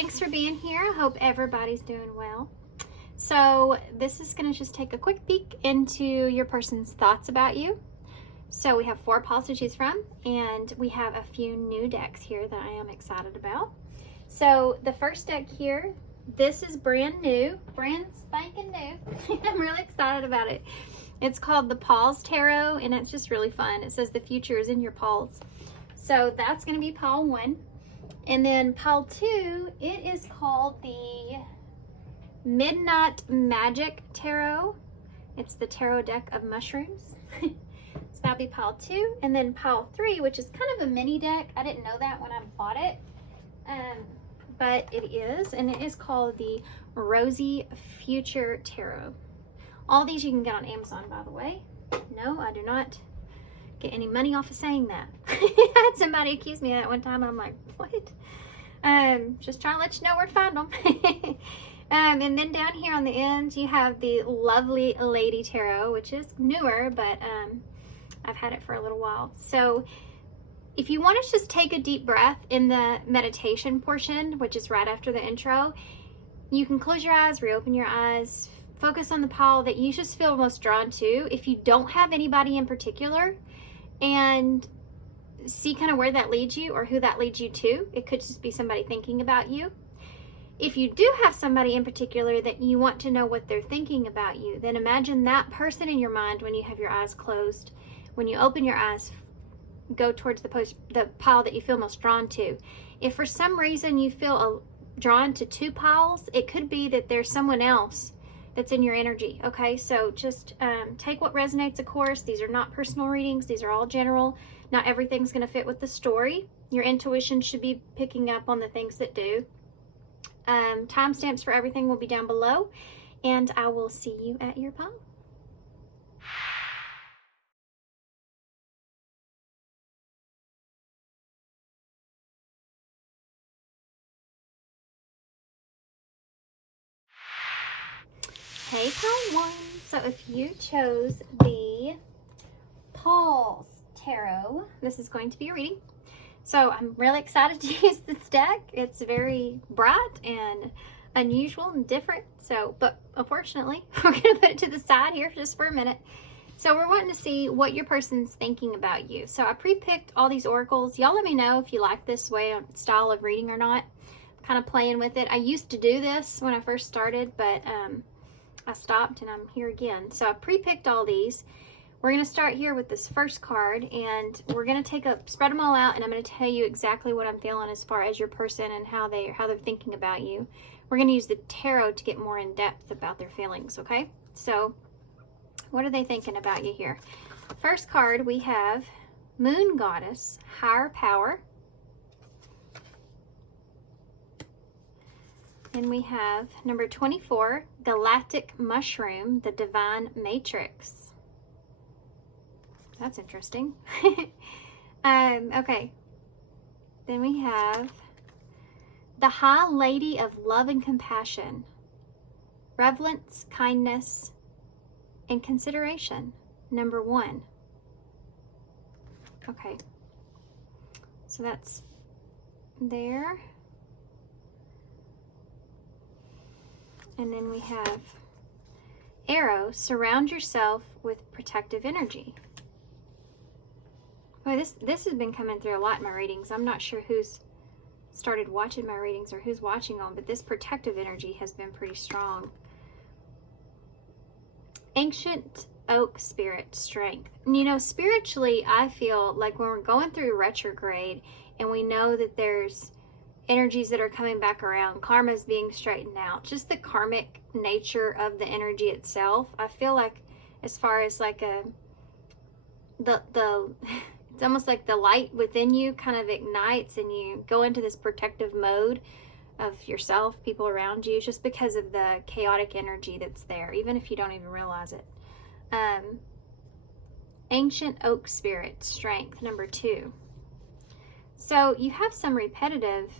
thanks for being here. I hope everybody's doing well. So this is going to just take a quick peek into your person's thoughts about you. So we have 4 piles to choose from, and we have a few new decks here that I am excited about. So the first deck here, this is brand new, brand spanking new. I'm really excited about it. It's called the Paws Tarot, and it's just really fun. It says the future is in your paws. So that's going to be pile 1. And then pile 2, it is called the Midnight Magic Tarot. It's the tarot deck of mushrooms. So that'll be pile 2. And then pile 3, which is kind of a mini deck. I didn't know that when I bought it. But it is, and it is called the Rosy Future Tarot. All these you can get on Amazon, by the way. No, I do not get any money off of saying that. I had somebody accuse me of that one time, and I'm like, what? Just trying to let you know where to find them. And then down here on the end, you have the Lovely Lady Tarot, which is newer, but I've had it for a little while. So if you want to just take a deep breath in the meditation portion, which is right after the intro, you can close your eyes, reopen your eyes, focus on the pile that you just feel most drawn to. If you don't have anybody in particular, and see kind of where that leads you or who that leads you to. It could just be somebody thinking about you. If you do have somebody in particular that you want to know what they're thinking about you, then imagine that person in your mind when you have your eyes closed. When you open your eyes, go towards the pile that you feel most drawn to. If for some reason you feel drawn to 2 piles, it could be that there's someone else that's in your energy. Okay, so just take what resonates, of course. These are not personal readings. These are all general. Not everything's going to fit with the story. Your intuition should be picking up on the things that do. Timestamps for everything will be down below, and I will see you at your pile. Hey, pile 1. So if you chose the Paws Tarot, this is going to be a reading. So I'm really excited to use this deck. It's very bright and unusual and different. So, but unfortunately, we're going to put it to the side here just for a minute. So we're wanting to see what your person's thinking about you. So I pre-picked all these oracles. Y'all let me know if you like this way of style of reading or not. I'm kind of playing with it. I used to do this when I first started, but I stopped and I'm here again. So I pre-picked all these. We're going to start here with this first card, and we're going to spread them all out, and I'm going to tell you exactly what I'm feeling as far as your person and how they're thinking about you. We're going to use the tarot to get more in depth about their feelings, okay? So what are they thinking about you here? First card, we have Moon Goddess, Higher Power. And we have number 24, Galactic Mushroom, the Divine Matrix. That's interesting. Okay. Then we have the High Lady of Love and Compassion, Reverence, Kindness, and Consideration, number 1. Okay. So that's there. And then we have Arrow, surround yourself with protective energy. Well, this has been coming through a lot in my readings. I'm not sure who's started watching my readings or who's watching them, but this protective energy has been pretty strong. Ancient Oak Spirit, strength. And you know, spiritually, I feel like when we're going through retrograde and we know that there's energies that are coming back around, karma's being straightened out, just the karmic nature of the energy itself, I feel like as far as like it's almost like the light within you kind of ignites and you go into this protective mode of yourself, people around you, just because of the chaotic energy that's there, even if you don't even realize it. Ancient Oak Spirit, strength, number 2. So you have some repetitive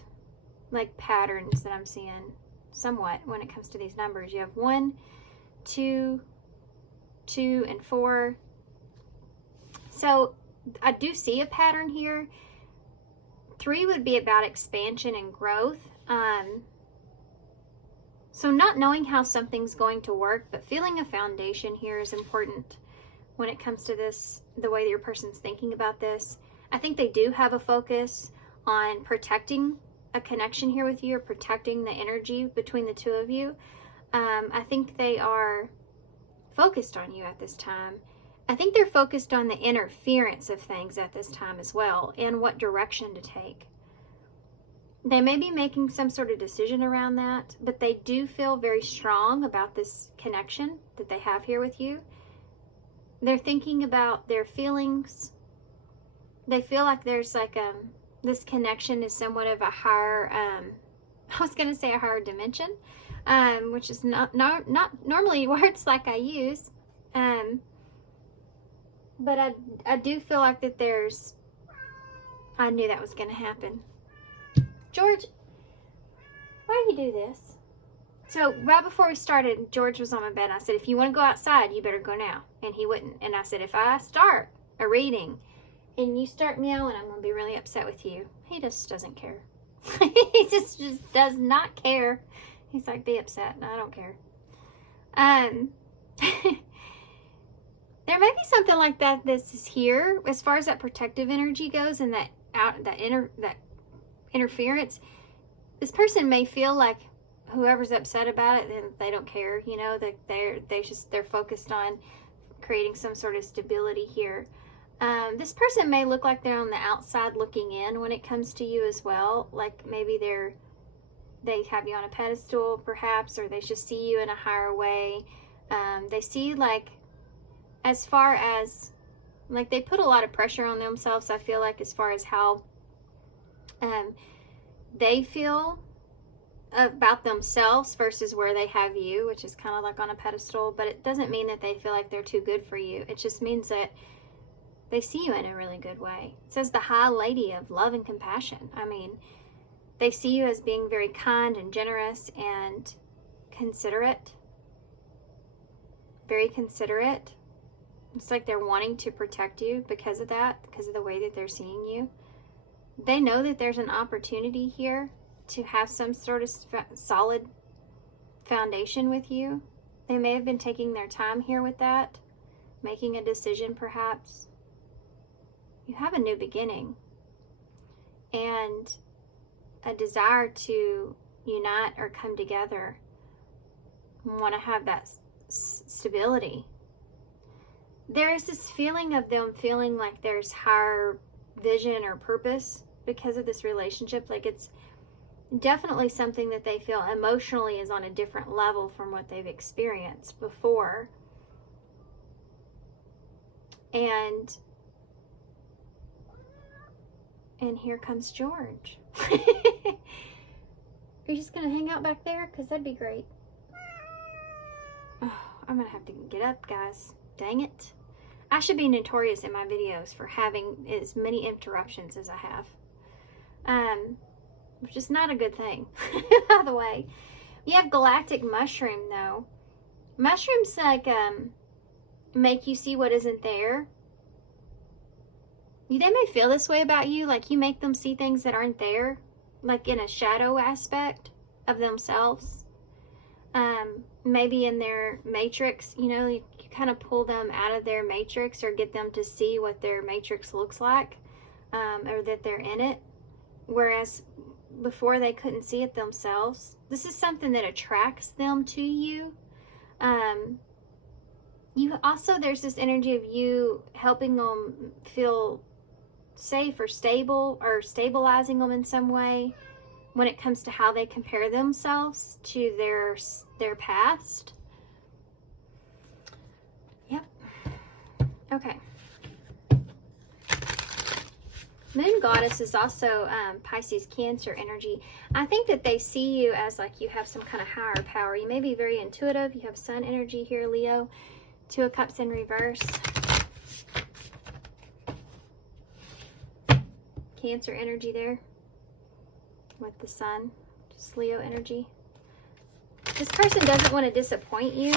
like patterns that I'm seeing somewhat when it comes to these numbers. You have 1, 2, 2, and 4. So I do see a pattern here. 3 would be about expansion and growth. So not knowing how something's going to work, but feeling a foundation here is important when it comes to this, the way that your person's thinking about this. I think they do have a focus on protecting a connection here with you, or protecting the energy between the two of you. I think they are focused on you at this time. I think they're focused on the interference of things at this time as well, and what direction to take. They may be making some sort of decision around that, but they do feel very strong about this connection that they have here with you. They're thinking about their feelings. They feel like there's like this connection is somewhat of a higher, I was going to say a higher dimension, which is not normally words like I use. But I do feel like that there's, I knew that was going to happen. George, why do you do this? So right before we started, George was on my bed, and I said, if you want to go outside, you better go now. And he wouldn't. And I said, if I start a reading and you start meowing, I'm going to be really upset with you. He just doesn't care. He just does not care. He's like, be upset. No, I don't care. There may be something like that. This is here as far as that protective energy goes, and that interference. This person may feel like whoever's upset about it, and they don't care. You know, that they're focused on creating some sort of stability here. This person may look like they're on the outside looking in when it comes to you as well. Like maybe they have you on a pedestal perhaps, or they just see you in a higher way. They see like, as far as, like they put a lot of pressure on themselves, I feel like, as far as how they feel about themselves versus where they have you, which is kind of like on a pedestal. But it doesn't mean that they feel like they're too good for you. It just means that they see you in a really good way. It says the high lady of love and compassion. I mean, they see you as being very kind and generous and considerate. Very considerate. It's like they're wanting to protect you because of that, because of the way that they're seeing you. They know that there's an opportunity here to have some sort of solid foundation with you. They may have been taking their time here with that, making a decision perhaps. You have a new beginning and a desire to unite or come together. You want to have that stability. There is this feeling of them feeling like there's higher vision or purpose because of this relationship. Like it's definitely something that they feel emotionally is on a different level from what they've experienced before. And here comes George. Are you just going to hang out back there? Because that'd be great. Oh, I'm going to have to get up, guys. Dang it. I should be notorious in my videos for having as many interruptions as I have. Which is not a good thing, by the way. You have galactic mushroom, though. Mushrooms, like, make you see what isn't there. They may feel this way about you, like you make them see things that aren't there, like in a shadow aspect of themselves. Maybe in their matrix, you know, you kind of pull them out of their matrix or get them to see what their matrix looks like, or that they're in it. Whereas before they couldn't see it themselves. This is something that attracts them to you. You also, there's this energy of you helping them feel safe or stable, or stabilizing them in some way when it comes to how they compare themselves to their past. Yep. Okay. Moon Goddess is also Pisces Cancer energy. I think that they see you as like you have some kind of higher power. You may be very intuitive. You have Sun energy here, Leo. Two of Cups in reverse. Cancer energy there with the Sun. Just Leo energy. This person doesn't want to disappoint you.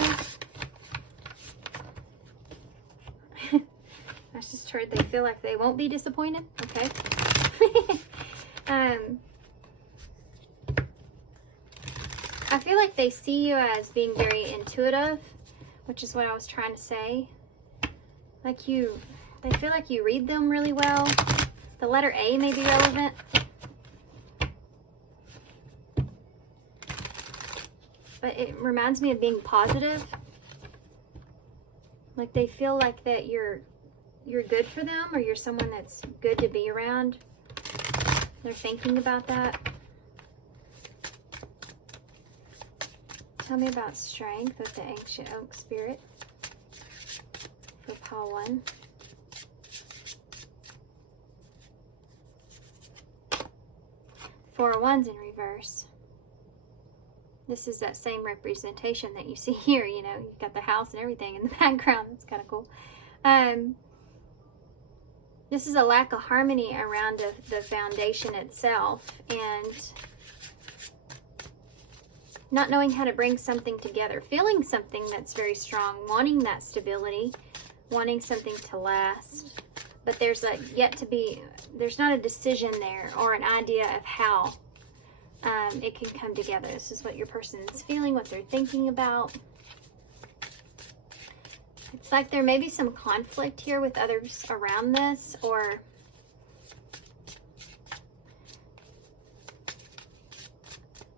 I just heard they feel like they won't be disappointed. Okay. I feel like they see you as being very intuitive, which is what I was trying to say. Like they feel like you read them really well. The letter A may be relevant. But it reminds me of being positive. Like they feel like that you're good for them, or you're someone that's good to be around. They're thinking about that. Tell me about strength with the ancient oak spirit for pile 1. Four of Wands in reverse. This is that same representation that you see here. You know, you've got the house and everything in the background. That's kind of cool. This is a lack of harmony around the foundation itself, and not knowing how to bring something together, feeling something that's very strong, wanting that stability, wanting something to last. But there's there's not a decision there or an idea of how it can come together. This is what your person's feeling, what they're thinking about. It's like there may be some conflict here with others around this, or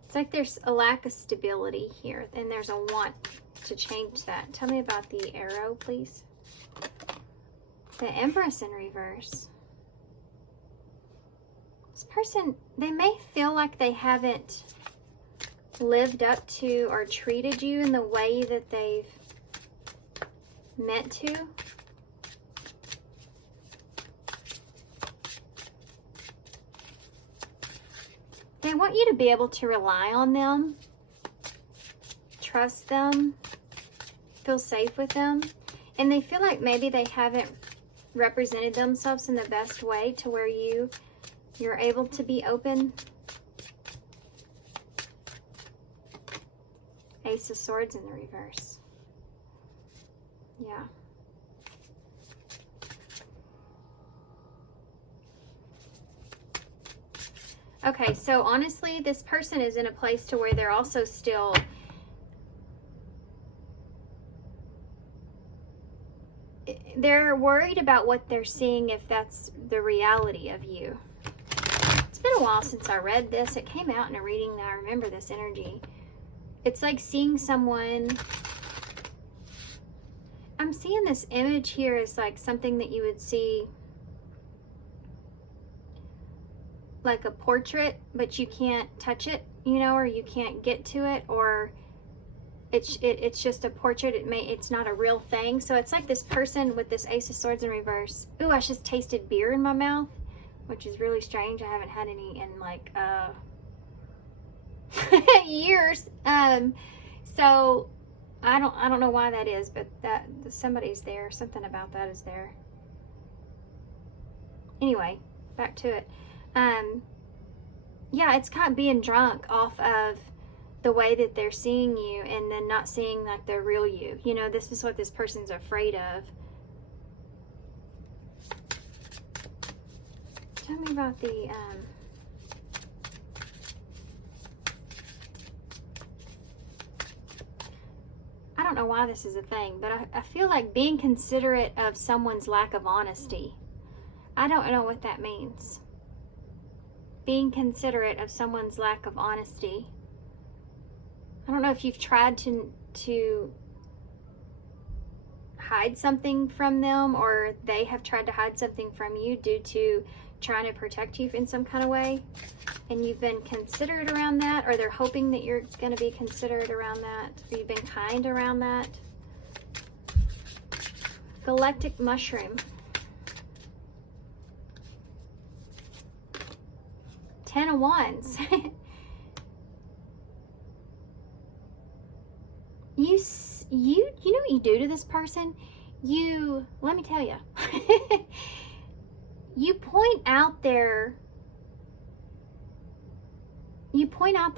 it's like there's a lack of stability here, and there's a want to change that. Tell me about the arrow, please. The Empress in reverse. This person, they may feel like they haven't lived up to or treated you in the way that they've meant to. They want you to be able to rely on them, trust them, feel safe with them, and they feel like maybe they haven't represented themselves in the best way to where you're able to be open. Ace of Swords in the reverse. Yeah. Okay, so honestly, this person is in a place to where they're also still they're worried about what they're seeing, if that's the reality of you. It's been a while since I read this. It came out in a reading that I remember this energy. It's like seeing someone. I'm seeing this image here as like something that you would see, like a portrait, but you can't touch it, you know, or you can't get to it, or it's just a portrait. It's not a real thing. So it's like this person with this Ace of Swords in reverse. Ooh, I just tasted beer in my mouth, which is really strange. I haven't had any in like years. So I don't know why that is, but that somebody's there. Something about that is there. Anyway, back to it. Yeah, it's kind of being drunk off of the way that they're seeing you, and then not seeing like the real you. You know, this is what this person's afraid of. Tell me about the I don't know why this is a thing, but I feel like being considerate of someone's lack of honesty. I don't know what that means. Being considerate of someone's lack of honesty. I don't know if you've tried to hide something from them, or they have tried to hide something from you due to trying to protect you in some kind of way, and you've been considerate around that, or they're hoping that you're going to be considerate around that, or you've been kind around that. Galactic mushroom. 10 of Wands. You know what you do to this person? Let me tell you. You point out their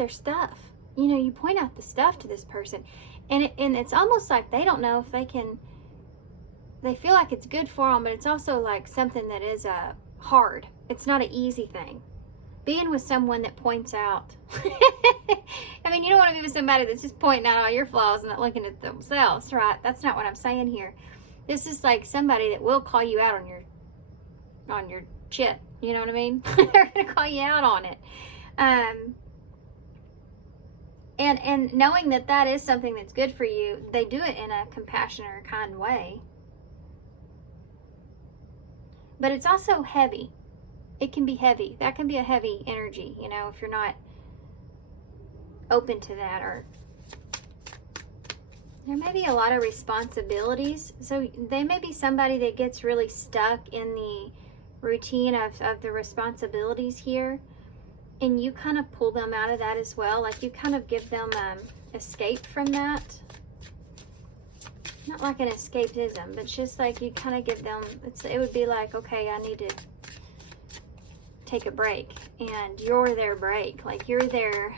stuff. You know, you point out the stuff to this person, and it's almost like they don't know if they feel like it's good for them, but it's also like something that is hard. It's not an easy thing. being with someone that points out. I mean, you don't want to be with somebody that's just pointing out all your flaws and not looking at themselves, right? That's not what I'm saying here. This is like somebody that will call you out on your shit. You know what I mean? They're going to call you out on it. And knowing that that is something that's good for you, they do it in a compassionate or kind way. But it's also heavy. It can be heavy. That can be a heavy energy, you know, if you're not open to that. Or there may be a lot of responsibilities. So they may be somebody that gets really stuck in the routine of the responsibilities here. And you kind of pull them out of that as well. Like you kind of give them escape from that. Not like an escapism, but just like you kind of give them, it would be like, okay, I need to take a break. And you're their break. Like you're their,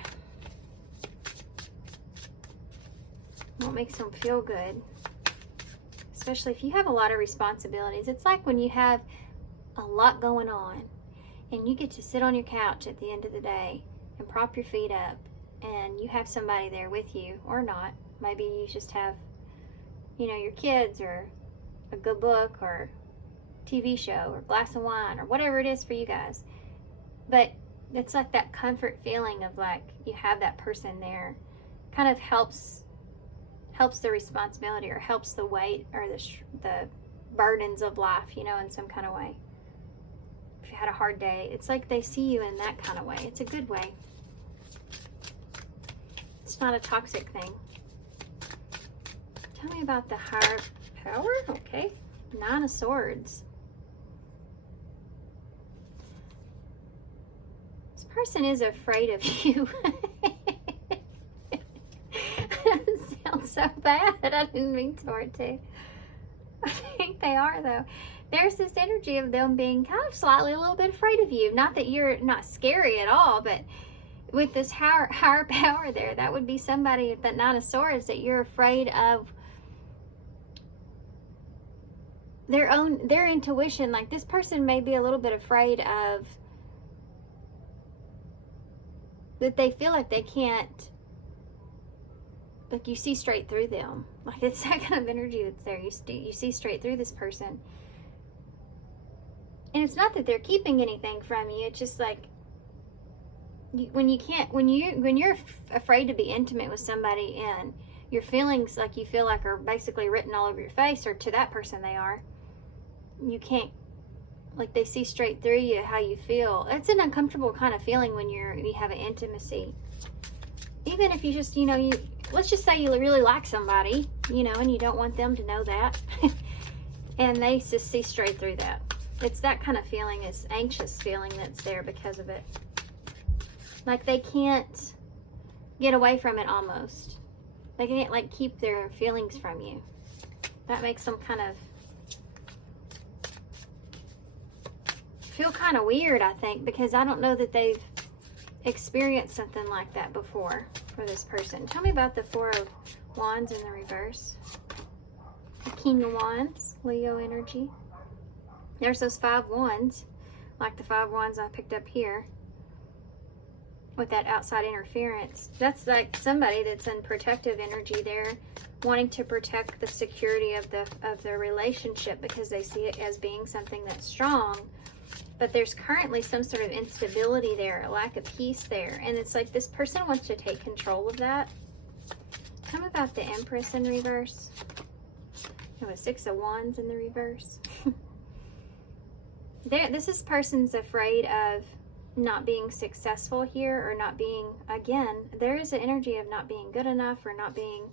what makes them feel good. Especially if you have a lot of responsibilities. It's like when you have a lot going on and you get to sit on your couch at the end of the day and prop your feet up and you have somebody there with you, or not. Maybe you just have, you know, your kids or a good book or TV show or glass of wine or whatever it is for you guys. But it's like that comfort feeling of like you have that person there. Kind of helps the responsibility, or helps the weight or the burdens of life, you know, in some kind of way. If you had a hard day, it's like they see you in that kind of way. It's a good way. It's not a toxic thing. Tell me about the higher power. Okay. 9 of Swords. This person is afraid of you. Sounds so bad. I didn't mean for it to. I think they are, though. There's this energy of them being kind of slightly a little bit afraid of you. Not that you're not scary at all, but with this higher power there, that would be somebody at that 9 of Swords that you're afraid of their intuition. Like this person may be a little bit afraid of that they feel like they can't, like you see straight through them. Like it's that kind of energy that's there. You see straight through this person. And it's not that they're keeping anything from you. It's just like when you're afraid to be intimate with somebody and your feelings, like you feel like, are basically written all over your face, or to that person they are. You can't, like they see straight through you, how you feel. It's an uncomfortable kind of feeling when you have an intimacy. Even if you just, you know, let's just say you really like somebody, you know, and you don't want them to know that. And they just see straight through that. It's that kind of feeling, it's anxious feeling that's there because of it. Like they can't get away from it almost. They can't like keep their feelings from you. That makes them kind of feel kind of weird, I think, because I don't know that they've experienced something like that before for this person. Tell me about the 4 of Wands in the reverse. The King of Wands, Leo energy. There's those 5 wands, like the 5 wands I picked up here, with that outside interference. That's like somebody that's in protective energy there, wanting to protect the security of their relationship because they see it as being something that's strong. But there's currently some sort of instability there, a lack of peace there. And it's like this person wants to take control of that. Tell me about the Empress in reverse. There was 6 of Wands in the reverse. This person's afraid of not being successful here, or not being, again, there is an energy of not being good enough, or not being,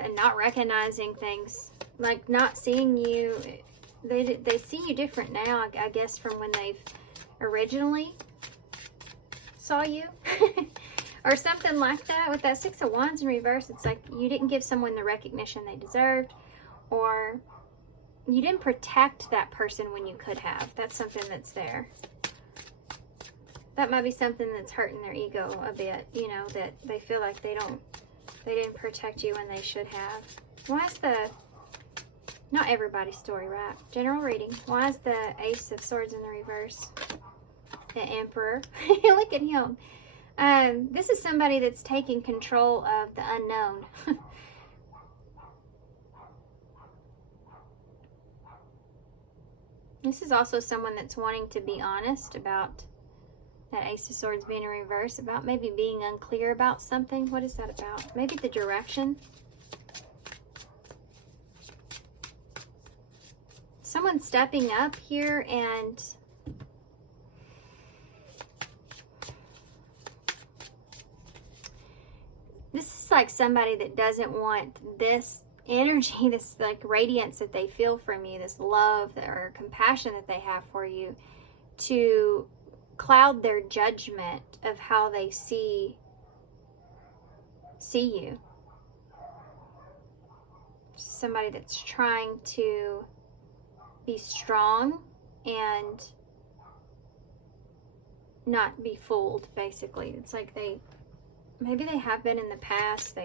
and not recognizing things, like not seeing you. They see you different now, I guess, from when they've originally saw you. Or something like that. With that 6 of Wands in reverse, it's like you didn't give someone the recognition they deserved, or you didn't protect that person when you could have. That's something that's there. That might be something that's hurting their ego a bit, you know, that they feel like they didn't protect you when they should have. Why is the, not everybody's story, right? General reading. Why is the Ace of Swords in the reverse? the Emperor. Look at him. This is somebody that's taking control of the unknown. This is also someone that's wanting to be honest about that Ace of Swords being in reverse, about maybe being unclear about something. What is that about? Maybe the direction. Someone stepping up here, and this is like somebody that doesn't want this energy, this like radiance that they feel from you, this love or compassion that they have for you, to cloud their judgment of how they see you. Somebody that's trying to be strong and not be fooled, basically. It's like maybe they have been in the past.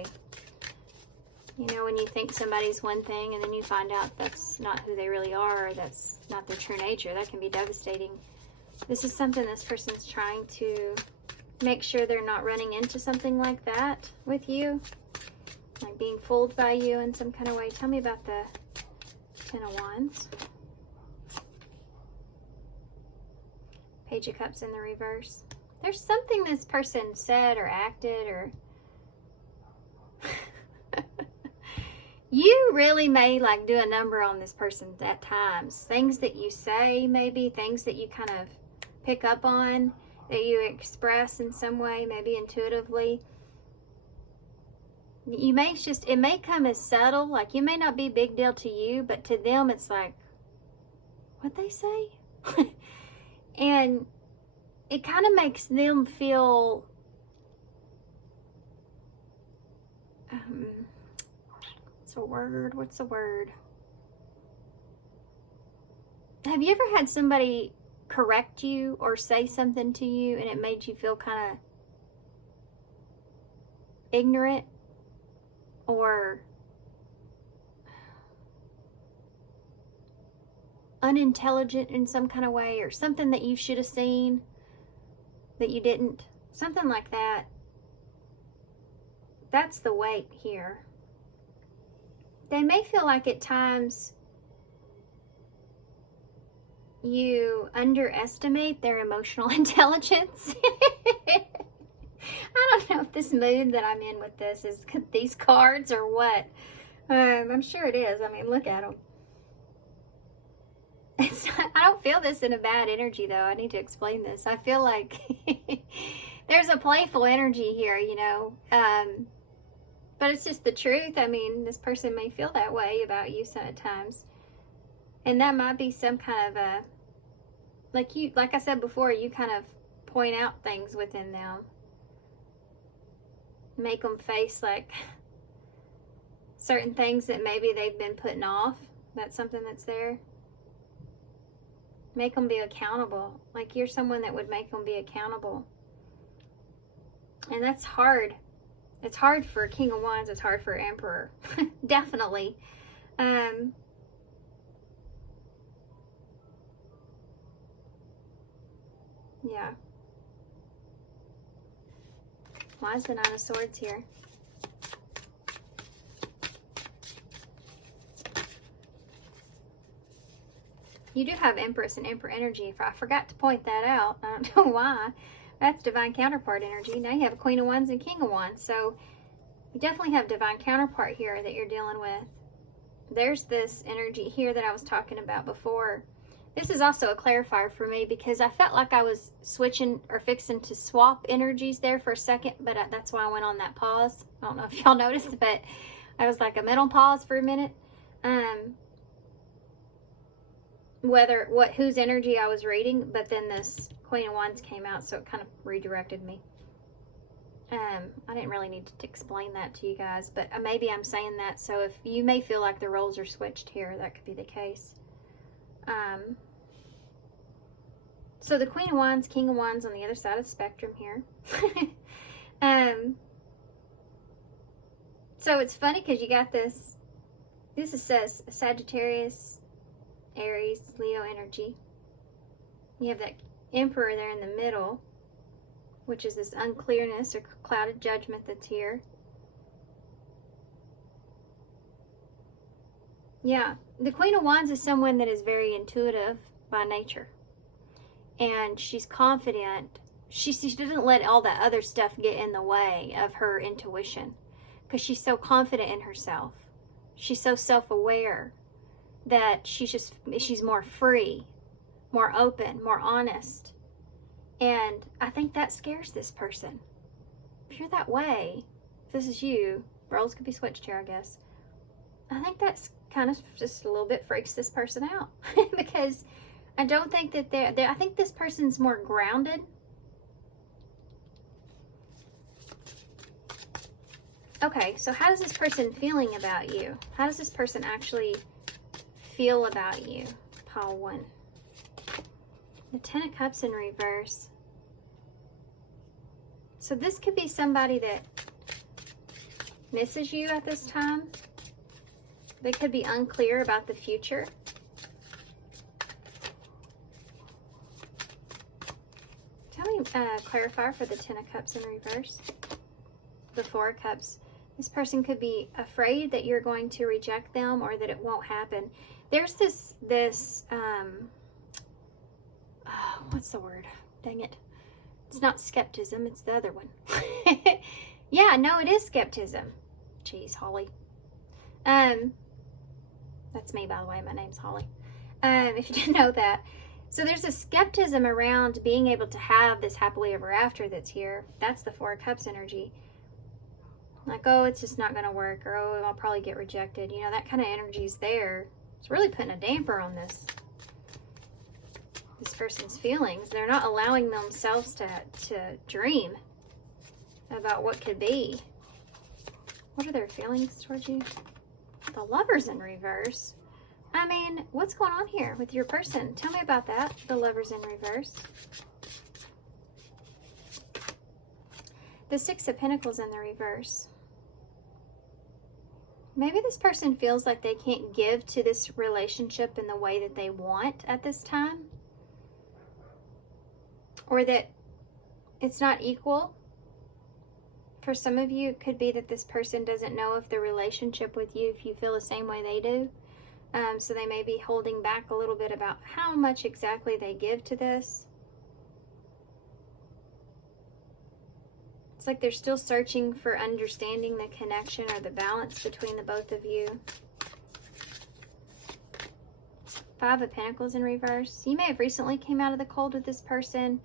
You know, when you think somebody's one thing and then you find out that's not who they really are, or that's not their true nature, that can be devastating. This is something this person's trying to make sure they're not running into something like that with you, like being fooled by you in some kind of way. Tell me about the Ten of Wands. Page of Cups in the reverse. There's something this person said or acted, or you really may like do a number on this person at times. Things that you say, maybe things that you kind of pick up on, that you express in some way, maybe intuitively. You may it may come as subtle, like you may not be a big deal to you, but to them it's like, what'd they say? And it kind of makes them feel what's a word? Have you ever had somebody correct you or say something to you and it made you feel kind of ignorant or unintelligent in some kind of way, or something that you should have seen that you didn't? Something like that. That's the weight here. They may feel like at times you underestimate their emotional intelligence. I don't know if this mood that I'm in with this is these cards or what. I'm sure it is. I mean, look at them. I don't feel this in a bad energy, though. I need to explain this. I feel like there's a playful energy here, you know. But it's just the truth. I mean, this person may feel that way about you sometimes. And that might be some kind of a, like I said before, you kind of point out things within them. Make them face like certain things that maybe they've been putting off. That's something that's there. Make them be accountable. Like you're someone that would make them be accountable. And that's hard. It's hard for King of Wands. It's hard for Emperor. Definitely. Yeah. Why is the Nine of Swords here? You do have Empress and Emperor energy. I forgot to point that out. I don't know why. That's divine counterpart energy. Now you have a Queen of Wands and King of Wands. So you definitely have divine counterpart here that you're dealing with. There's this energy here that I was talking about before. This is also a clarifier for me because I felt like I was switching or fixing to swap energies there for a second, but that's why I went on that pause. I don't know if y'all noticed, but I was like a mental pause for a minute. Whose energy I was reading, but then this Queen of Wands came out, so it kind of redirected me. I didn't really need to explain that to you guys, but maybe I'm saying that, so if you may feel like the roles are switched here, that could be the case. So the Queen of Wands, King of Wands on the other side of the spectrum here. So it's funny because you got this says Sagittarius, Aries, Leo energy. You have that Emperor there in the middle, which is this unclearness or clouded judgment that's here. Yeah, the Queen of Wands is someone that is very intuitive by nature. And she's confident. She doesn't let all that other stuff get in the way of her intuition, because she's so confident in herself. She's so self-aware that she's more free, more open, more honest. And I think that scares this person. If you're that way, if this is you, roles could be switched here, I guess. I think that's kind of just a little bit freaks this person out because I don't think that I think this person's more grounded. Okay, so how does this person feeling about you? How does this person actually feel about you? Pile 1. The 10 of Cups in reverse. So this could be somebody that misses you at this time. They could be unclear about the future. Tell me, clarifier for the 10 of Cups in reverse. The 4 of Cups. This person could be afraid that you're going to reject them or that it won't happen. There's this what's the word? Dang it. It's not skepticism, it's the other one. Yeah, no, it is skepticism. Jeez, Holly. That's me, by the way. My name's Holly. If you didn't know that. So there's a skepticism around being able to have this happily ever after that's here. That's the 4 of Cups energy. Like, oh, it's just not going to work, or oh, I'll probably get rejected. You know, that kind of energy is there. It's really putting a damper on this person's feelings. They're not allowing themselves to dream about what could be. What are their feelings towards you? The Lovers in reverse. I mean, what's going on here with your person? Tell me about that. The Lovers in reverse. The 6 of Pentacles in the reverse. Maybe this person feels like they can't give to this relationship in the way that they want at this time. Or that it's not equal. For some of you, it could be that this person doesn't know if the relationship with you, if you feel the same way they do. So they may be holding back a little bit about how much exactly they give to this. It's like they're still searching for understanding the connection or the balance between the both of you. 5 of Pentacles in reverse. You may have recently came out of the cold with this person,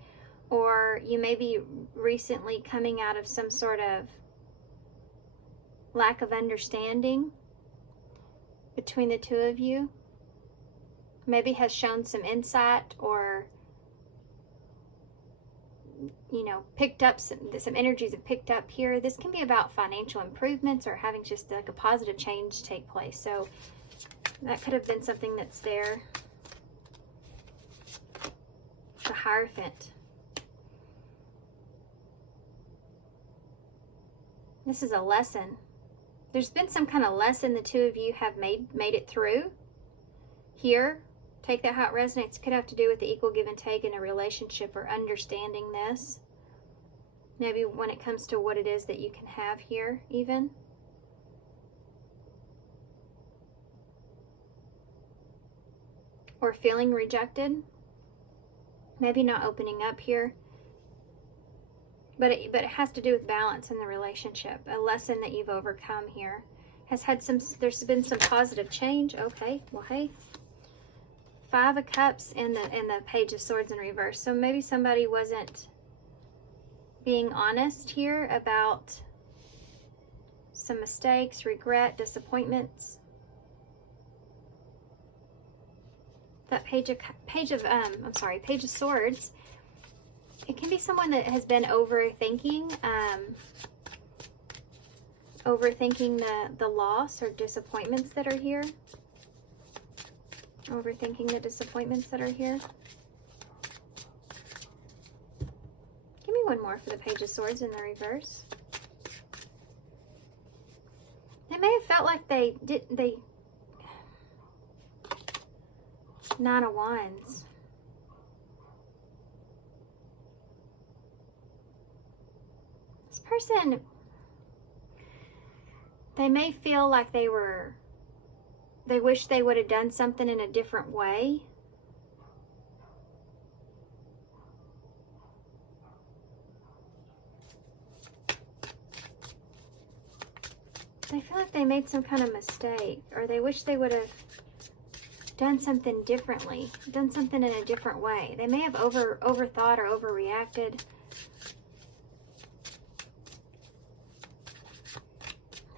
or you may be recently coming out of some sort of lack of understanding between the two of you. Maybe has shown some insight, or you know, picked up some energies have picked up here. This can be about financial improvements or having just like a positive change take place. So that could have been something that's there. The Hierophant. This is a lesson. There's been some kind of lesson the two of you have made it through here. Take that how it resonates. Could have to do with the equal give and take in a relationship, or understanding this. Maybe when it comes to what it is that you can have here even. Or feeling rejected. Maybe not opening up here. But it has to do with balance in the relationship. A lesson that you've overcome here. There's been some positive change. Okay, well, hey. 5 of Cups and the Page of Swords in reverse. So maybe somebody wasn't being honest here about some mistakes, regret, disappointments. That Page of Swords. It can be someone that has been overthinking the loss or disappointments that are here. Overthinking the disappointments that are here. Give me one more for the Page of Swords in the reverse. They may have felt like they 9 of Wands. person, they may feel like they wish they would have done something in a different way. They feel like they made some kind of mistake, or they wish they would have done something differently, done something in a different way. They may have overthought or overreacted.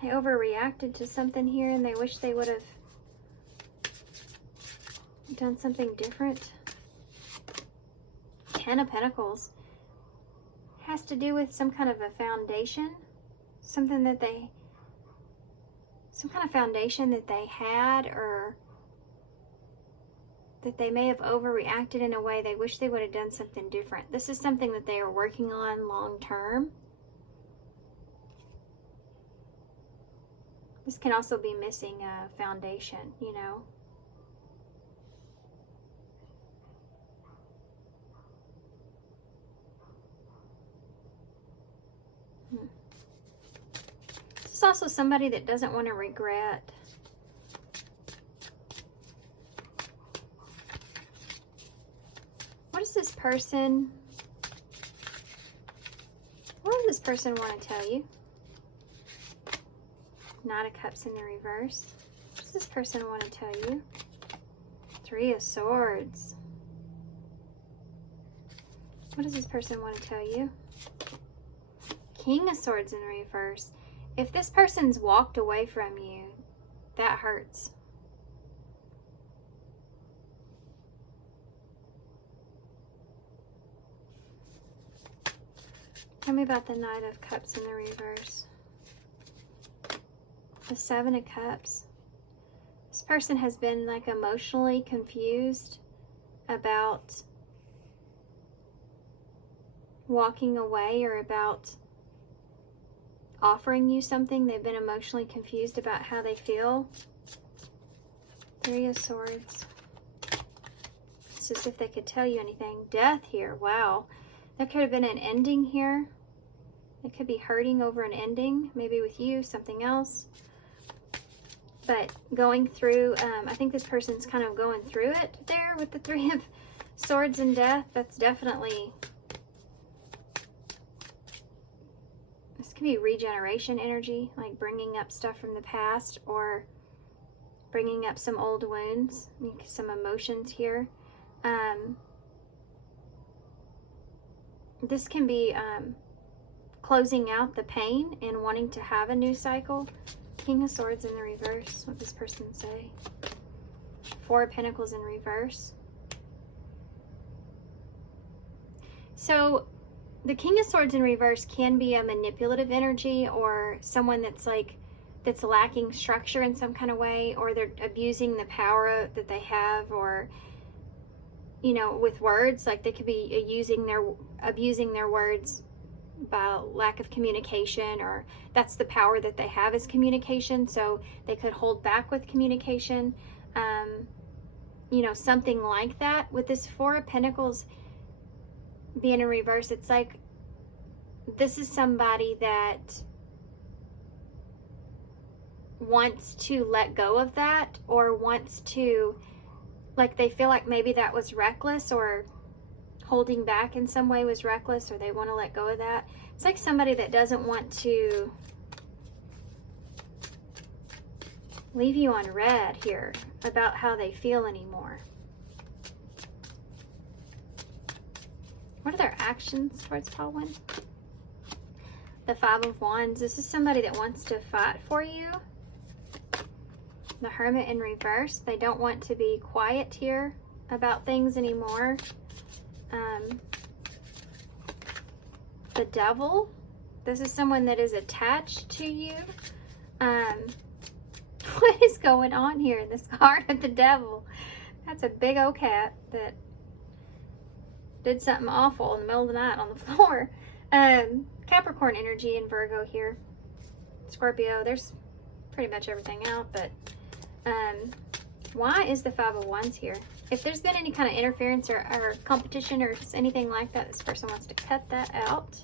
They overreacted to something here, and they wish they would have done something different. 10 of Pentacles has to do with some kind of a foundation, some kind of foundation that they had, or that they may have overreacted in a way they wish they would have done something different. This is something that they are working on long term. This can also be missing a foundation, you know. This is also somebody that doesn't want to regret. What does this person want to tell you? Knight of Cups in the reverse. What does this person want to tell you? 3 of Swords. What does this person want to tell you? King of Swords in reverse. If this person's walked away from you, that hurts. Tell me about the Knight of Cups in the reverse. The 7 of Cups. This person has been like emotionally confused about walking away or about offering you something. They've been emotionally confused about how they feel. 3 of Swords. It's just if they could tell you anything. Death here. Wow. There could have been an ending here. It could be hurting over an ending. Maybe with you, something else. But going through, I think this person's kind of going through it there with the 3 of Swords and Death. That's definitely, this could be regeneration energy, like bringing up stuff from the past or bringing up some old wounds, some emotions here. This can be closing out the pain and wanting to have a new cycle. King of Swords in the reverse. What does this person say? 4 of Pentacles in reverse. So the King of Swords in reverse can be a manipulative energy, or someone that's lacking structure in some kind of way, or they're abusing the power that they have, or, you know, with words. Like they could be abusing their words by lack of communication, or that's the power that they have is communication, so they could hold back with communication, you know, something like that. With this 4 of Pentacles being in reverse, it's like this is somebody that wants to let go of that, or wants to, like, they feel like maybe that was reckless, or holding back in some way was reckless, or they want to let go of that. It's like somebody that doesn't want to leave you on red here about how they feel anymore. What are their actions towards Paul? The 5 of Wands. This is somebody that wants to fight for you. The Hermit in reverse. They don't want to be quiet here about things anymore. The Devil. This is someone that is attached to you. What is going on here in this card with the Devil? That's a big old cat that did something awful in the middle of the night on the floor. Capricorn energy in Virgo here. Scorpio. There's pretty much everything out, but why is the 5 of Wands here? If there's been any kind of interference or competition or anything like that, this person wants to cut that out.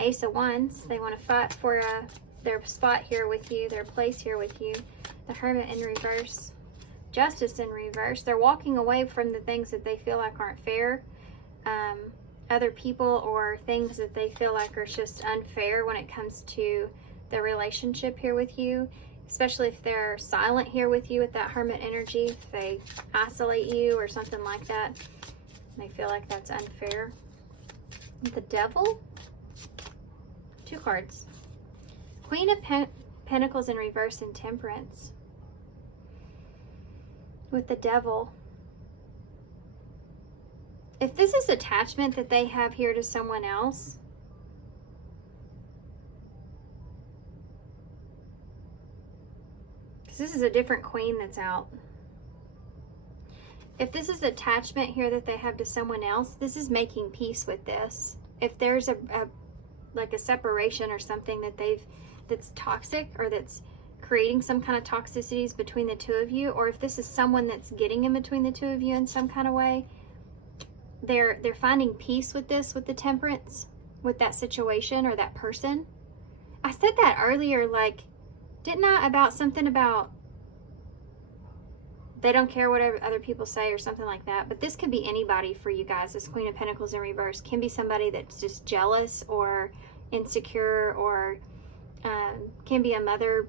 Ace of Wands. They want to fight for their spot here with you, their place here with you. The Hermit in reverse. Justice in reverse. They're walking away from the things that they feel like aren't fair. Other people or things that they feel like are just unfair when it comes to the relationship here with you. Especially if they're silent here with you with that Hermit energy. If they isolate you or something like that. They feel like that's unfair. The Devil. 2 cards. Queen of Pentacles in reverse and Temperance. With the Devil. If this is attachment that they have here to someone else, because this is a different queen that's out. If this is attachment here that they have to someone else, this is making peace with this. If there's like a separation or something that's toxic or that's creating some kind of toxicities between the two of you, or if this is someone that's getting in between the two of you in some kind of way, they're finding peace with this, with the Temperance, with that situation or that person. I said that earlier, like, didn't I, about something about they don't care what other people say or something like that. But this could be anybody for you guys. This Queen of Pentacles in reverse can be somebody that's just jealous or insecure, or can be a mother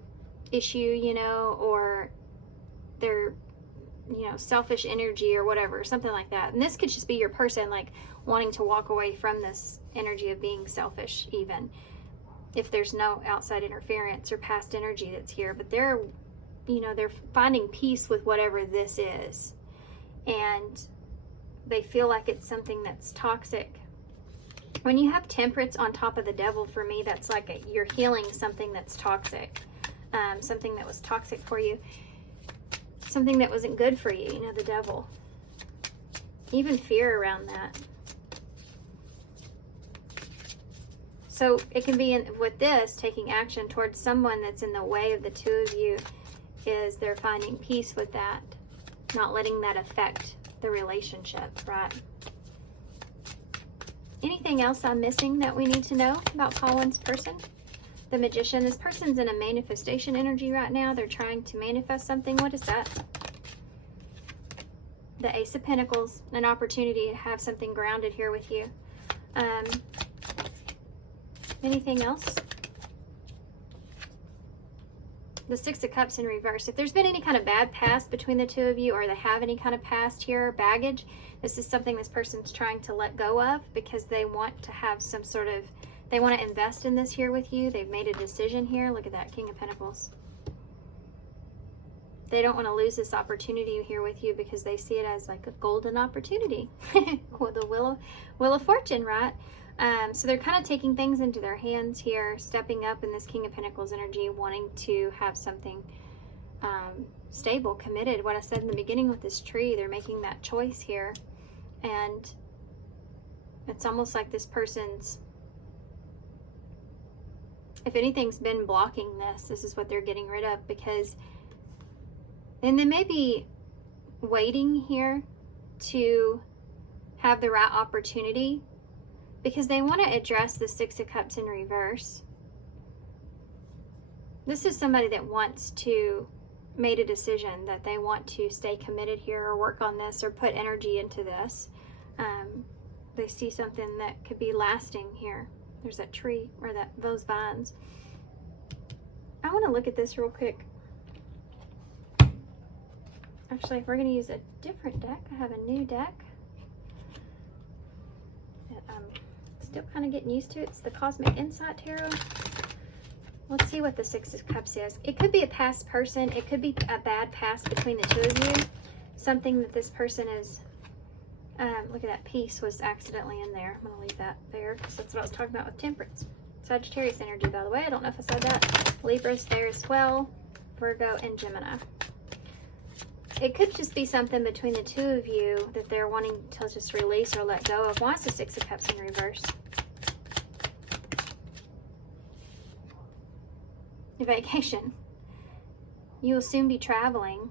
issue, you know, or they're, you know, selfish energy or whatever, something like that. And this could just be your person, like, wanting to walk away from this energy of being selfish, even if there's no outside interference or past energy that's here. But they're, you know, they're finding peace with whatever this is, and they feel like it's something that's toxic. When you have Temperance on top of the Devil, for me, that's like you're healing something that's toxic, something that was toxic for you, something that wasn't good for you, you know, the Devil. Even fear around that. So it can be with this, taking action towards someone that's in the way of the two of you, is they're finding peace with that, not letting that affect the relationship, right? Anything else I'm missing that we need to know about Colin's person? The Magician. This person's in a manifestation energy right now. They're trying to manifest something. What is that? The Ace of Pentacles. An opportunity to have something grounded here with you. Anything else? The Six of Cups in reverse. If there's been any kind of bad past between the two of you, or they have any kind of past here, baggage, this is something this person's trying to let go of, because they want to have some sort of, they want to invest in this here with you. They've made a decision here. Look at that, King of Pentacles. They don't want to lose this opportunity here with you, because they see it as like a golden opportunity. With the Wheel of Fortune, right? So they're kind of taking things into their hands here, stepping up in this King of Pentacles energy, wanting to have something stable, committed. What I said in the beginning with this tree, they're making that choice here. And it's almost like this person's, if anything's been blocking this, this is what they're getting rid of, because, and they may be waiting here to have the right opportunity, because they want to address the Six of Cups in reverse. This is somebody that wants to, made a decision that they want to stay committed here, or work on this, or put energy into this. They see something that could be lasting here. There's that tree, or those vines. I want to look at this real quick. Actually, we're going to use a different deck. I have a new deck that I'm still kind of getting used to. It's the Cosmic Insight Tarot. Let's see what the Six of Cups is. It could be a past person. It could be a bad past between the two of you. Something that this person is, look at that piece was accidentally in there. I'm going to leave that there, because that's what I was talking about with Temperance. Sagittarius energy, by the way. I don't know if I said that. Libra's there as well. Virgo and Gemini. It could just be something between the two of you that they're wanting to just release or let go of. Why is the Six of Cups in reverse? Vacation. You will soon be traveling.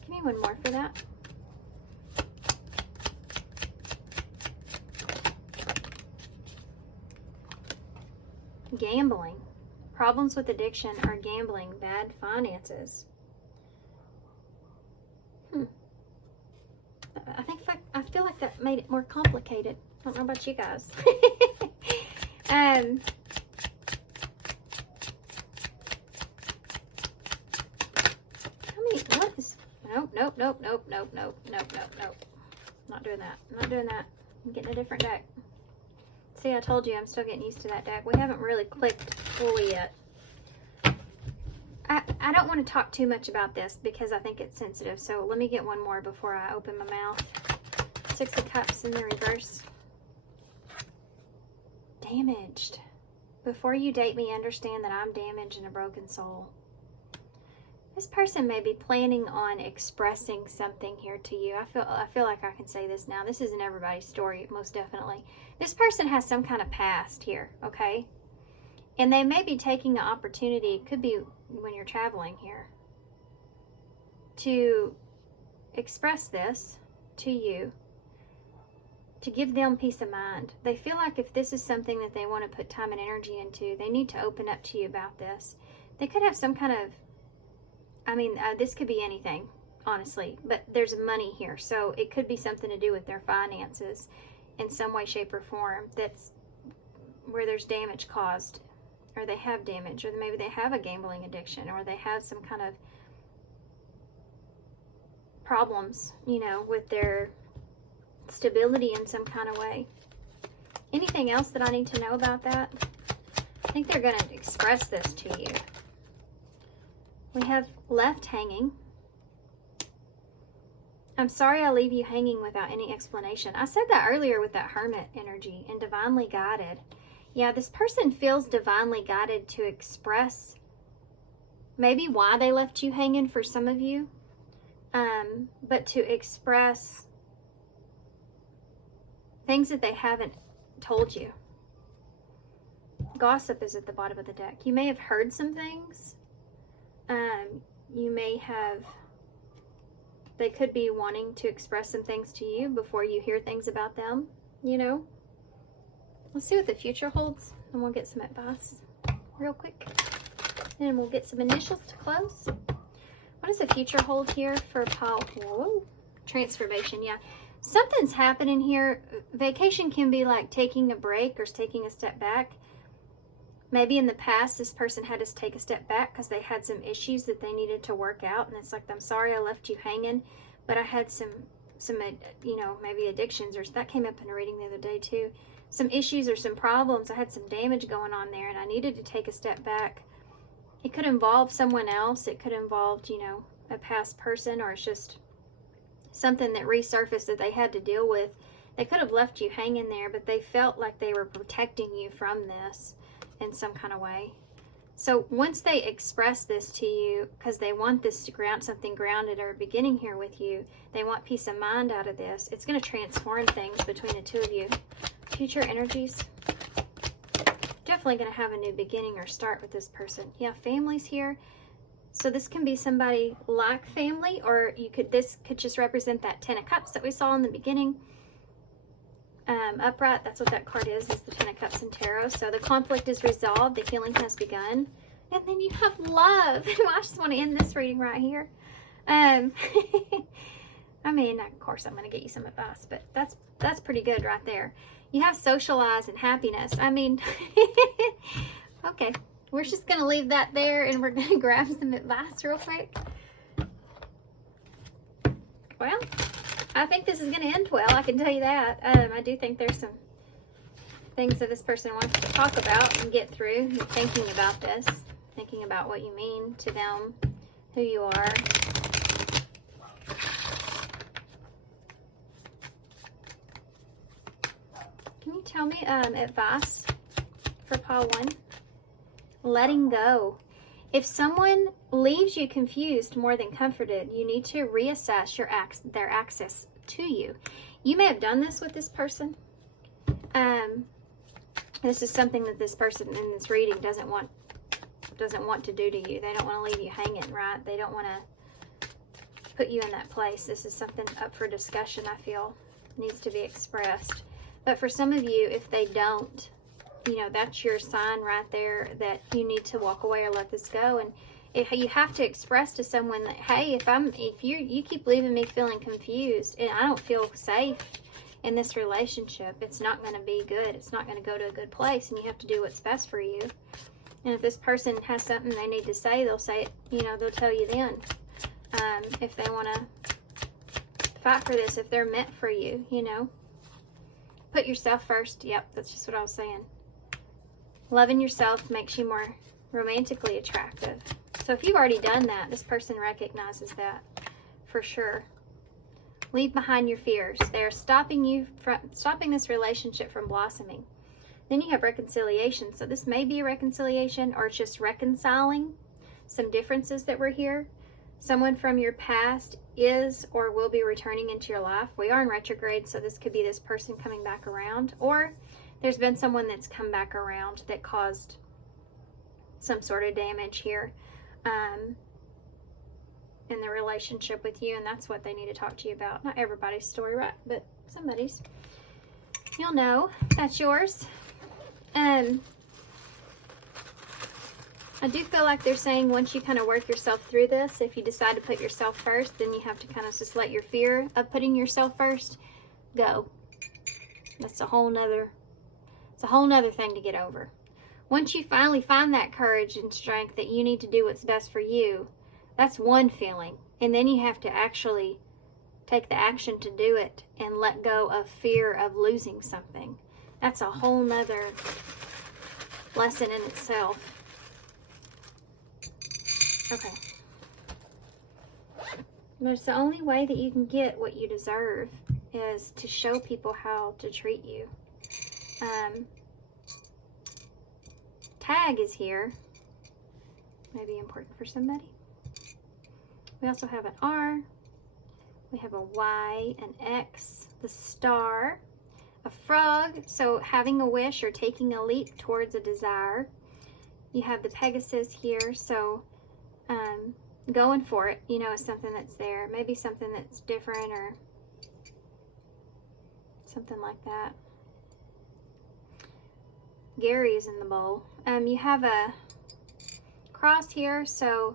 Give me one more for that. Gambling. Problems with addiction or gambling. Bad finances. I feel like that made it more complicated. I don't know about you guys. I mean, what is... Nope. Not doing that. I'm getting a different deck. See, I told you I'm still getting used to that deck. We haven't really clicked fully yet. I don't want to talk too much about this because I think it's sensitive. So let me get one more before I open my mouth. Six of Cups in the reverse. Damaged. Before you date me, understand that I'm damaged and a broken soul. This person may be planning on expressing something here to you. I feel like I can say this now. This isn't everybody's story, most definitely. This person has some kind of past here, okay? And they may be taking an opportunity, it could be when you're traveling here, to express this to you, to give them peace of mind. They feel like if this is something that they want to put time and energy into, they need to open up to you about this. They could have some kind of, this could be anything, honestly, but there's money here. So it could be something to do with their finances in some way, shape, or form that's where there's damage caused, or they have damage, or maybe they have a gambling addiction, or they have some kind of problems, with their stability in some kind of way. Anything else that I need to know about that? I think they're going to express this to you. We have left hanging. I'm sorry I leave you hanging without any explanation. I said that earlier with that Hermit energy and divinely guided. Yeah, this person feels divinely guided to express maybe why they left you hanging for some of you, but to express things that they haven't told you. Gossip is at the bottom of the deck. You may have heard some things. They could be wanting to express some things to you before you hear things about them, Let's see what the future holds, and we'll get some advice real quick. And we'll get some initials to close. What does the future hold here for Paul? Whoa. Transformation, yeah. Something's happening here. Vacation can be like taking a break or taking a step back. Maybe in the past, this person had to take a step back because they had some issues that they needed to work out. And it's like, I'm sorry I left you hanging, but I had some maybe addictions, or that came up in a reading the other day too. Some issues or some problems. I had some damage going on there, and I needed to take a step back. It could involve someone else. It could involve, a past person, or it's just something that resurfaced that they had to deal with. They could have left you hanging there, but they felt like they were protecting you from this in some kind of way. So once they express this to you, because they want this to something grounded or beginning here with you, they want peace of mind out of this. It's going to transform things between the two of you. Future energies. Definitely going to have a new beginning or start with this person. Yeah, families here. So this can be somebody like family, or this could just represent that Ten of Cups that we saw in the beginning. Upright, that's what that card is the Ten of Cups in Tarot. So the conflict is resolved, the healing has begun. And then you have love. Well, I just want to end this reading right here. Of course I'm going to get you some advice, but that's pretty good right there. You have socialize and happiness. Okay, we're just going to leave that there, and we're going to grab some advice real quick. Well, I think this is going to end well, I can tell you that. I do think there's some things that this person wants to talk about and get through. You're thinking about this, thinking about what you mean to them, who you are. Can you tell me advice for Paul 1? Letting go. If someone leaves you confused more than comforted, you need to reassess their access to you. You may have done this with this person. This is something that this person in this reading doesn't want to do to you. They don't want to leave you hanging, right? They don't want to put you in that place. This is something up for discussion, I feel, needs to be expressed. But for some of you, if they don't, you know, that's your sign right there that you need to walk away or let this go. And you have to express to someone that, hey, if you keep leaving me feeling confused and I don't feel safe in this relationship, it's not going to be good. It's not going to go to a good place, and you have to do what's best for you. And if this person has something they need to say, they'll say it, you know, they'll tell you then. If they want to fight for this, if they're meant for you, you know. Put yourself first. Yep, that's just what I was saying. Loving yourself makes you more romantically attractive. So if you've already done that, this person recognizes that for sure. Leave behind your fears. They're stopping this relationship from blossoming. Then you have reconciliation. So this may be a reconciliation, or it's just reconciling some differences that were here. Someone from your past is or will be returning into your life. We are in retrograde, so this could be this person coming back around, or there's been someone that's come back around that caused some sort of damage here in the relationship with you, and that's what they need to talk to you about. Not everybody's story, right? But somebody's. You'll know. That's yours. I do feel like they're saying once you kind of work yourself through this, if you decide to put yourself first, then you have to kind of just let your fear of putting yourself first go. That's a whole nother thing to get over. Once you finally find that courage and strength that you need to do what's best for you, that's one feeling. And then you have to actually take the action to do it and let go of fear of losing something. That's a whole nother lesson in itself. Okay. There's the only way that you can get what you deserve is to show people how to treat you. Tag is here. Maybe important for somebody. We also have an R. We have a Y, an X, the star, a frog. So having a wish or taking a leap towards a desire. You have the Pegasus here. So going for it, you know, is something that's there. Maybe something that's different or something like that. Gary is in the bowl. You have a cross here, so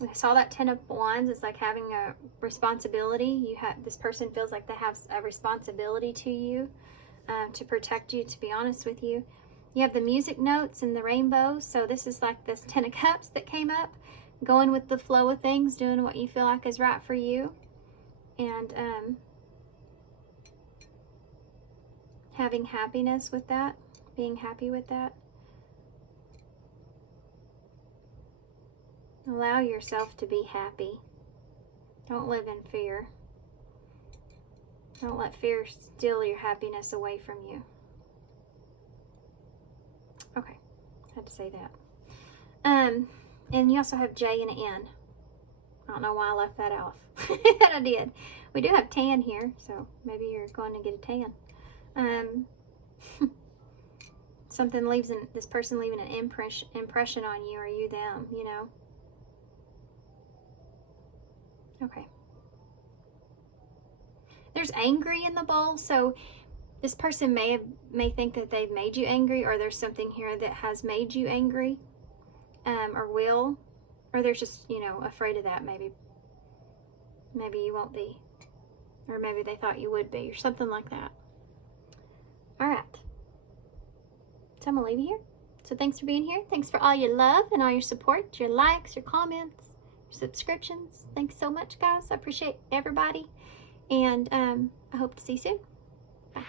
we saw that 10 of Wands. It's like having a responsibility. This person feels like they have a responsibility to you, to protect you, to be honest with you. You have the music notes and the rainbow, so this is like this 10 of Cups that came up. Going with the flow of things, doing what you feel like is right for you, and having happiness with that, being happy with that. Allow yourself to be happy. Don't live in fear. Don't let fear steal your happiness away from you. Okay, had to say that. And you also have J and an N. I don't know why I left that off. But I did. We do have tan here, so maybe you're going to get a tan. This person leaving an impression on you, or you them, you know. Okay. There's angry in the bowl, so this person may think that they've made you angry, or there's something here that has made you angry. Or will, or they're just, you know, afraid of that. Maybe you won't be, or maybe they thought you would be, or something like that. All right, so I'm gonna leave you here. So thanks for being here. Thanks for all your love and all your support, your likes, your comments, your subscriptions. Thanks so much, guys. I appreciate everybody, and I hope to see you soon. Bye.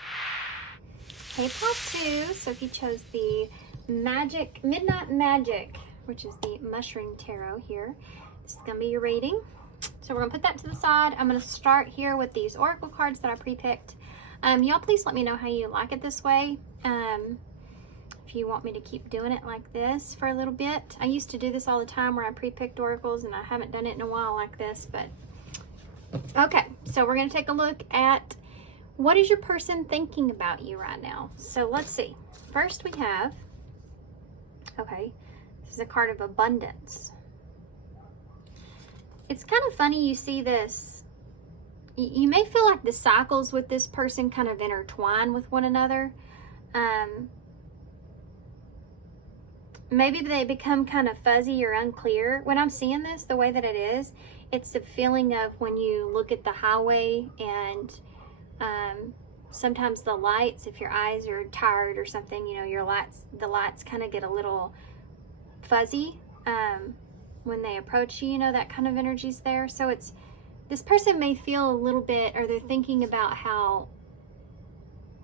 Hey, Paws 2. So if you chose the Midnight Magic, which is the Mushroom Tarot here, this is going to be your reading. So we're going to put that to the side. I'm going to start here with these Oracle cards that I pre-picked. Y'all please let me know how you like it this way. If you want me to keep doing it like this for a little bit. I used to do this all the time where I pre-picked oracles, and I haven't done it in a while like this. But okay, so we're going to take a look at what is your person thinking about you right now. So let's see. First we have, okay, this is a card of abundance. It's kind of funny you see this. You may feel like the cycles with this person kind of intertwine with one another. maybe they become kind of fuzzy or unclear. When I'm seeing this, the way that it is, it's the feeling of when you look at the highway and sometimes the lights, if your eyes are tired or something, you know, the lights kind of get a little fuzzy when they approach you, you know, that kind of energy's there. So it's, this person may feel a little bit, or they're thinking about how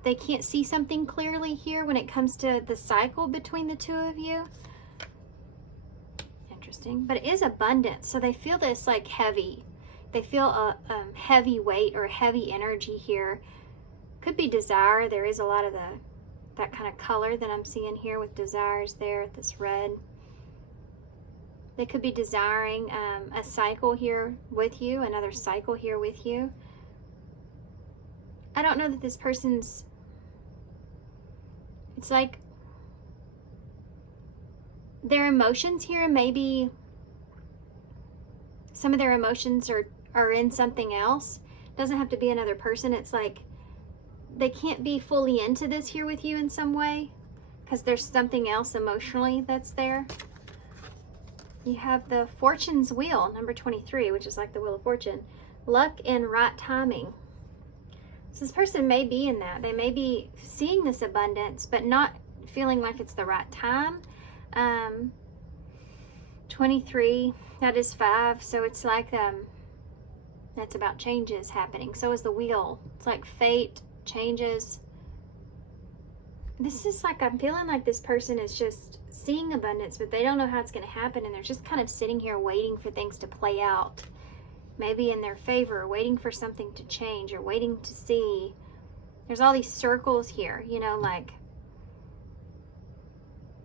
they can't see something clearly here when it comes to the cycle between the two of you. Interesting. But it is abundance. So they feel this like heavy. They feel a heavy weight or heavy energy here. Could be desire. There is a lot of that kind of color that I'm seeing here with desires there, this red. They could be desiring a cycle here with you, another cycle here with you. I don't know that this person's, it's like their emotions here, maybe some of their emotions are in something else. Doesn't have to be another person. It's like they can't be fully into this here with you in some way because there's something else emotionally that's there. You have the Fortune's Wheel, number 23, which is like the Wheel of Fortune. Luck and right timing. So this person may be in that. They may be seeing this abundance, but not feeling like it's the right time. 23, that is 5. So it's like, that's about changes happening. So is the wheel. It's like fate, changes. This is like, I'm feeling like this person is just seeing abundance, but they don't know how it's going to happen. And they're just kind of sitting here waiting for things to play out. Maybe in their favor, waiting for something to change or waiting to see. There's all these circles here, you know, like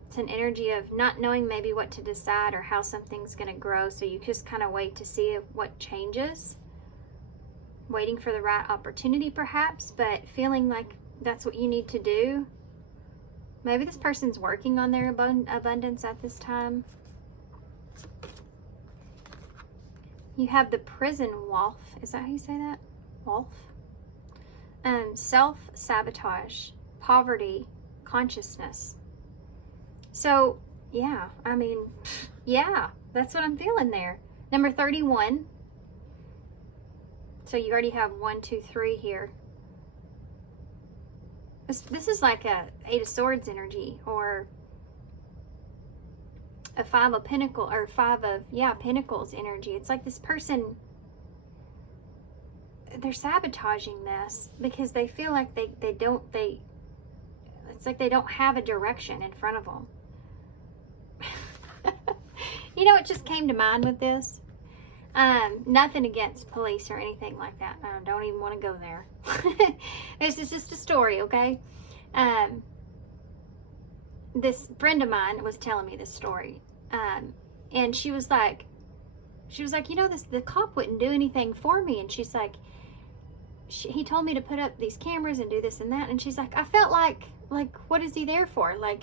it's an energy of not knowing maybe what to decide or how something's going to grow. So you just kind of wait to see what changes. Waiting for the right opportunity perhaps, but feeling like that's what you need to do. Maybe this person's working on their abundance at this time. You have the Prison Wolf. Is that how you say that? Wolf? Self-sabotage, poverty, consciousness. So, yeah, I mean, yeah, that's what I'm feeling there. Number 31. So you already have 1, 2, 3 here. This is like a 8 of Swords energy, or a 5 of Pentacles, or 5 of, Pentacles energy. It's like this person, they're sabotaging this because they feel like it's like they don't have a direction in front of them. You know, it just came to mind with this. Nothing against police or anything like that. I don't even want to go there. This is just a story, okay? This friend of mine was telling me this story. And she was like, you know, the cop wouldn't do anything for me. And she's like, he told me to put up these cameras and do this and that. And she's like, I felt like, what is he there for? Like,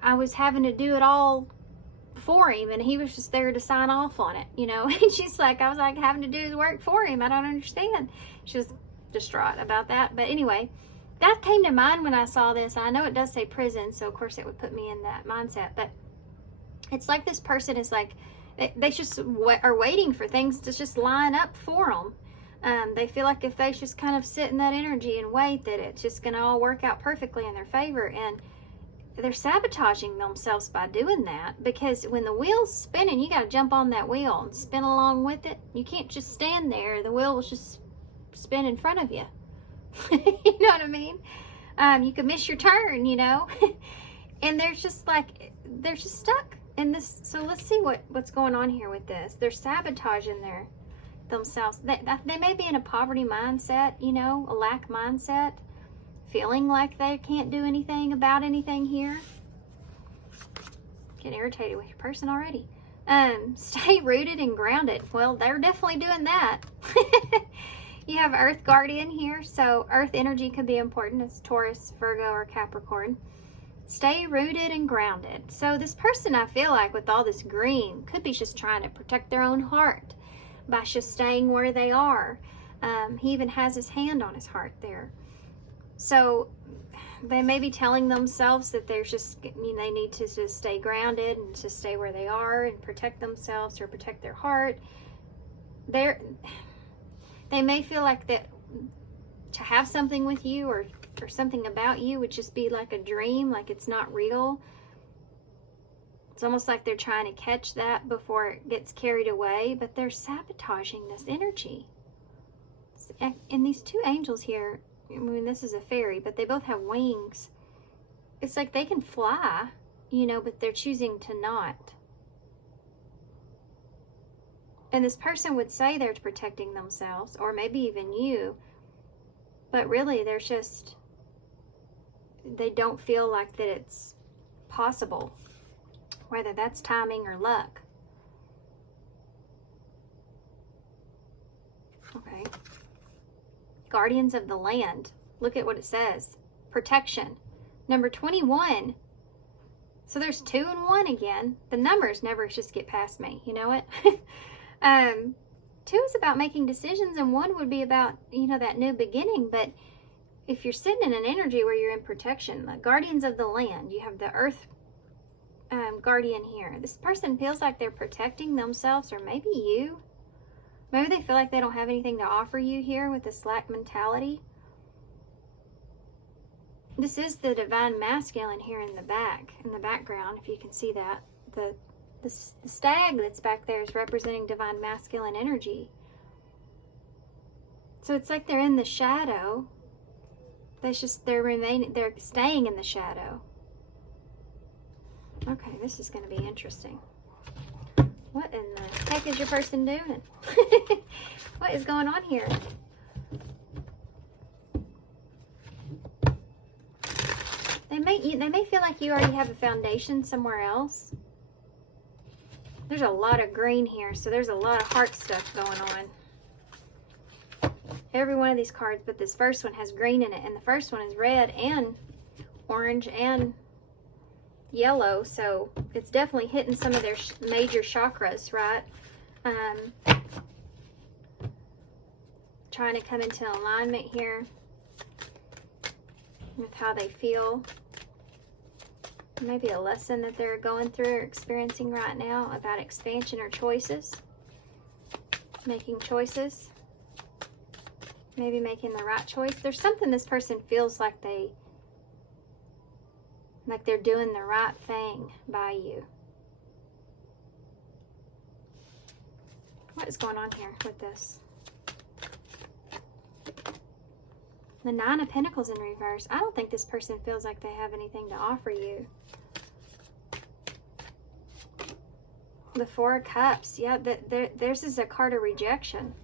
I was having to do it all for him and he was just there to sign off on it, you know. And she's like, I was like having to do the work for him. I don't understand. She was distraught about that. But anyway, that came to mind when I saw this. I know it does say prison, so of course it would put me in that mindset. But it's like this person is like, they just are waiting for things to just line up for them. They feel like if they just kind of sit in that energy and wait, that it's just going to all work out perfectly in their favor. And they're sabotaging themselves by doing that, because when the wheel's spinning, you got to jump on that wheel and spin along with it. You can't just stand there. The wheel will just spin in front of you. You know what I mean? You could miss your turn, you know. And they're just stuck in this. So let's see what's going on here with this. They're sabotaging themselves. They may be in a poverty mindset, you know, a lack mindset. Feeling like they can't do anything about anything here. Getting irritated with your person already. Stay rooted and grounded. Well, they're definitely doing that. You have Earth Guardian here. So Earth energy could be important. It's Taurus, Virgo, or Capricorn. Stay rooted and grounded. So this person, I feel like, with all this green, could be just trying to protect their own heart by just staying where they are. He even has his hand on his heart there. So they may be telling themselves that there's just, I mean, they need to just stay grounded and to stay where they are and protect themselves or protect their heart. They may feel like that to have something with you or something about you would just be like a dream, like it's not real. It's almost like they're trying to catch that before it gets carried away, but they're sabotaging this energy. And these two angels here, I mean, this is a fairy, but they both have wings. It's like they can fly, you know, but they're choosing to not. And this person would say they're protecting themselves, or maybe even you, but really they're just, they don't feel like that it's possible, whether that's timing or luck. Okay. Guardians of the land. Look at what it says. Protection. Number 21. So there's 2 and 1 again. The numbers never just get past me. You know what? 2 is about making decisions, and 1 would be about, you know, that new beginning. But if you're sitting in an energy where you're in protection, the guardians of the land, you have the earth guardian here. This person feels like they're protecting themselves, or maybe you. Maybe they feel like they don't have anything to offer you here with this lack mentality. This is the divine masculine here in the background, if you can see that. The stag that's back there is representing divine masculine energy. So it's like they're in the shadow. They're staying in the shadow. Okay, this is going to be interesting. What in the heck is your person doing? What is going on here? They may feel like you already have a foundation somewhere else. There's a lot of green here, so there's a lot of heart stuff going on. Every one of these cards, but this first one has green in it, and the first one is red and orange and yellow, so it's definitely hitting some of their major chakras, right? Trying to come into alignment here with how they feel. Maybe a lesson that they're going through or experiencing right now about expansion or choices. Making choices. Maybe making the right choice. There's something this person feels like they're doing the right thing by you. What is going on here with this? The 9 of Pentacles in reverse. I don't think this person feels like they have anything to offer you. The 4 of Cups. Yeah, theirs is a card of rejection.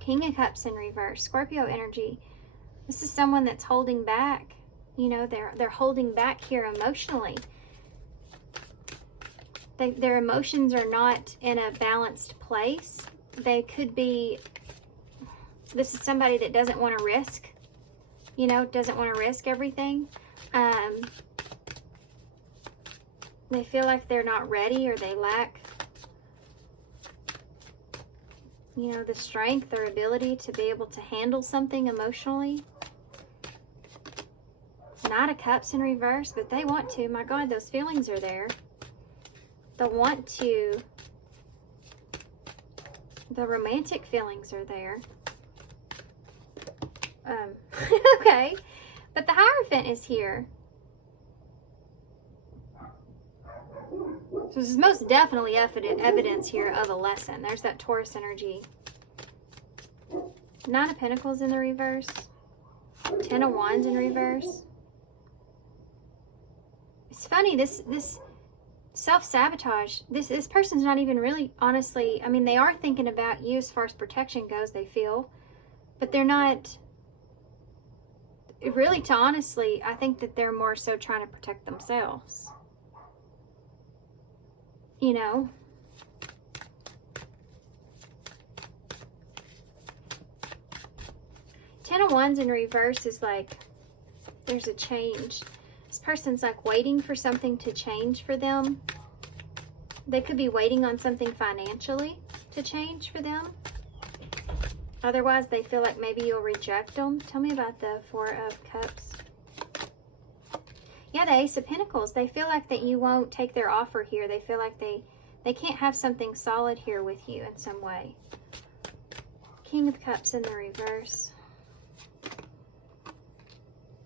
King of Cups in reverse. Scorpio energy. This is someone that's holding back. You know, they're holding back here emotionally. Their emotions are not in a balanced place. They could be... This is somebody that doesn't want to risk. You know, doesn't want to risk everything. They feel like they're not ready, or they lack, you know, the strength or ability to be able to handle something emotionally. 9 of Cups in reverse, but they want to. My God, those feelings are there. The want to. The romantic feelings are there. Okay. But the Hierophant is here. So this is most definitely evidence here of a lesson. There's that Taurus energy. 9 of Pentacles in the reverse. 10 of Wands in reverse. It's funny, this self-sabotage, this person's not even really, honestly, I mean, they are thinking about you as far as protection goes, they feel, but they're not, really, to honestly, I think that they're more so trying to protect themselves. You know? Ten of Wands in reverse is like, there's a change. This person's like waiting for something to change for them. They could be waiting on something financially to change for them. Otherwise, they feel like maybe you'll reject them. Tell me about the Four of Cups. Yeah, the Ace of Pentacles. They feel like that you won't take their offer here. They feel like they can't have something solid here with you in some way. King of Cups in the reverse.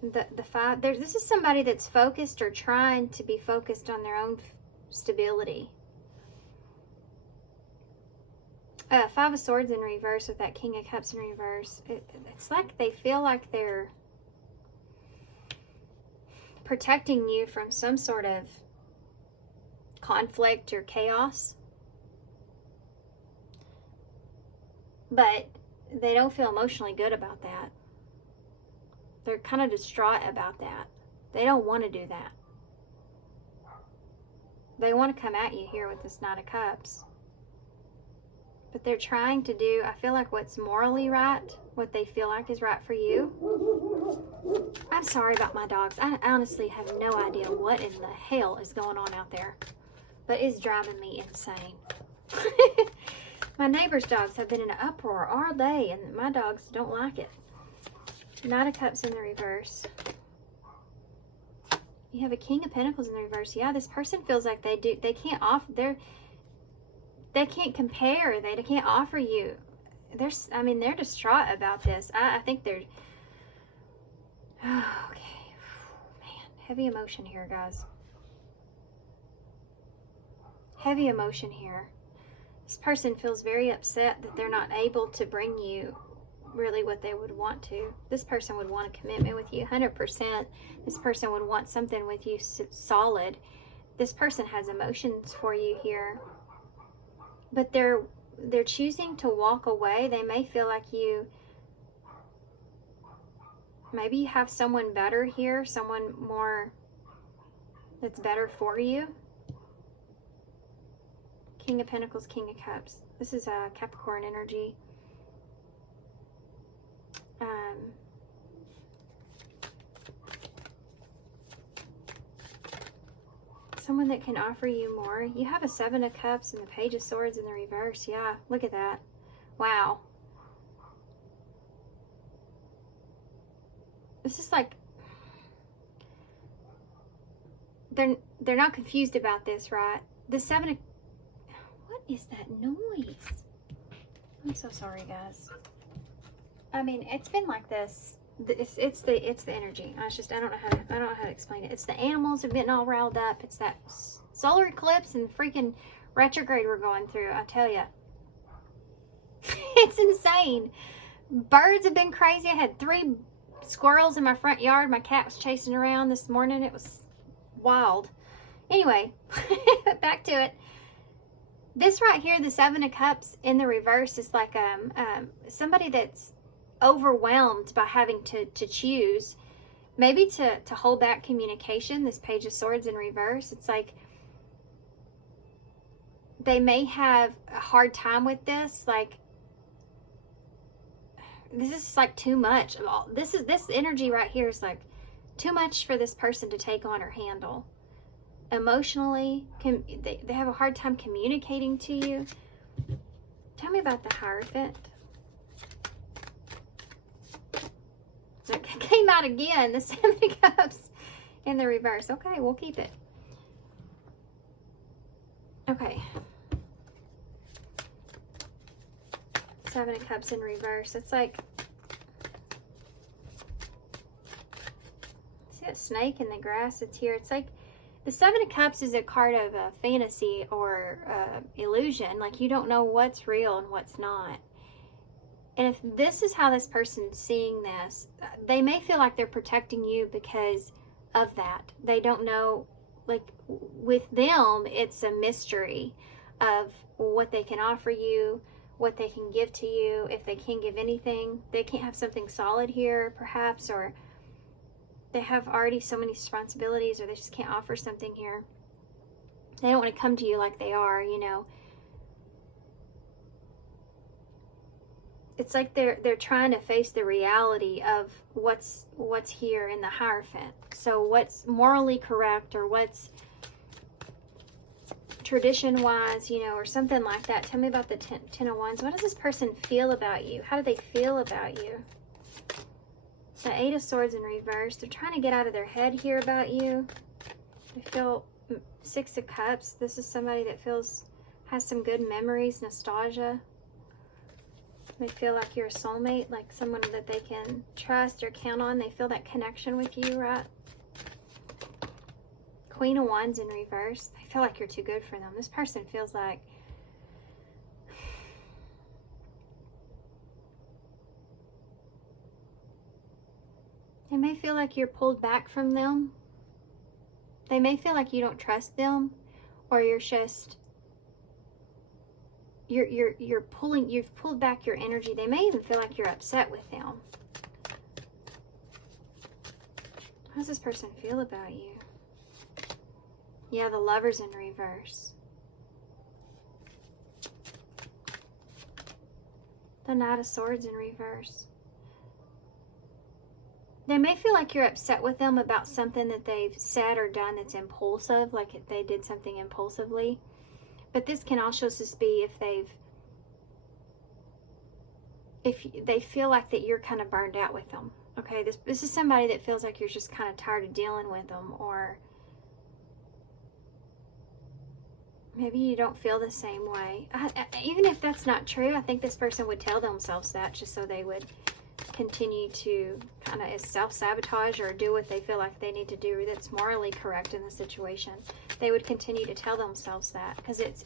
The Five. This is somebody that's focused or trying to be focused on their own stability. Five of Swords in reverse with that King of Cups in reverse. It's like they feel like they're protecting you from some sort of conflict or chaos. But they don't feel emotionally good about that. They're kind of distraught about that. They don't want to do that. They want to come at you here with this Knight of Cups. But they're trying to do, I feel like, what's morally right, what they feel like is right for you. I'm sorry about my dogs. I honestly have no idea what in the hell is going on out there. But it's driving me insane. My neighbor's dogs have been in an uproar all day, and my dogs don't like it. Knight of Cups in the reverse. You have a King of Pentacles in the reverse. Yeah, this person feels like they can't offer, they can't compare. They can't offer you. They're distraught about this. I think they're, oh, okay. Man, heavy emotion here, guys. Heavy emotion here. This person feels very upset that they're not able to bring you really what they would want to. This person would want a commitment with you 100%. This person would want something with you solid. This person has emotions for you here. But they're choosing to walk away. They may feel like maybe you have someone better here, someone more that's better for you. King of Pentacles, King of Cups. This is a Capricorn energy. Someone that can offer you more. You have a Seven of Cups and the Page of Swords in the reverse. Yeah, look at that. Wow. This is like, they're not confused about this, right? The Seven of, what is that noise? I'm so sorry, guys. I mean, it's been like this. It's the energy. I don't know how to explain it. It's the animals have been all riled up. It's that solar eclipse and freaking retrograde we're going through. I tell you, it's insane. Birds have been crazy. I had 3 squirrels in my front yard. My cat was chasing around this morning. It was wild. Anyway, back to it. This right here, the Seven of Cups in the reverse, is like somebody that's overwhelmed by having to choose, maybe to hold back communication. This Page of Swords in reverse, it's like they may have a hard time with this. Like, this is like too much. This energy right here is like too much for this person to take on or handle. Emotionally, they have a hard time communicating to you. Tell me about the Hierophant. It came out again, the Seven of Cups in the reverse. Okay, we'll keep it. Okay. Seven of Cups in reverse. It's like, see that snake in the grass? It's here. It's like the Seven of Cups is a card of a fantasy or illusion. Like, you don't know what's real and what's not. And if this is how this person's seeing this, they may feel like they're protecting you because of that. They don't know, like, with them, it's a mystery of what they can offer you, what they can give to you, if they can give anything. They can't have something solid here, perhaps, or they have already so many responsibilities, or they just can't offer something here. They don't want to come to you like they are, you know. It's like they're trying to face the reality of what's here in the Hierophant. So what's morally correct, or what's tradition-wise, you know, or something like that. Tell me about the Ten of Wands. What does this person feel about you? How do they feel about you? The Eight of Swords in reverse. They're trying to get out of their head here about you. They feel Six of Cups. This is somebody that has some good memories, nostalgia. They feel like you're a soulmate, like someone that they can trust or count on. They feel that connection with you, right? Queen of Wands in reverse. They feel like you're too good for them. This person feels like they may feel like you're pulled back from them. They may feel like you don't trust them, or you're just you've pulled back your energy. They may even feel like you're upset with them. How does this person feel about you? Yeah, the Lovers in reverse. The Knight of Swords in reverse. They may feel like you're upset with them about something that they've said or done that's impulsive, like if they did something impulsively. But this can also just be if they feel like that you're kind of burned out with them. Okay, this is somebody that feels like you're just kind of tired of dealing with them, or maybe you don't feel the same way. Even if that's not true, I think this person would tell themselves that just so they would continue to kind of self-sabotage or do what they feel like they need to do that's morally correct in the situation. They would continue to tell themselves that, because it's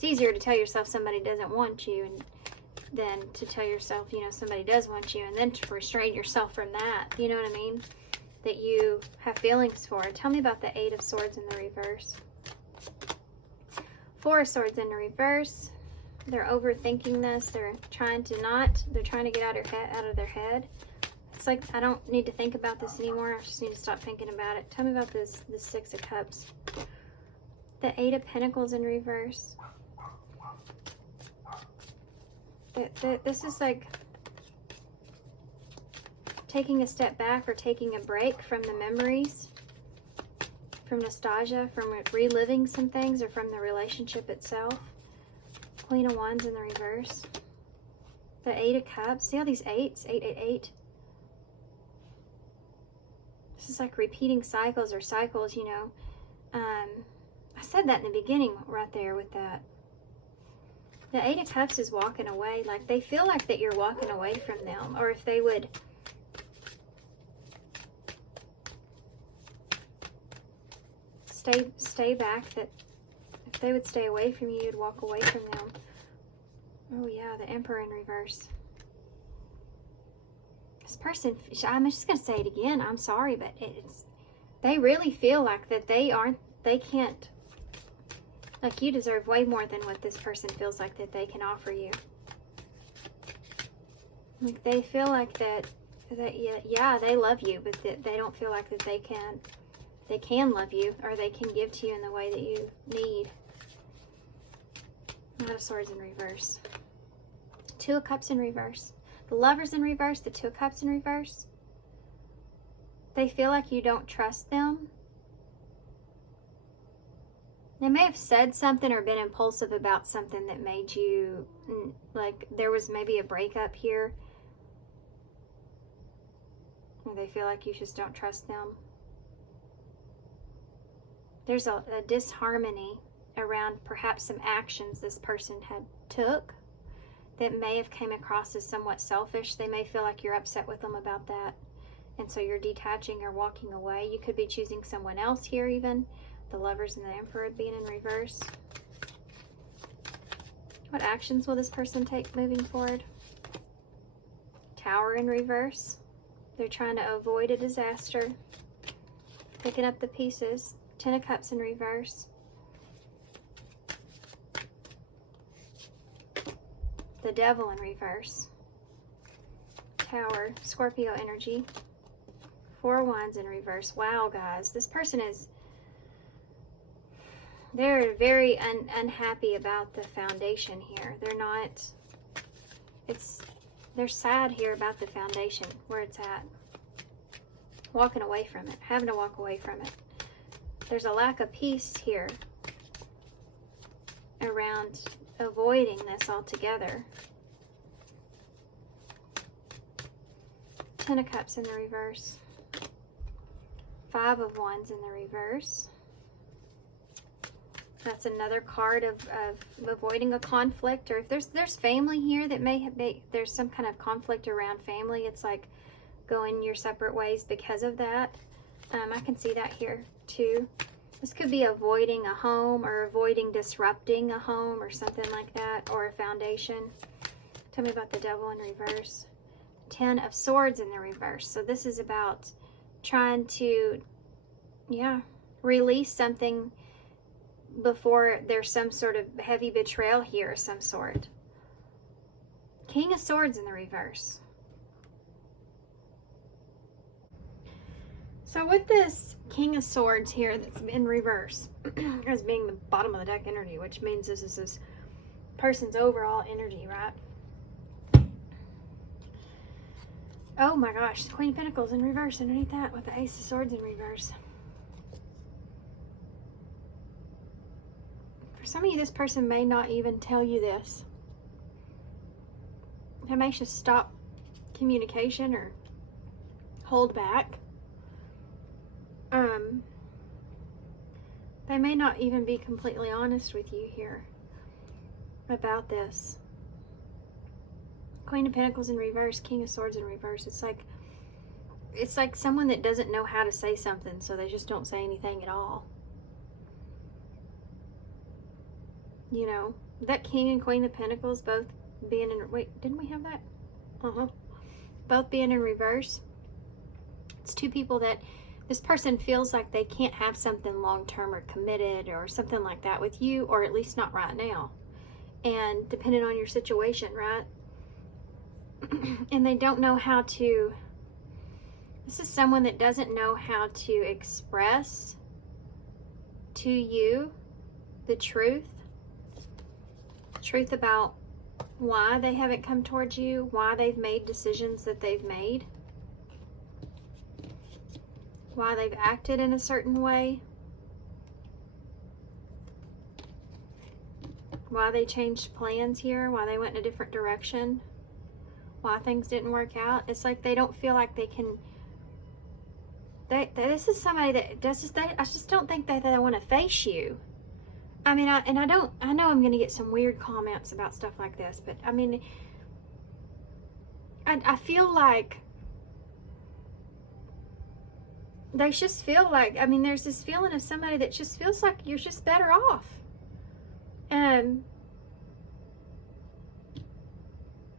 easier to tell yourself somebody doesn't want you than to tell yourself, you know, somebody does want you, and then to restrain yourself from that, you know what I mean, that you have feelings for. Tell me about the Eight of Swords in the reverse. Four of Swords in the reverse. They're overthinking this. They're trying to get out of their head. It's like, I don't need to think about this anymore. I just need to stop thinking about it. Tell me about this Six of Cups. The Eight of Pentacles in reverse. This is like taking a step back or taking a break from the memories, from nostalgia, from reliving some things, or from the relationship itself. Queen of Wands in the reverse. The Eight of Cups. See all these eights? 888. This is like repeating cycles, you know. I said that in the beginning right there with that. The Eight of Cups is walking away. Like they feel like that you're walking away from them. Or if they would stay back, that if they would stay away from you, you'd walk away from them. Oh yeah, the Emperor in reverse. This person, I'm just going to say it again. I'm sorry, but they really feel like that they can't, like you deserve way more than what this person feels like that they can offer you. Like they feel like that yeah, they love you, but that they don't feel like that they can love you, or they can give to you in the way that you need. Knight of Swords in reverse. Two of Cups in reverse. The Lovers in reverse, the Two of Cups in reverse. They feel like you don't trust them. They may have said something or been impulsive about something that made you, like there was maybe a breakup here. Or they feel like you just don't trust them. There's a disharmony around perhaps some actions this person had took that may have came across as somewhat selfish. They may feel like you're upset with them about that, and so you're detaching or walking away. You could be choosing someone else here even. The Lovers and the Emperor being in reverse. What actions will this person take moving forward? Tower in reverse. They're trying to avoid a disaster. Picking up the pieces. Ten of Cups in reverse. The Devil in reverse. Tower. Scorpio energy. Four of Wands in reverse. Wow, guys. This person is... They're very unhappy about the foundation here. They're not... They're sad here about the foundation, where it's at. Walking away from it. Having to walk away from it. There's a lack of peace here. around avoiding this altogether. 10 of Cups in the reverse. 5 of Wands in the reverse. That's another card of avoiding a conflict, or if there's family here that may have there's some kind of conflict around family. It's like going your separate ways because of that. I can see that here too. This could be avoiding a home or avoiding disrupting a home or something like that, or a foundation. Tell me about the Devil in reverse. 10 of Swords in the reverse. So this is about trying to, release something before there's some sort of heavy betrayal here of some sort. King of Swords in the reverse. So with this King of Swords here that's in reverse, as being the bottom of the deck energy, which means this is this person's overall energy, right? Oh my gosh, the Queen of Pentacles in reverse underneath that with the Ace of Swords in reverse. For some of you, this person may not even tell you this. They may just stop communication or hold back. They may not even be completely honest with you here about this. Queen of Pentacles in reverse, King of Swords in reverse. It's like someone that doesn't know how to say something, so they just don't say anything at all. You know, that King and Queen of Pentacles both being in, wait, didn't we have that? Both being in reverse. It's two people that this person feels like they can't have something long-term or committed or something like that with you, or at least not right now. And depending on your situation, right? And they don't know how to, this is someone that doesn't know how to express to you the truth about why they haven't come towards you, why they've made decisions that they've made, why they've acted in a certain way, why they changed plans here, why they went in a different direction, why things didn't work out. It's like they don't feel like they can, this is somebody that does just, I just don't think that they want to face you. I mean, I know I'm going to get some weird comments about stuff like this, but I mean, I feel like they just feel like, I mean, there's this feeling of somebody that just feels like you're just better off. And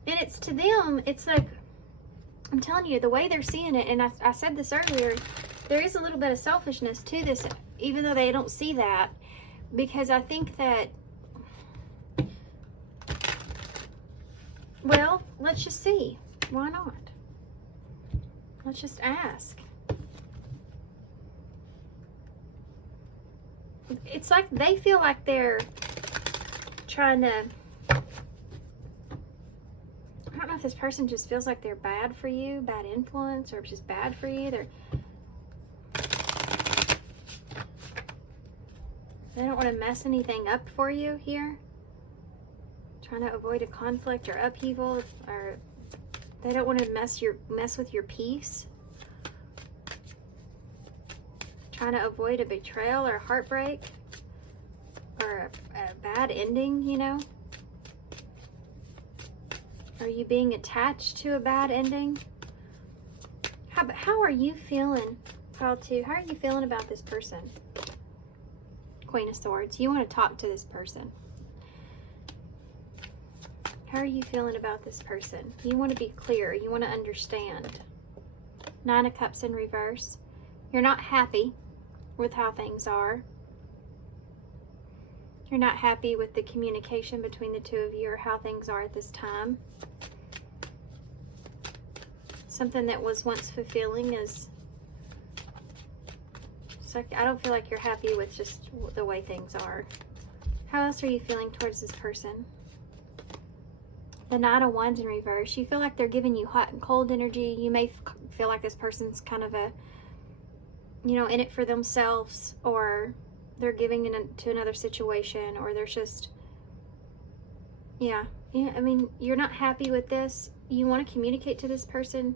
it's to them, it's like, I'm telling you, the way they're seeing it, and I said this earlier, there is a little bit of selfishness to this, even though they don't see that. Because I think that, well, let's just see. Why not? Let's just ask. It's like they feel like they're trying to, I don't know if this person just feels like they're bad for you, bad influence, or just bad for you. They don't want to mess anything up for you here. Trying to avoid a conflict or upheaval, or they don't want to mess with your peace. Trying to avoid a betrayal or heartbreak or a bad ending, you know. Are you being attached to a bad ending? How are you feeling, Pile 2? How are you feeling about this person? Queen of Swords. You want to talk to this person. How are you feeling about this person? You want to be clear. You want to understand. 9 of Cups in reverse. You're not happy with how things are. You're not happy with the communication between the two of you or how things are at this time. Something that was once fulfilling is, it's like, I don't feel like you're happy with just the way things are. How else are you feeling towards this person? The Knight of Wands in reverse. You feel like they're giving you hot and cold energy. You may feel like this person's kind of a, you know, in it for themselves, or they're giving in to another situation, or they're just, Yeah. Yeah, I mean, you're not happy with this. You want to communicate to this person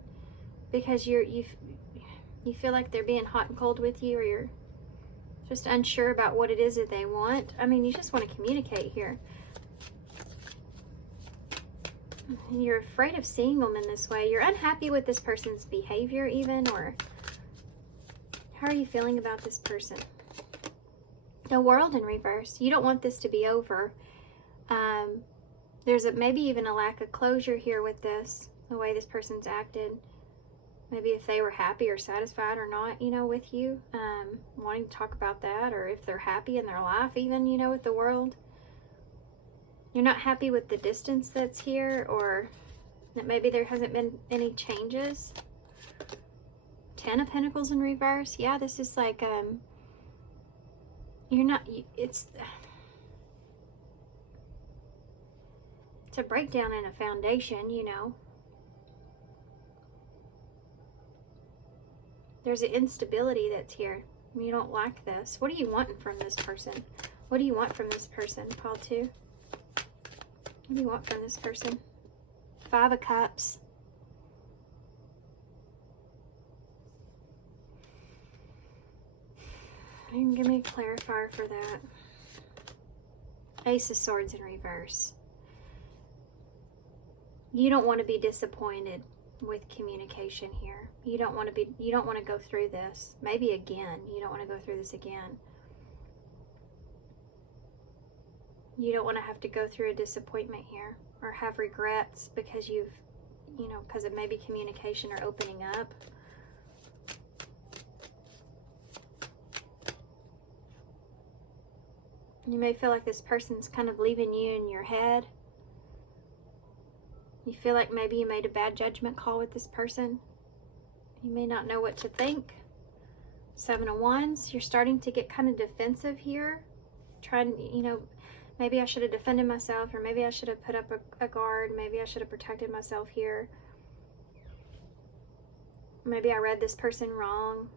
because you feel like they're being hot and cold with you, or you're just unsure about what it is that they want. I mean, you just want to communicate here. And you're afraid of seeing them in this way. You're unhappy with this person's behavior even, or how are you feeling about this person? The World in reverse. You don't want this to be over. There's maybe even a lack of closure here with this, the way this person's acted. Maybe if they were happy or satisfied or not, you know, with you, wanting to talk about that, or if they're happy in their life even, you know, with the World. You're not happy with the distance that's here, or that maybe there hasn't been any changes. 10 of Pentacles in reverse. Yeah, this is like, you're not, it's a breakdown in a foundation, you know. There's an instability that's here. You don't like this. What are you wanting from this person? What do you want from this person? Paul 2. What do you want from this person? 5 of Cups. You can give me a clarifier for that. Ace of Swords in reverse. You don't want to be disappointed with communication here. You don't want to go through this. Maybe again. You don't want to go through this again. You don't want to have to go through a disappointment here, or have regrets because because of maybe communication or opening up. You may feel like this person's kind of leaving you in your head. You feel like maybe you made a bad judgment call with this person. You may not know what to think. 7 of Wands. You're starting to get kind of defensive here. Trying, maybe I should have defended myself, or maybe I should have put up a guard. Maybe I should have protected myself here. Maybe I read this person wrong.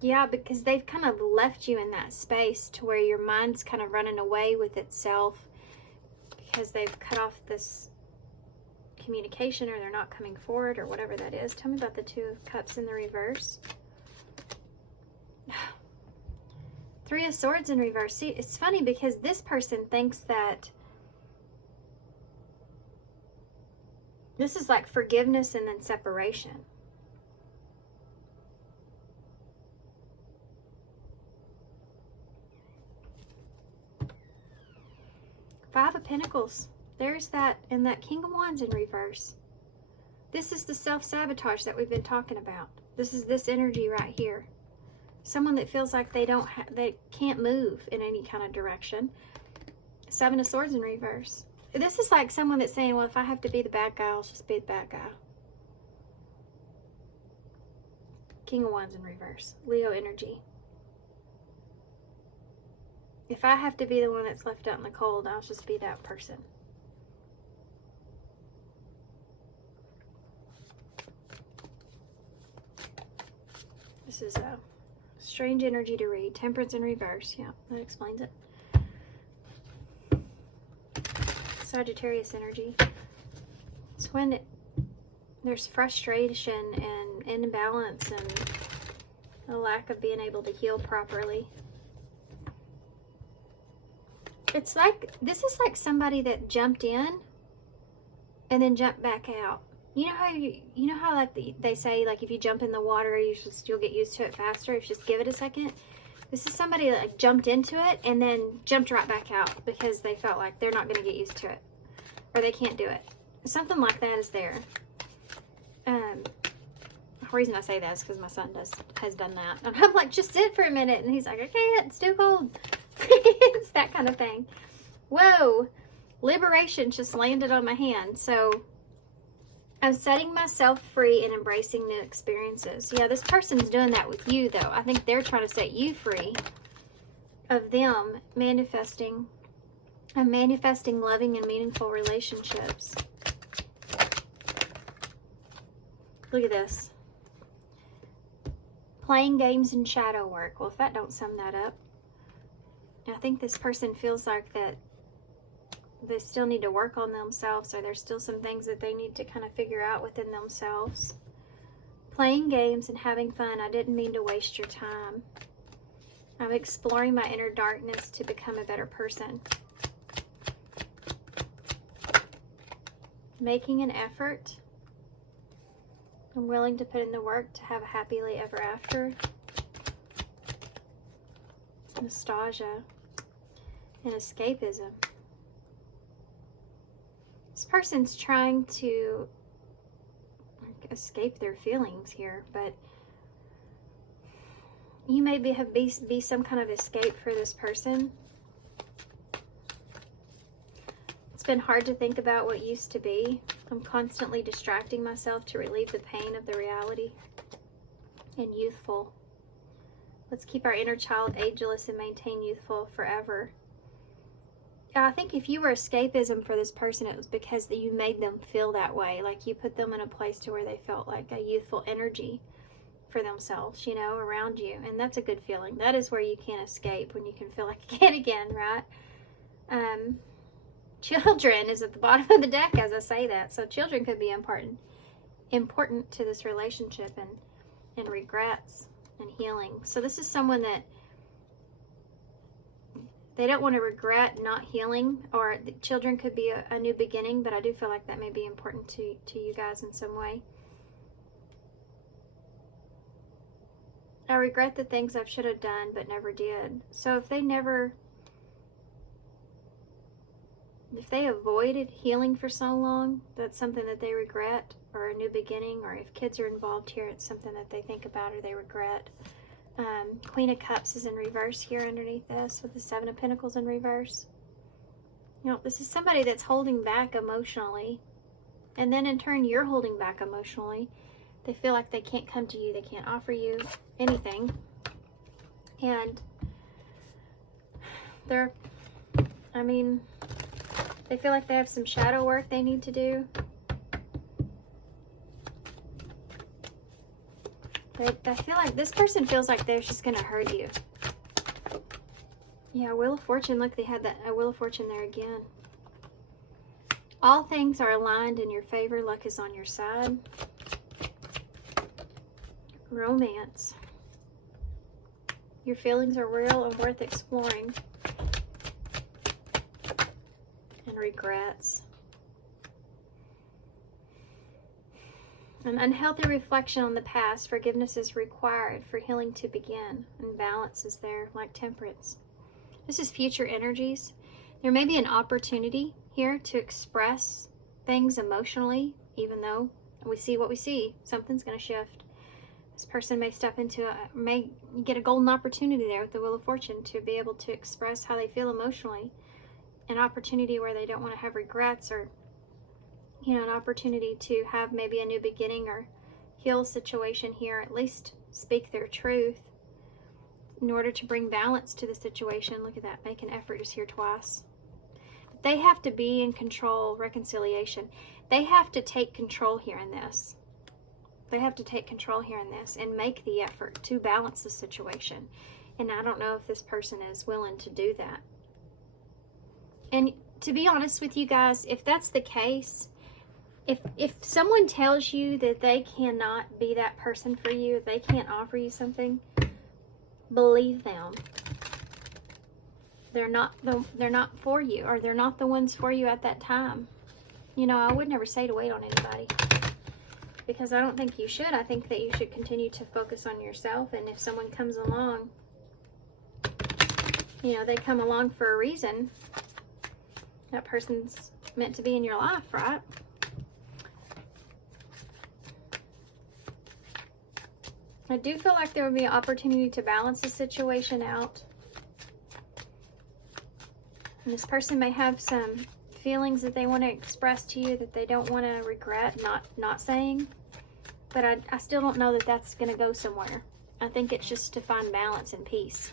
Yeah, because they've kind of left you in that space to where your mind's kind of running away with itself because they've cut off this communication, or they're not coming forward, or whatever that is. Tell me about the 2 of Cups in the reverse. 3 of Swords in reverse. See, it's funny because this person thinks that this is like forgiveness and then separation. Five of Pentacles. There's that, and that King of Wands in reverse. This is the self-sabotage that we've been talking about. This is this energy right here. Someone that feels like they can't move in any kind of direction. 7 of Swords in reverse. This is like someone that's saying, well, if I have to be the bad guy, I'll just be the bad guy. King of Wands in reverse. Leo energy. If I have to be the one that's left out in the cold, I'll just be that person. This is a strange energy to read. Temperance in reverse. Yeah, that explains it. Sagittarius energy. It's when there's frustration and imbalance and a lack of being able to heal properly. It's like, this is like somebody that jumped in and then jumped back out. You know how like they say, like, if you jump in the water, you'll get used to it faster if you just give it a second. This is somebody that like jumped into it and then jumped right back out because they felt like they're not going to get used to it, or they can't do it. Something like that is there. The reason I say that is because my son has done that. And I'm like, just sit for a minute, and he's like, okay, it's too cold. It's that kind of thing. Whoa, liberation just landed on my hand. So I'm setting myself free and embracing new experiences. Yeah, this person's doing that with you, though. I think they're trying to set you free of them manifesting loving and meaningful relationships. Look at this. Playing games and shadow work. Well, if that don't sum that up, I think this person feels like that they still need to work on themselves, or there's still some things that they need to kind of figure out within themselves. Playing games and having fun. I didn't mean to waste your time. I'm exploring my inner darkness to become a better person. Making an effort. I'm willing to put in the work to have a happily ever after. Nostalgia and escapism. This person's trying to escape their feelings here, but you may be some kind of escape for this person. It's been hard to think about what used to be. I'm constantly distracting myself to relieve the pain of the reality. And youthful. Let's keep our inner child ageless and maintain youthful forever. I think if you were escapism for this person, it was because you made them feel that way. Like you put them in a place to where they felt like a youthful energy for themselves, you know, around you. And that's a good feeling. That is where you can't escape, when you can feel like a kid again, right? Children is at the bottom of the deck as I say that. So children could be important to this relationship, and regrets and healing. So this is someone that they don't want to regret not healing, or the children could be a new beginning, but I do feel like that may be important to you guys in some way. I regret the things I should have done but never did. So if they avoided healing for so long, that's something that they regret, or a new beginning. Or if kids are involved here, it's something that they think about or they regret. Queen of Cups is in reverse here underneath this, with the Seven of Pentacles in reverse. You know, this is somebody that's holding back emotionally, and then in turn you're holding back emotionally. They feel like they can't come to you, they can't offer you anything, and they feel like they have some shadow work they need to do. I feel like this person feels like they're just going to hurt you. Yeah, Wheel of Fortune. Look, they had that Wheel of Fortune there again. All things are aligned in your favor. Luck is on your side. Romance. Your feelings are real and worth exploring. And regrets. An unhealthy reflection on the past. Forgiveness is required for healing to begin. And balance is there, like Temperance. This is future energies. There may be an opportunity here to express things emotionally, even though we see what we see. Something's going to shift. This person may get a golden opportunity there with the Wheel of Fortune to be able to express how they feel emotionally. An opportunity where they don't want to have regrets, or you know, an opportunity to have maybe a new beginning or heal situation here, at least speak their truth in order to bring balance to the situation. Look at that, make an effort is here twice. But they have to be in control, reconciliation. They have to take control here in this. They have to take control here in this and make the effort to balance the situation. And I don't know if this person is willing to do that. And to be honest with you guys, if that's the case, if someone tells you that they cannot be that person for you, they can't offer you something, believe them. They're not for you, or they're not the ones for you at that time. You know, I would never say to wait on anybody, because I don't think you should. I think that you should continue to focus on yourself, and if someone comes along, you know, they come along for a reason. That person's meant to be in your life, right? I do feel like there would be an opportunity to balance the situation out. And this person may have some feelings that they want to express to you that they don't want to regret not saying. But I still don't know that that's going to go somewhere. I think it's just to find balance and peace.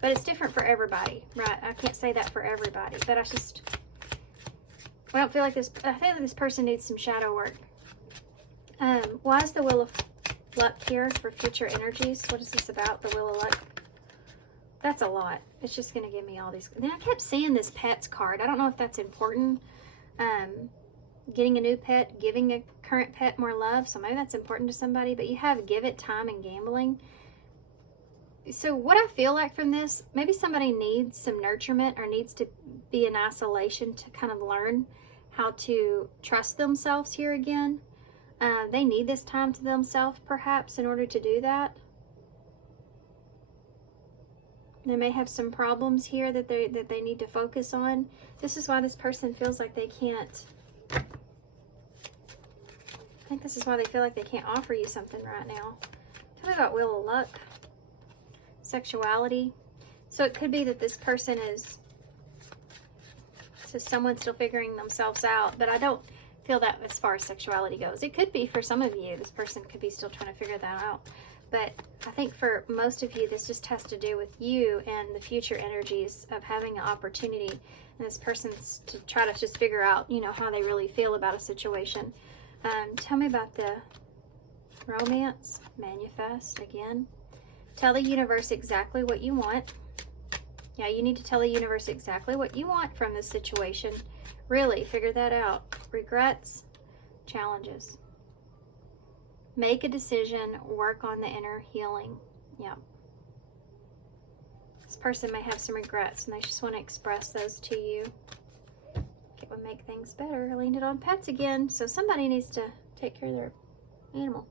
But it's different for everybody, right? I can't say that for everybody. But I don't feel like this. I feel like this person needs some shadow work. Why is the Wheel of Luck here for future energies? What is this about, the Wheel of Luck? That's a lot. It's just going to give me all these. Then I kept seeing this pets card. I don't know if that's important. Getting a new pet, giving a current pet more love. So maybe that's important to somebody. But you have give it time and gambling. So what I feel like from this, maybe somebody needs some nurturement or needs to be in isolation to kind of learn how to trust themselves here again. They need this time to themselves perhaps in order to do that. They may have some problems here that they need to focus on. This is why this person feels like they can't. I think this is why they feel like they can't offer you something right now. Tell me about Wheel of Luck. Sexuality. So it could be that this person is someone still figuring themselves out, but I don't feel that as far as sexuality goes. It could be for some of you, this person could be still trying to figure that out. But I think for most of you, this just has to do with you and the future energies of having an opportunity. And this person's to try to just figure out, you know, how they really feel about a situation. Tell me about the romance. Manifest again. Tell the universe exactly what you want. Yeah, you need to tell the universe exactly what you want from this situation. Really, figure that out. Regrets, challenges. Make a decision, work on the inner healing. Yeah. This person may have some regrets and they just want to express those to you. It would make things better. I leaned it on pets again, so somebody needs to take care of their animal.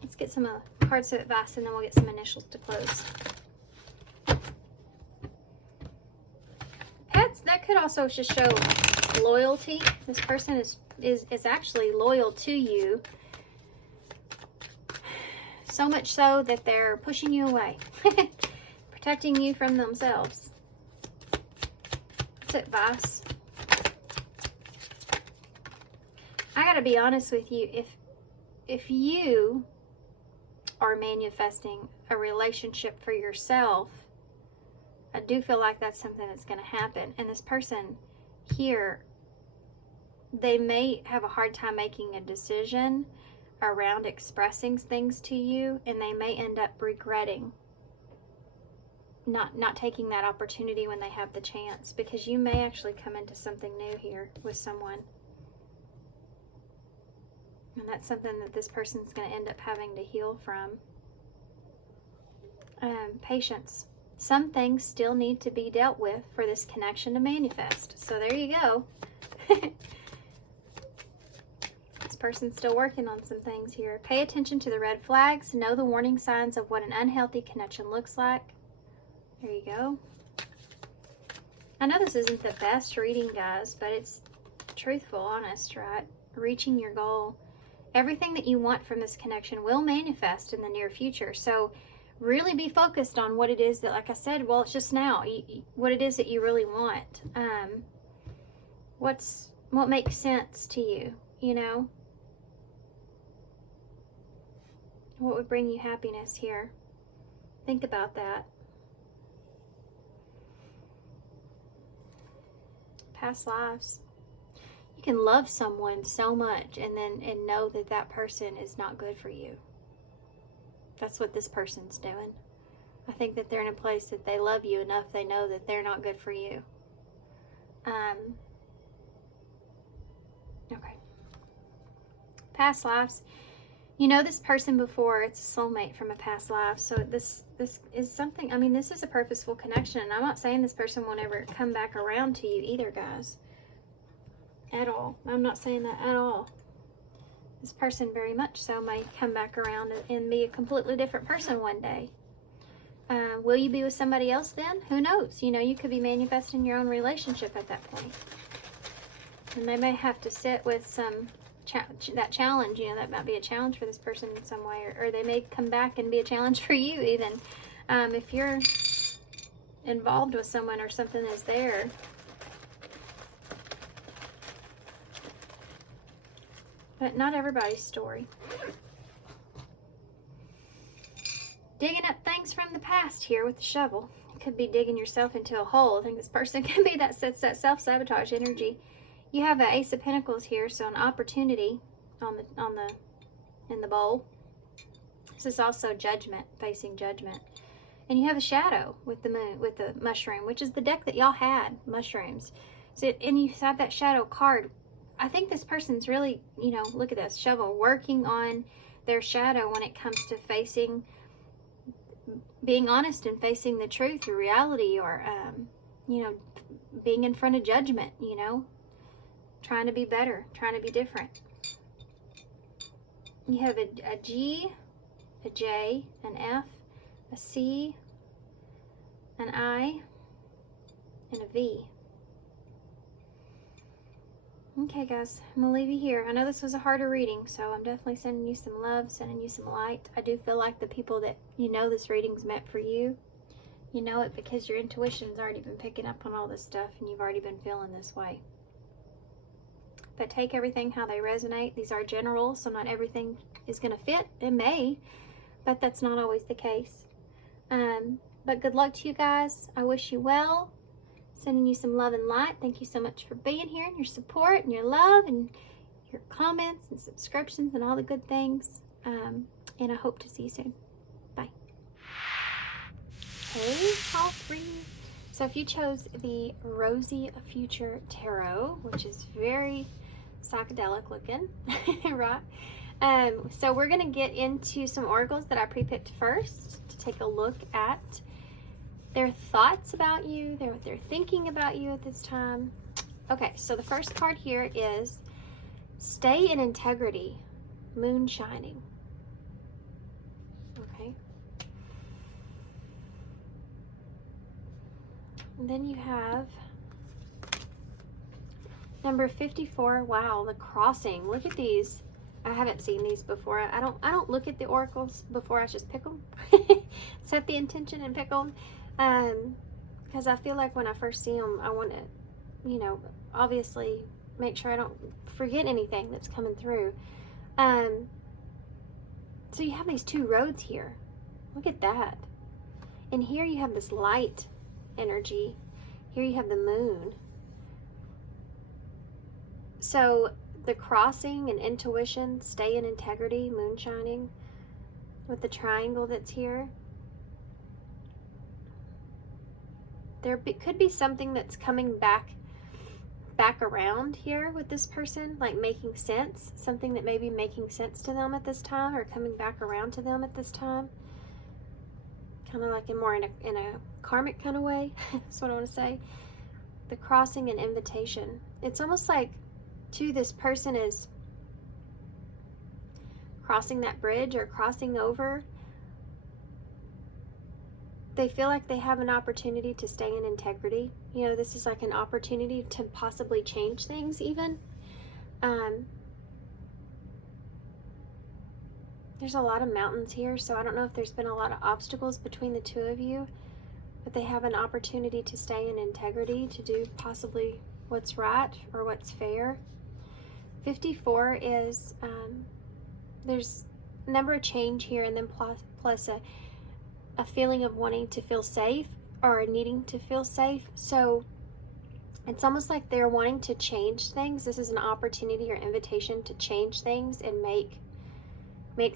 Let's get some cards of advice and then we'll get some initials to close. Pets, that could also just show loyalty. This person is actually loyal to you. So much so that they're pushing you away. Protecting you from themselves. What's advice? I gotta be honest with you. If you are manifesting a relationship for yourself, I do feel like that's something that's going to happen. And this person here, they may have a hard time making a decision around expressing things to you, and they may end up regretting not taking that opportunity when they have the chance, because you may actually come into something new here with someone. And that's something that this person's going to end up having to heal from. Patience. Some things still need to be dealt with for this connection to manifest. So there you go. This person's still working on some things here. Pay attention to the red flags. Know the warning signs of what an unhealthy connection looks like. There you go. I know this isn't the best reading, guys, but it's truthful, honest, right? Reaching your goal. Everything that you want from this connection will manifest in the near future. So really be focused on what it is that, like I said, well, it's just now, what it is that you really want. What makes sense to you, you know? What would bring you happiness here? Think about that. Past lives. You can love someone so much and know that that person is not good for you. That's what this person's doing. I think that they're in a place that they love you enough they know that they're not good for you. Okay. Past lives. You know this person before. It's a soulmate from a past life. So this is something, I mean, this is a purposeful connection. And I'm not saying this person won't ever come back around to you either, guys. At all. I'm not saying that at all. This person very much so may come back around and be a completely different person one day. Will you be with somebody else then? Who knows? You know, you could be manifesting your own relationship at that point. And they may have to sit with some that challenge. You know, that might be a challenge for this person in some way. Or they may come back and be a challenge for you even. If you're involved with someone or something is there. But not everybody's story. Digging up things from the past here with the shovel. It could be digging yourself into a hole. I think this person can be that self-sabotage energy. You have an Ace of Pentacles here, so an opportunity in the bowl. This is also judgment, facing judgment. And you have a shadow with the moon, with the mushroom, which is the deck that y'all had, mushrooms. So, and you have that shadow card. I think this person's really, you know, look at this, shovel, working on their shadow when it comes to facing, being honest and facing the truth or reality, or, you know, being in front of judgment, you know, trying to be better, trying to be different. You have a G, a J, an F, a C, an I, and a V. Okay, guys, I'm going to leave you here. I know this was a harder reading, so I'm definitely sending you some love, sending you some light. I do feel like the people that, you know, this reading's meant for you, you know it because your intuition's already been picking up on all this stuff and you've already been feeling this way. But take everything how they resonate. These are general, so not everything is going to fit. It may, but that's not always the case. But good luck to you guys. I wish you well. Sending you some love and light. Thank you so much for being here and your support and your love and your comments and subscriptions and all the good things. And I hope to see you soon. Bye. Okay, all three. So if you chose the Rosy Future Tarot, which is very psychedelic looking, right? So we're going to get into some oracles that I pre-picked first to take a look at their thoughts about you, what they're thinking about you at this time. Okay, so the first card here is Stay in Integrity, Moon Shining. Okay. And then you have number 54. Wow, the Crossing. Look at these. I haven't seen these before. I don't look at the oracles before I just pick them. Set the intention and pick them. Because I feel like when I first see them, I want to, you know, obviously make sure I don't forget anything that's coming through. So you have these two roads here. Look at that. And here you have this light energy. Here you have the moon. So the crossing and intuition, stay in integrity, moon shining, with the triangle that's here. There could be something that's coming back around here with this person, like making sense, something that may be making sense to them at this time or coming back around to them at this time. Kind of like in a karmic kind of way. That's what I want to say. The crossing and invitation. It's almost like, too, this person is crossing that bridge or crossing over. They feel like they have an opportunity to stay in integrity. You know, this is like an opportunity to possibly change things even. There's a lot of mountains here, so I don't know if there's been a lot of obstacles between the two of you, but they have an opportunity to stay in integrity, to do possibly what's right or what's fair. 54 is, there's a number of change here, and then plus a feeling of wanting to feel safe or needing to feel safe. So it's almost like they're wanting to change things. This is an opportunity or invitation to change things and make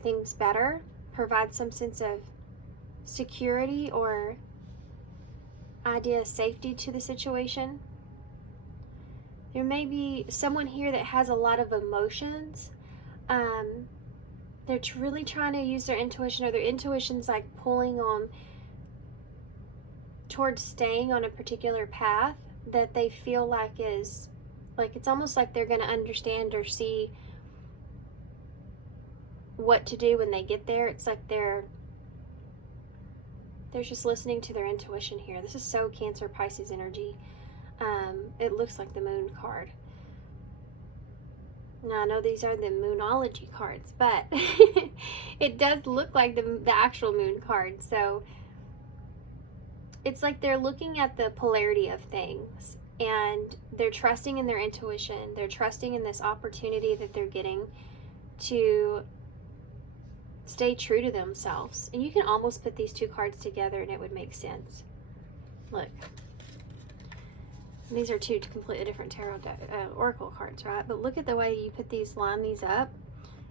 things better, provide some sense of security or idea of safety to the situation. There may be someone here that has a lot of emotions. They're really trying to use their intuition, or their intuition's like pulling them towards staying on a particular path that they feel like is, like, it's almost like they're going to understand or see what to do when they get there. It's like they're just listening to their intuition here. This is so Cancer, Pisces energy. It looks like the moon card. Now, I know these are the moonology cards, but it does look like the actual moon card. So it's like they're looking at the polarity of things, and they're trusting in their intuition. They're trusting in this opportunity that they're getting to stay true to themselves. And you can almost put these two cards together and it would make sense. Look. These are two completely different tarot oracle cards, right? But look at the way you put these, line these up,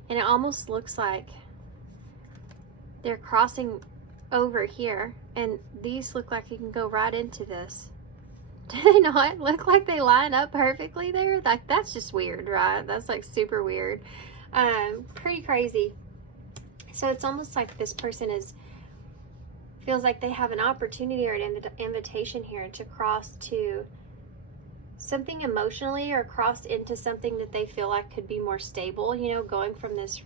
and it almost looks like they're crossing over here And these look like you can go right into this. Do they not look like they line up perfectly there? Like, that's just weird, right? That's like super weird. Pretty crazy. So it's almost like this person feels like they have an opportunity or an invitation here to cross to something emotionally, or cross into something that they feel like could be more stable, you know, going from this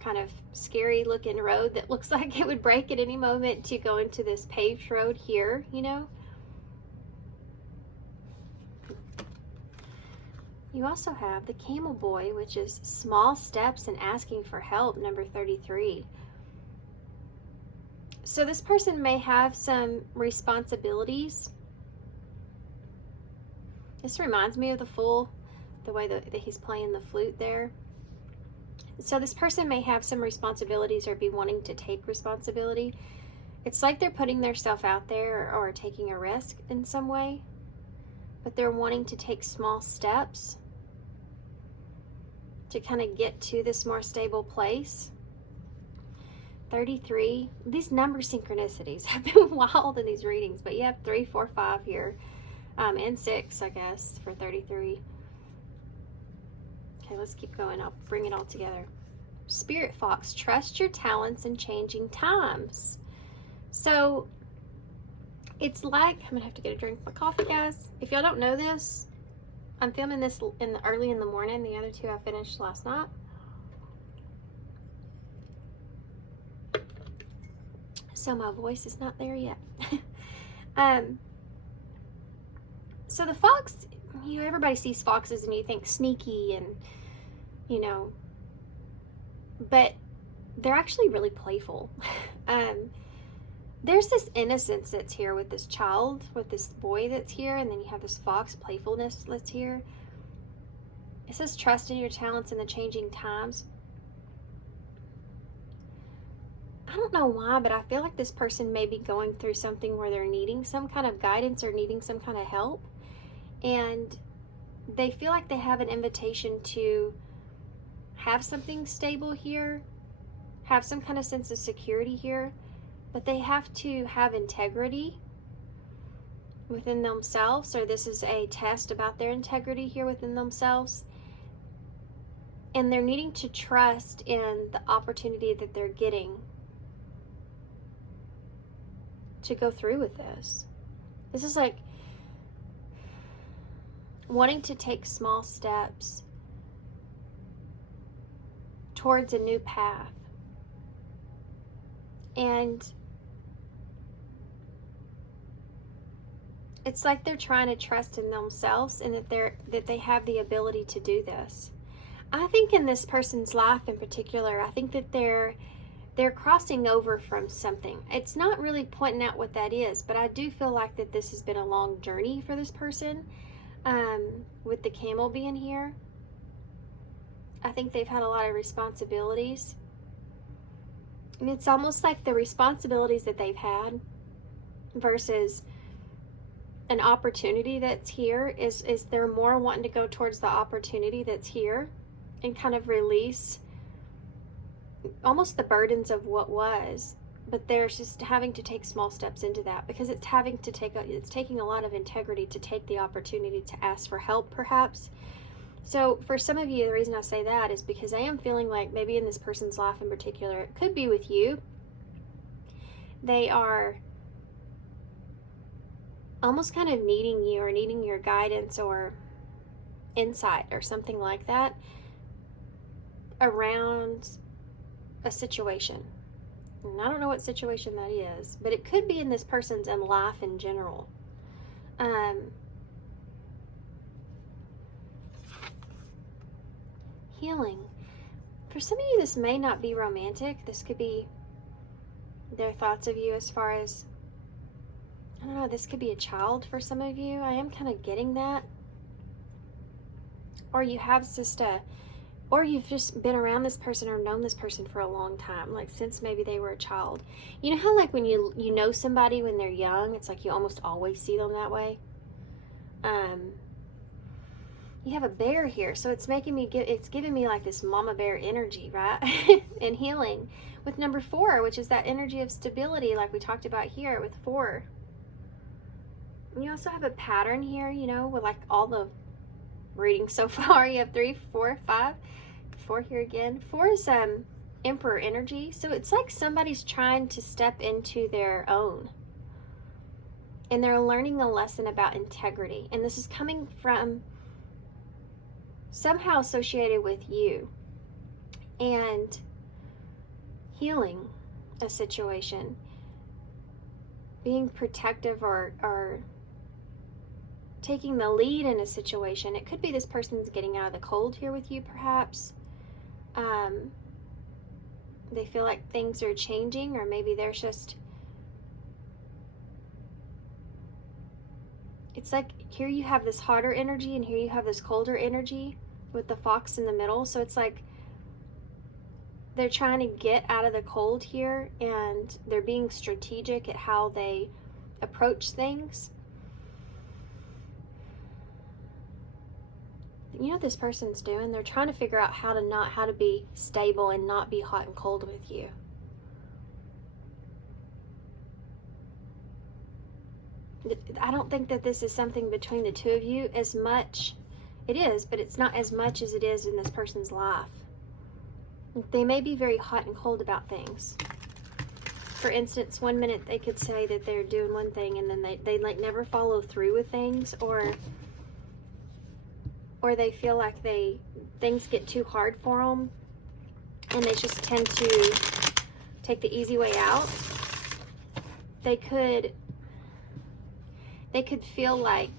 kind of scary looking road that looks like it would break at any moment to go into this paved road here, you know. You also have the camel boy, which is small steps and asking for help, number 33. So this person may have some responsibilities. This reminds me of the Fool, the way that he's playing the flute there. So this person may have some responsibilities or be wanting to take responsibility. It's like they're putting themselves out there, or taking a risk in some way, but they're wanting to take small steps to kind of get to this more stable place. 33. These number synchronicities have been wild in these readings, but you have 3, 4, 5 here. And 6, I guess, for 33. Okay, let's keep going. I'll bring it all together. Spirit Fox, trust your talents in changing times. So it's like, I'm gonna have to get a drink of my coffee, guys. If y'all don't know this, I'm filming this early in the morning. The other 2 I finished last night. So my voice is not there yet. So the fox, you know, everybody sees foxes and you think sneaky and, you know, but they're actually really playful. There's this innocence that's here with this child, with this boy that's here, and then you have this fox playfulness that's here. It says trust in your talents in the changing times. I don't know why, but I feel like this person may be going through something where they're needing some kind of guidance or needing some kind of help. And they feel like they have an invitation to have something stable here, have some kind of sense of security here, but they have to have integrity within themselves, or this is a test about their integrity here within themselves. And they're needing to trust in the opportunity that they're getting to go through with this. This is like wanting to take small steps towards a new path. And it's like they're trying to trust in themselves and that they have the ability to do this. I think in this person's life in particular, I think that they're crossing over from something. It's not really pointing out what that is, but I do feel like that this has been a long journey for this person. With the camel being here, I think they've had a lot of responsibilities. And it's almost like the responsibilities that they've had versus an opportunity that's here is they're more wanting to go towards the opportunity that's here and kind of release almost the burdens of what was, but they're just having to take small steps into that because it's taking a lot of integrity to take the opportunity to ask for help, perhaps. So for some of you, the reason I say that is because I am feeling like maybe in this person's life in particular, it could be with you, they are almost kind of needing you or needing your guidance or insight or something like that around a situation. And I don't know what situation that is, but it could be in this person's life in general. Healing. For some of you, this may not be romantic. This could be their thoughts of you as far as, I don't know, this could be a child for some of you. I am kind of getting that. Or you have or you've just been around this person or known this person for a long time, like since maybe they were a child. You know how like when you know somebody when they're young, it's like you almost always see them that way? you have a bear here, so it's making me it's giving me like this mama bear energy, right? And healing with number 4, which is that energy of stability, like we talked about here with 4. And you also have a pattern here, you know, with like all the reading so far. You have 3, 4, 5, 4 here again. 4 is Emperor energy, so it's like somebody's trying to step into their own, and they're learning a lesson about integrity, and this is coming from somehow associated with you, and healing a situation, being protective, or taking the lead in a situation. It could be this person's getting out of the cold here with you, perhaps. They feel like things are changing, or maybe there's just, it's like here you have this hotter energy and here you have this colder energy with the fox in the middle. So it's like they're trying to get out of the cold here, and they're being strategic at how they approach things. You know what this person's doing? They're trying to figure out how to be stable and not be hot and cold with you. I don't think that this is something between the two of you as much. It is, but it's not as much as it is in this person's life. They may be very hot and cold about things. For instance, one minute they could say that they're doing one thing, and then they like never follow through with things, or they feel like things get too hard for them, and they just tend to take the easy way out. They could feel like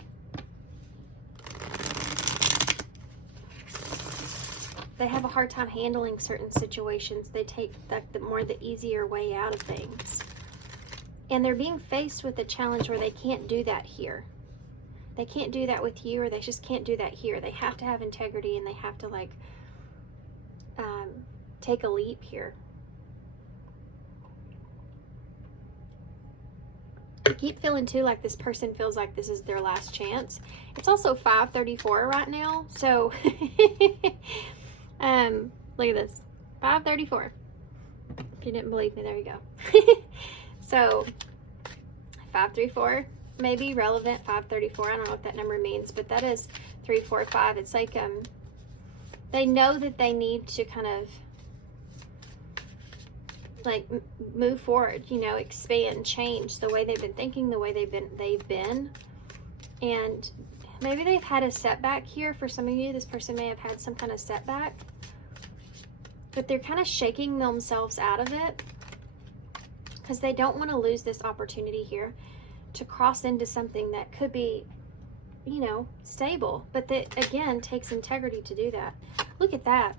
they have a hard time handling certain situations. They take the easier way out of things, and they're being faced with a challenge where they can't do that here. They can't do that with you, or they just can't do that here. They have to have integrity, and they have to like take a leap here. I keep feeling too like this person feels like this is their last chance. It's also 5:34 right now, so look at this, 5:34. If you didn't believe me, there you go. So 534 may be relevant. 534, I don't know what that number means, but that is 3, 4, 5. It's like they know that they need to kind of like move forward, you know, expand, change the way they've been thinking, the way they've been, and maybe they've had a setback here. For some of you, this person may have had some kind of setback, but they're kind of shaking themselves out of it because they don't want to lose this opportunity here to cross into something that could be, you know, stable, but that again takes integrity to do that. Look at that,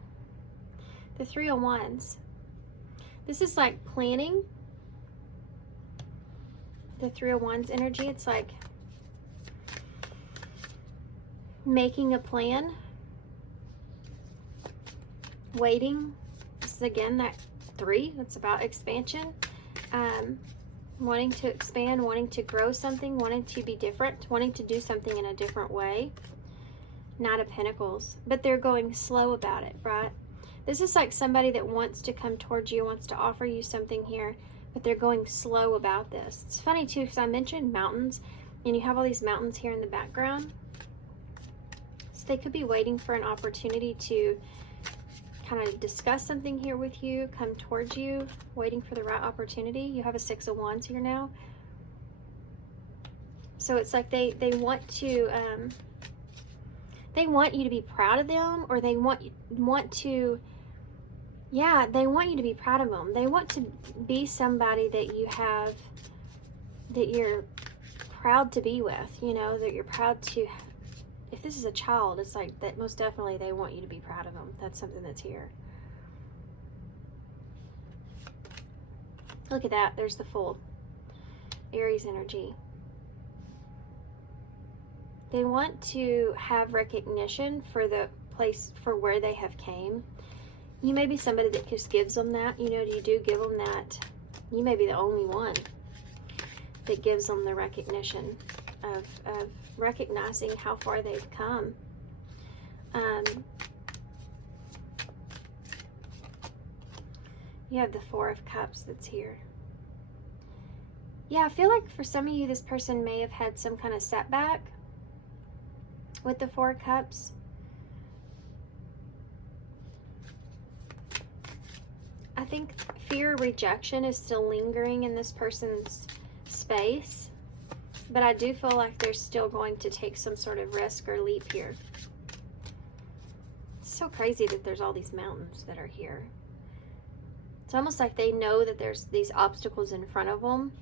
the 3 of Wands. This is like planning. The 3 of Wands energy, it's like making a plan, waiting. This is again that 3, that's about expansion, wanting to expand, wanting to grow something, wanting to be different, wanting to do something in a different way. Knight of Pentacles, but they're going slow about it, right? This is like somebody that wants to come towards you, wants to offer you something here, but they're going slow about this. It's funny too, because I mentioned mountains, and you have all these mountains here in the background. So they could be waiting for an opportunity to kind of discuss something here with you, come towards you, waiting for the right opportunity. You have a 6 of Wands here now. So it's like they want to, they want you to be proud of them, or they want to, yeah, they want you to be proud of them. They want to be somebody that you have, that you're proud to be with, you know, that you're proud to. If this is a child, it's like that, most definitely they want you to be proud of them. That's something that's here. Look at that, there's the Fool. Aries energy. They want to have recognition for the place, for where they have came. You may be somebody that just gives them that, you know, you do give them that. You may be the only one that gives them the recognition of recognizing how far they've come. You have the Four of Cups that's here. Yeah, I feel like for some of you, this person may have had some kind of setback with the Four of Cups. I think fear of rejection is still lingering in this person's space, but I do feel like they're still going to take some sort of risk or leap here. It's so crazy that there's all these mountains that are here. It's almost like they know that there's these obstacles in front of them.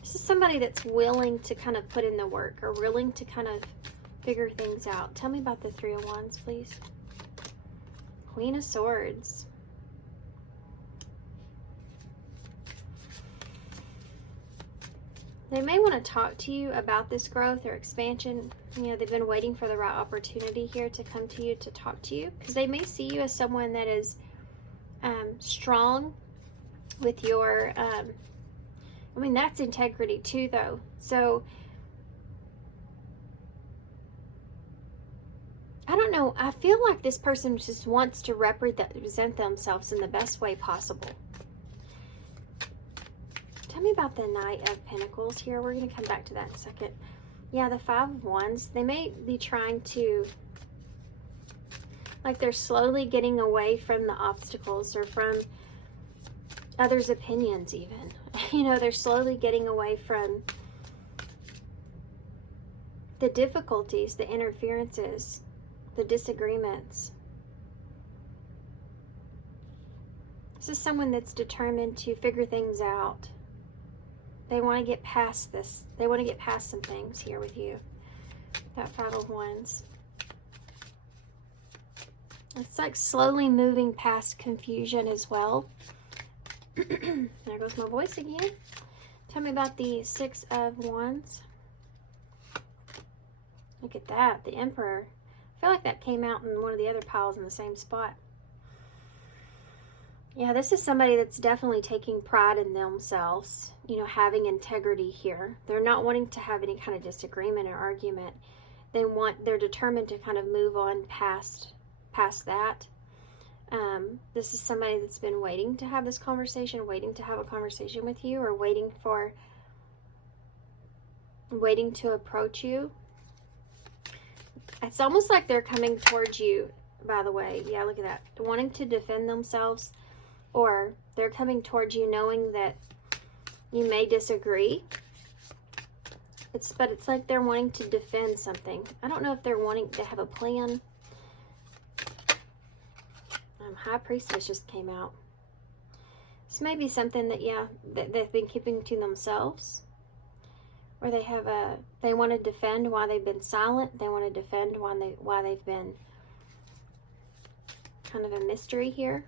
This is somebody that's willing to kind of put in the work or willing to kind of figure things out. Tell me about the Three of Wands, please. Queen of Swords. They may want to talk to you about this growth or expansion. You know, they've been waiting for the right opportunity here to come to you, to talk to you, because they may see you as someone that is strong with your, I mean, that's integrity too, though. So, I don't know. I feel like this person just wants to represent themselves in the best way possible. Tell me about the Knight of Pentacles here. We're going to come back to that in a second. Yeah, the Five of Wands. They may be trying to, like they're slowly getting away from the obstacles or from others' opinions even. You know, they're slowly getting away from the difficulties, the interferences, the disagreements. This is someone that's determined to figure things out. They want to get past this. They want to get past some things here with you. That Five of Wands. It's like slowly moving past confusion as well. There goes my voice again. Tell me about the Six of Wands. Look at that, the Emperor. I feel like that came out in one of the other piles in the same spot. Yeah, this is somebody that's definitely taking pride in themselves, you know, having integrity here. They're not wanting to have any kind of disagreement or argument. They're determined to kind of move on past that. This is somebody that's been waiting to have this conversation, waiting to have a conversation with you, or waiting to approach you. It's almost like they're coming towards you, by the way. Yeah, look at that. Wanting to defend themselves, or they're coming towards you knowing that you may disagree. But it's like they're wanting to defend something. I don't know if they're wanting to have a plan. High Priestess just came out. This may be something that, yeah, that they've been keeping to themselves. Or they want to defend why they've been silent. They want to defend why they've been kind of a mystery here.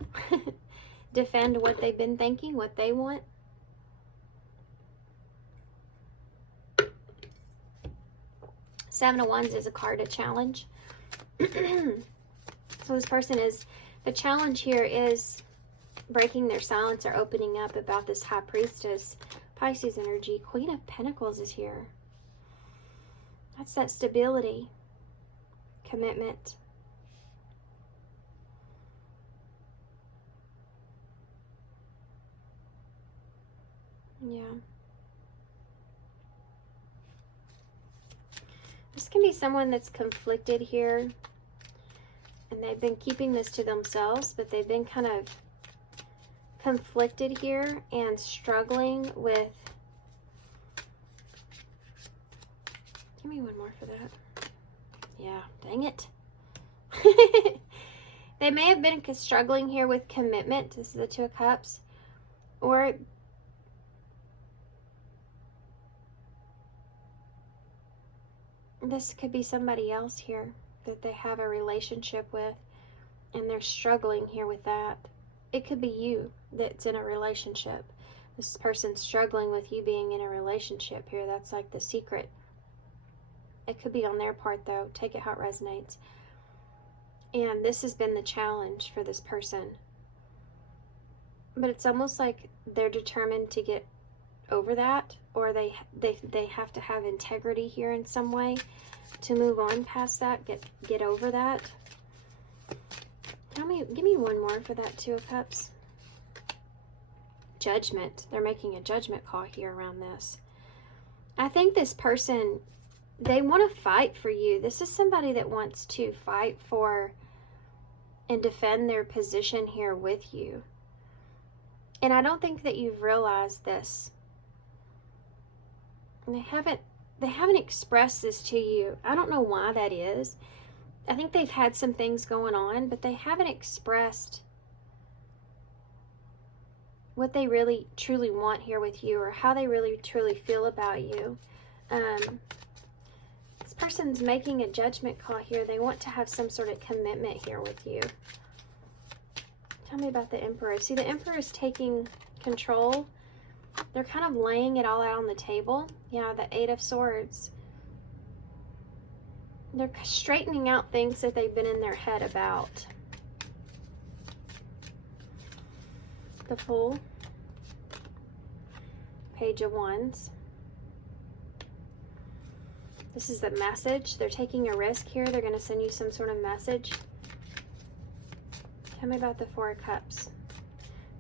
Defend what they've been thinking, what they want. Seven of Wands is a card of challenge. So this person is, the challenge here is breaking their silence or opening up about this High Priestess. Pisces energy. Queen of Pentacles is here. That's that stability, commitment. Yeah. This can be someone that's conflicted here, and they've been keeping this to themselves, but they've been kind of conflicted here and struggling with, give me one more for that. Yeah, dang it. They may have been struggling here with commitment. This is the Two of Cups. Or this could be somebody else here that they have a relationship with, and they're struggling here with that. It could be you that's in a relationship. This person's struggling with you being in a relationship here. That's like the secret. It could be on their part, though. Take it how it resonates. And this has been the challenge for this person. But it's almost like they're determined to get over that, or they have to have integrity here in some way to move on past that, get over that. Give me one more for that Two of Cups. Judgment. They're making a judgment call here around this. I think this person, they want to fight for you. This is somebody that wants to fight for and defend their position here with you. And I don't think that you've realized this. And they haven't expressed this to you. I don't know why that is. I think they've had some things going on, but they haven't expressed what they really truly want here with you, or how they really truly feel about you. This person's making a judgment call here. They want to have some sort of commitment here with you. Tell me about the Emperor. See, the Emperor is taking control. They're kind of laying it all out on the table. Yeah, the Eight of Swords. They're straightening out things that they've been in their head about. The Fool. Page of Wands. This is the message. They're taking a risk here. They're going to send you some sort of message. Tell me about the Four of Cups.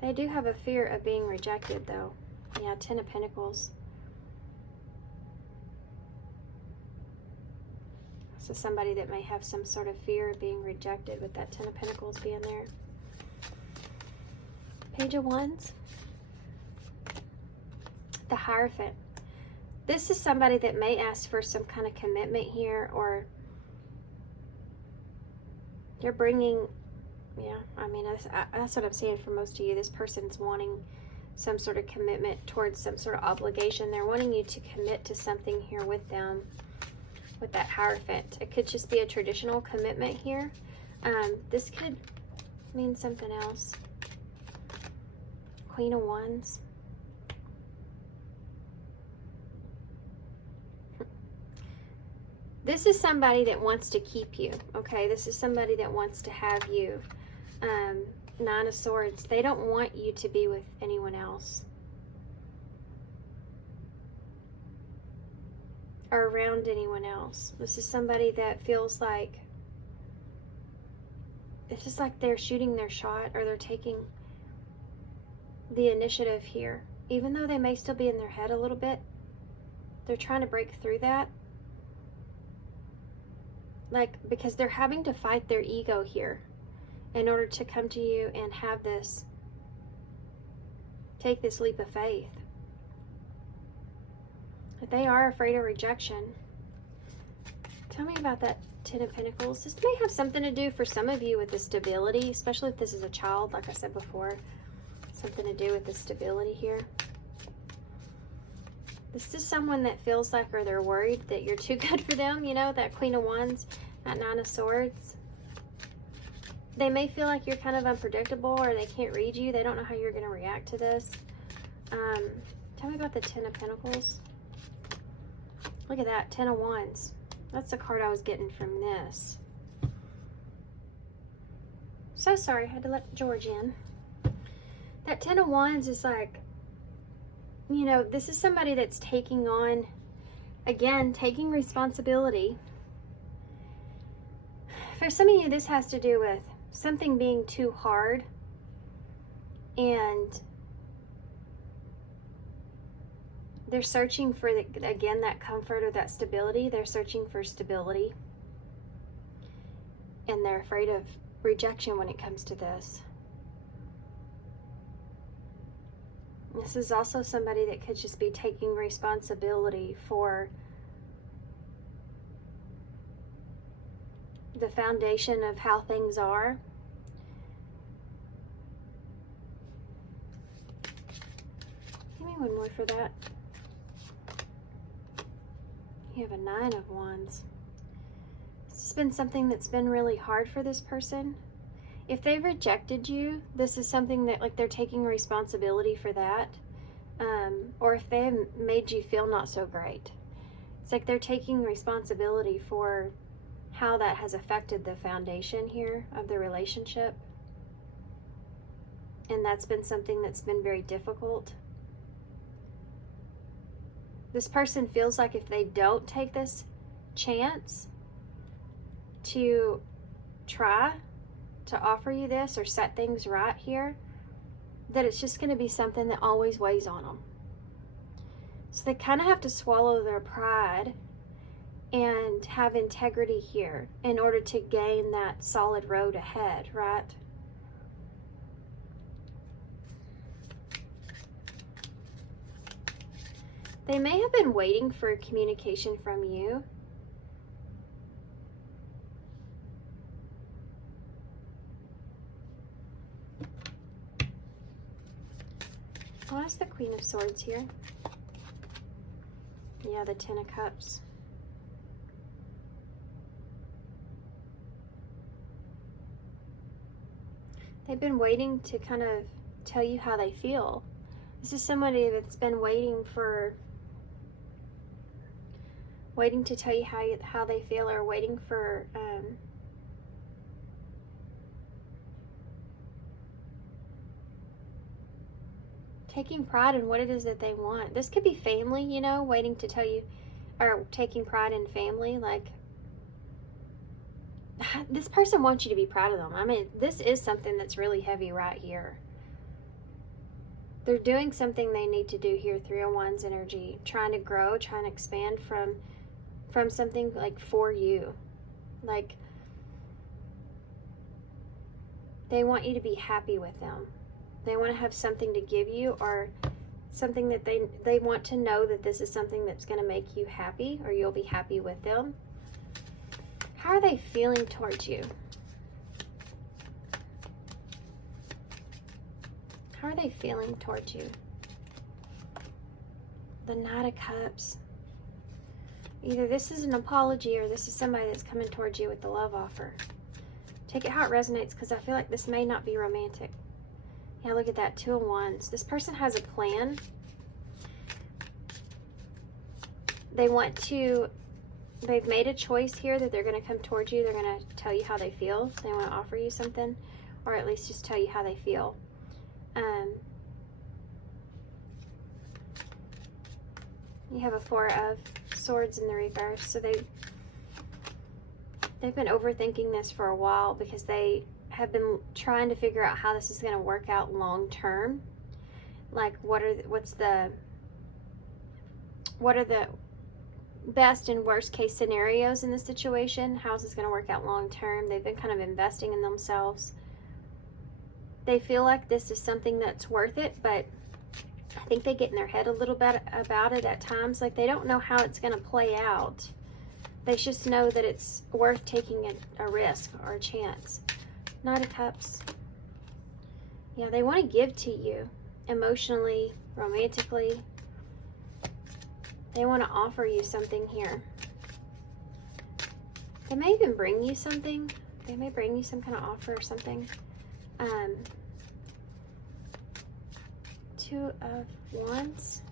They do have a fear of being rejected, though. Yeah, Ten of Pentacles. So somebody that may have some sort of fear of being rejected with that Ten of Pentacles being there. Page of Wands. The Hierophant. This is somebody that may ask for some kind of commitment here, or you're bringing, yeah, I mean, that's what I'm seeing for most of you. This person's wanting some sort of commitment towards some sort of obligation. They're wanting you to commit to something here with them, with that Hierophant. It could just be a traditional commitment here. This could mean something else. Queen of Wands. This is somebody that wants to keep you, okay? This is somebody that wants to have you. Nine of Swords. They don't want you to be with anyone else, or around anyone else. This is somebody that feels like it's just like they're shooting their shot, or they're taking the initiative here. Even though they may still be in their head a little bit, they're trying to break through that. Like, because they're having to fight their ego here in order to come to you and have this, take this leap of faith. But they are afraid of rejection. Tell me about that Ten of Pentacles. This may have something to do for some of you with the stability, especially if this is a child, like I said before. Something to do with the stability here. This is someone that feels like, or they're worried that you're too good for them, you know, that Queen of Wands, that Nine of Swords. They may feel like you're kind of unpredictable, or they can't read you. They don't know how you're going to react to this. Tell me about the Ten of Pentacles. Look at that, Ten of Wands. That's the card I was getting from this. So sorry, I had to let George in. That Ten of Wands is like, you know, this is somebody that's taking on, again, taking responsibility. For some of you, this has to do with something being too hard, and they're searching for, again, that comfort or that stability. They're searching for stability, and they're afraid of rejection when it comes to this. This is also somebody that could just be taking responsibility for the foundation of how things are. Give me one more for that. You have a Nine of Wands. This has been something that's been really hard for this person. If they've rejected you, this is something that, like, they're taking responsibility for that. Or if they have made you feel not so great. It's like they're taking responsibility for how that has affected the foundation here of the relationship. And that's been something that's been very difficult. This person feels like if they don't take this chance to try to offer you this or set things right here, that it's just going to be something that always weighs on them. So they kind of have to swallow their pride and have integrity here in order to gain that solid road ahead, right? They may have been waiting for communication from you. Why is the Queen of Swords here? Yeah, the Ten of Cups. They've been waiting to kind of tell you how they feel. This is somebody that's been waiting to tell you how they feel, or waiting for taking pride in what it is that they want. This could be family, you know, waiting to tell you, or taking pride in family. Like, this person wants you to be proud of them. I mean, this is something that's really heavy right here. They're doing something they need to do here, 3 of Wands energy, trying to grow, trying to expand from something like for you. Like, they want you to be happy with them. They want to have something to give you, or something that they want to know that this is something that's going to make you happy, or you'll be happy with them. How are they feeling towards you? How are they feeling towards you? The Knight of Cups. Either this is an apology, or this is somebody that's coming towards you with the love offer. Take it how it resonates, because I feel like this may not be romantic. Yeah, look at that, 2 of Wands. This person has a plan. They've made a choice here that they're going to come towards you. They're going to tell you how they feel. They want to offer you something, or at least just tell you how they feel. You have a 4 of Swords in the reverse. So they've been overthinking this for a while, because they have been trying to figure out how this is going to work out long term. Like, what are the best and worst case scenarios in this situation? How is this going to work out long term? They've been kind of investing in themselves. They feel like this is something that's worth it, but I think they get in their head a little bit about it at times. Like, they don't know how it's going to play out. They just know that it's worth taking a risk or a chance. Knight of Cups. Yeah, they want to give to you emotionally, romantically. They want to offer you something here. They may even bring you something. They may bring you some kind of offer or something. 2 of Wands.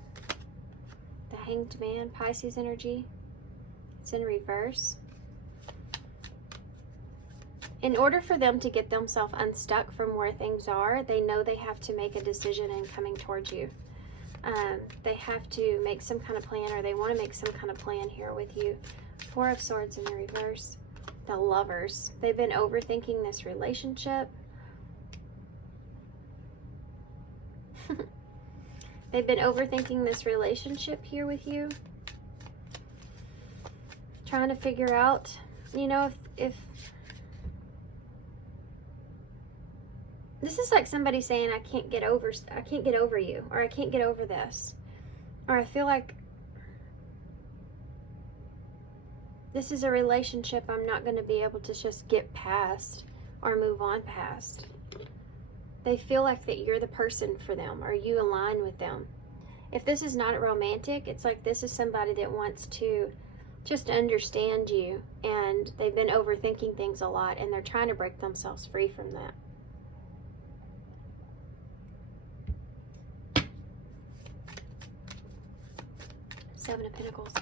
The Hanged Man, Pisces energy. It's in reverse. In order for them to get themselves unstuck from where things are, they know they have to make a decision in coming towards you. They have to make some kind of plan, or they want to make some kind of plan here with you. 4 of Swords in the reverse. The Lovers. They've been overthinking this relationship. They've been overthinking this relationship here with you. Trying to figure out, you know, if this is like somebody saying, I can't get over you, or I can't get over this, or I feel like this is a relationship I'm not going to be able to just get past or move on past. They feel like that you're the person for them, or you align with them. If this is not romantic, it's like this is somebody that wants to just understand you, and they've been overthinking things a lot, and they're trying to break themselves free from that. Seven of Pentacles.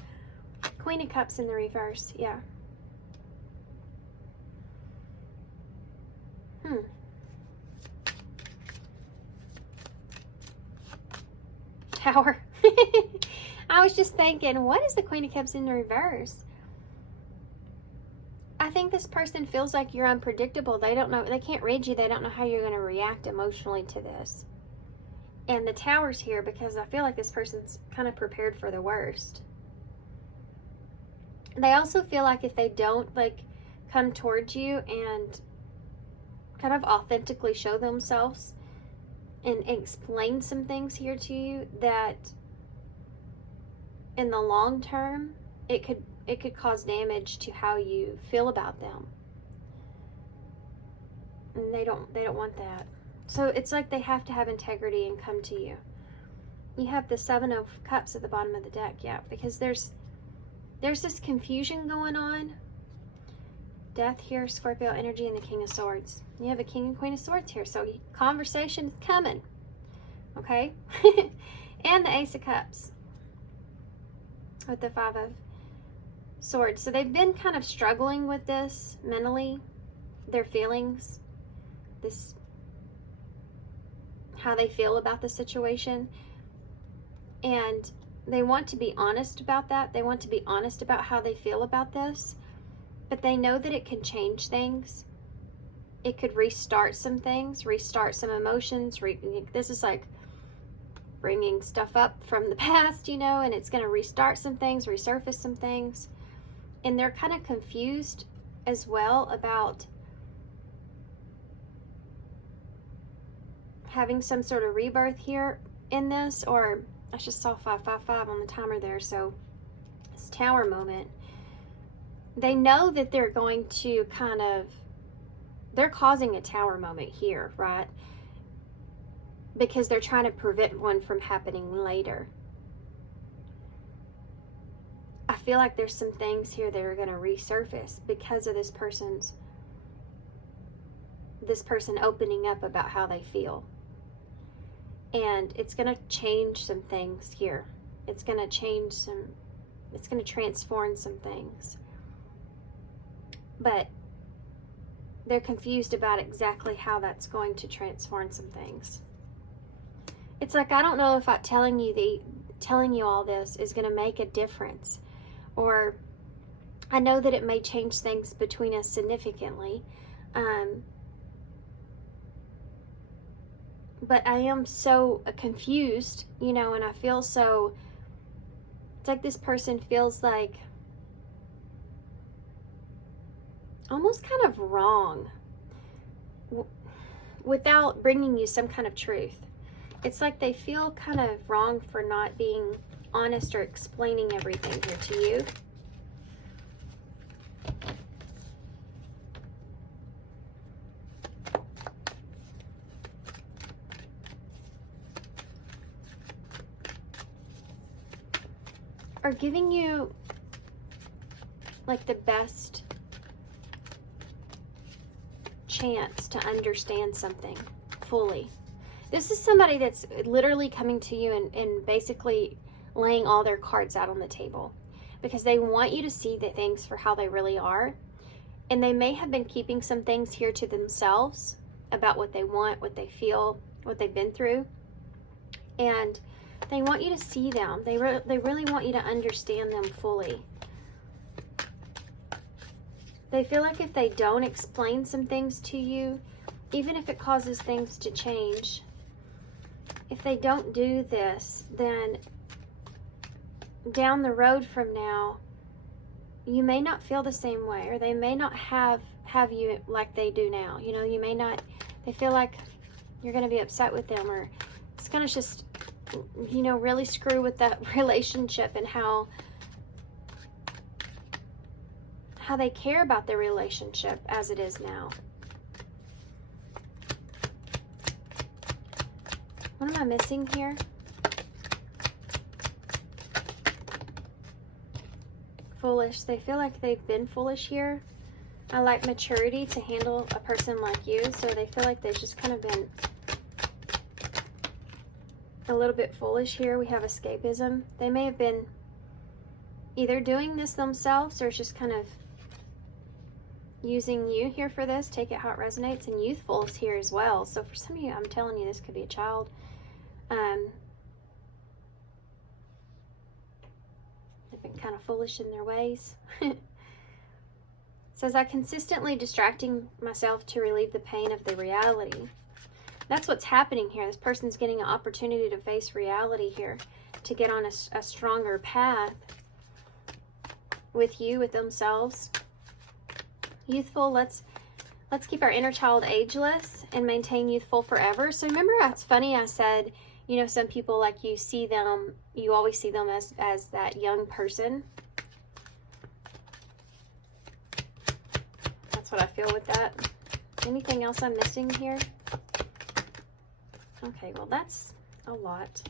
Queen of Cups in the reverse. Yeah. Tower. I was just thinking, what is the Queen of Cups in reverse? I think this person feels like you're unpredictable. They don't know, they can't read you. They don't know how you're going to react emotionally to this. And the Tower's here because I feel like this person's kind of prepared for the worst. They also feel like if they don't like come towards you and kind of authentically show themselves and explain some things here to you, that in the long term it could cause damage to how you feel about them. And they don't want that. So it's like they have to have integrity and come to you. You have the Seven of Cups at the bottom of the deck, yeah, because there's this confusion going on. Death here, Scorpio energy, and the King of Swords. You have a King and Queen of Swords here, so conversation is coming, okay? And the Ace of Cups with the Five of Swords. So they've been kind of struggling with this mentally, their feelings, this, how they feel about the situation. And they want to be honest about that. They want to be honest about how they feel about this. But they know that it can change things. It could restart some things, restart some emotions. This is like bringing stuff up from the past, you know, and it's going to restart some things, resurface some things. And they're kind of confused as well about having some sort of rebirth here in this, or I just saw 555 on the timer there, so it's Tower moment. They know that they're going to kind of, they're causing a Tower moment here, right? Because they're trying to prevent one from happening later. I feel like there's some things here that are going to resurface because of this person opening up about how they feel. And it's going to change some things here. It's going to change some, it's going to transform some things. But they're confused about exactly how that's going to transform some things. It's like, I don't know if telling you all this is going to make a difference. Or I know that it may change things between us significantly. But I am so confused, you know, and I feel so, it's like this person feels like almost kind of wrong without bringing you some kind of truth. It's like they feel kind of wrong for not being honest or explaining everything here to you. Are giving you like the best chance to understand something fully. This is somebody that's literally coming to you and basically laying all their cards out on the table because they want you to see the things for how they really are. And they may have been keeping some things here to themselves about what they want, what they feel, what they've been through. And they want you to see them. They really want you to understand them fully. They feel like if they don't explain some things to you, even if it causes things to change, if they don't do this, then down the road from now, you may not feel the same way, or they may not have you like they do now. You know, you may not, they feel like you're going to be upset with them, or it's going to just, you know, really screw with that relationship and how they care about their relationship as it is now. What am I missing here? Foolish. They feel like they've been foolish here. I like maturity to handle a person like you, so they feel like they've just kind of been a little bit foolish here. We have escapism. They may have been either doing this themselves or just kind of using you here for this. Take it how it resonates. And youthful is here as well. So for some of you, I'm telling you, this could be a child. been kind of foolish in their ways. It says, I consistently distracting myself to relieve the pain of the reality. That's what's happening here. This person's getting an opportunity to face reality here, to get on a stronger path with you, with themselves. Youthful, let's keep our inner child ageless and maintain youthful forever. So remember, it's funny, I said, you know, some people, like, you see them, you always see them as that young person. That's what I feel with that. Anything else I'm missing here? Okay, well, that's a lot.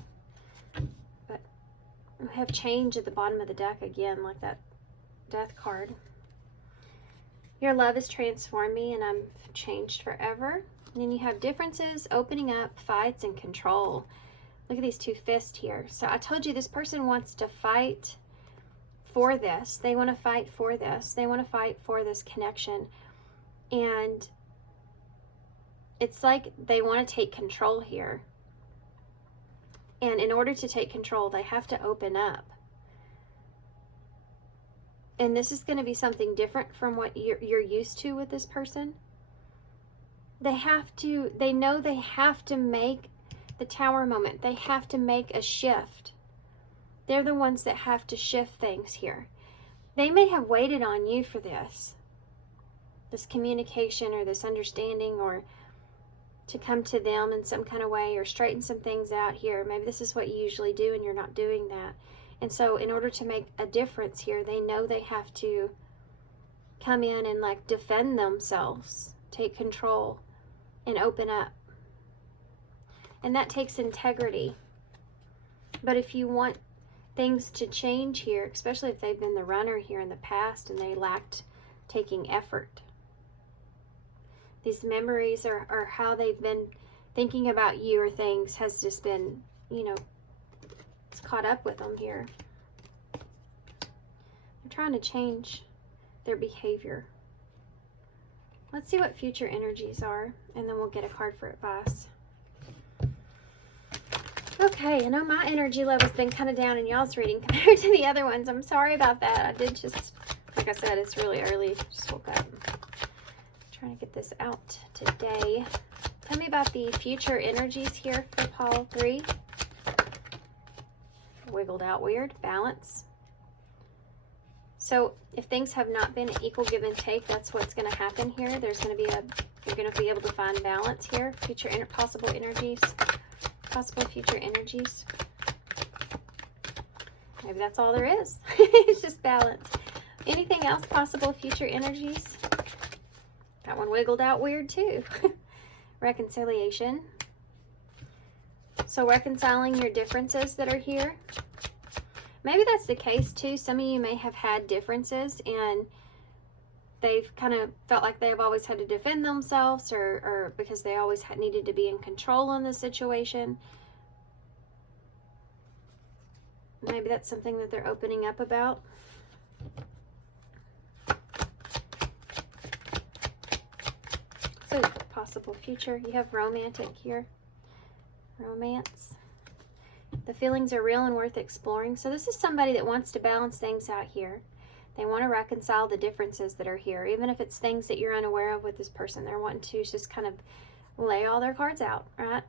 But we have change at the bottom of the deck again, like that death card. Your love has transformed me and I'm changed forever. And then you have differences, opening up, fights, and control. Look at these two fists here. So I told you this person wants to fight for this. They want to fight for this. They want to fight for this connection. And it's like they want to take control here. And in order to take control, they have to open up. And this is going to be something different from what you're used to with this person. They know they have to make the tower moment. They have to make a shift. They're the ones that have to shift things here. They may have waited on you for this communication or this understanding, or to come to them in some kind of way or straighten some things out here. Maybe this is what you usually do and you're not doing that. And so in order to make a difference here, they know they have to come in and, like, defend themselves, take control, and open up. And that takes integrity. But if you want things to change here, especially if they've been the runner here in the past and they lacked taking effort, these memories or how they've been thinking about you or things has just been, you know, it's caught up with them here. They're trying to change their behavior. Let's see what future energies are, and then we'll get a card for advice. Okay, I know my energy level's been kind of down in y'all's reading compared to the other ones. I'm sorry about that. I did just, like I said, it's really early. Just woke up. Trying to get this out today. Tell me about the future energies here for Paul 3. Wiggled out weird. Balance. So if things have not been an equal give and take, that's what's going to happen here. There's going to be you're going to be able to find balance here. Future possible energies. Possible future energies. Maybe that's all there is. It's just balance. Anything else? Possible future energies. That one wiggled out weird too. Reconciliation. So reconciling your differences that are here. Maybe that's the case too. Some of you may have had differences and they've kind of felt like they've always had to defend themselves, or because they always needed to be in control in the situation. Maybe that's something that they're opening up about. So possible future. You have romantic here. Romance. The feelings are real and worth exploring. So this is somebody that wants to balance things out here. They want to reconcile the differences that are here, even if it's things that you're unaware of with this person. They're wanting to just kind of lay all their cards out, right?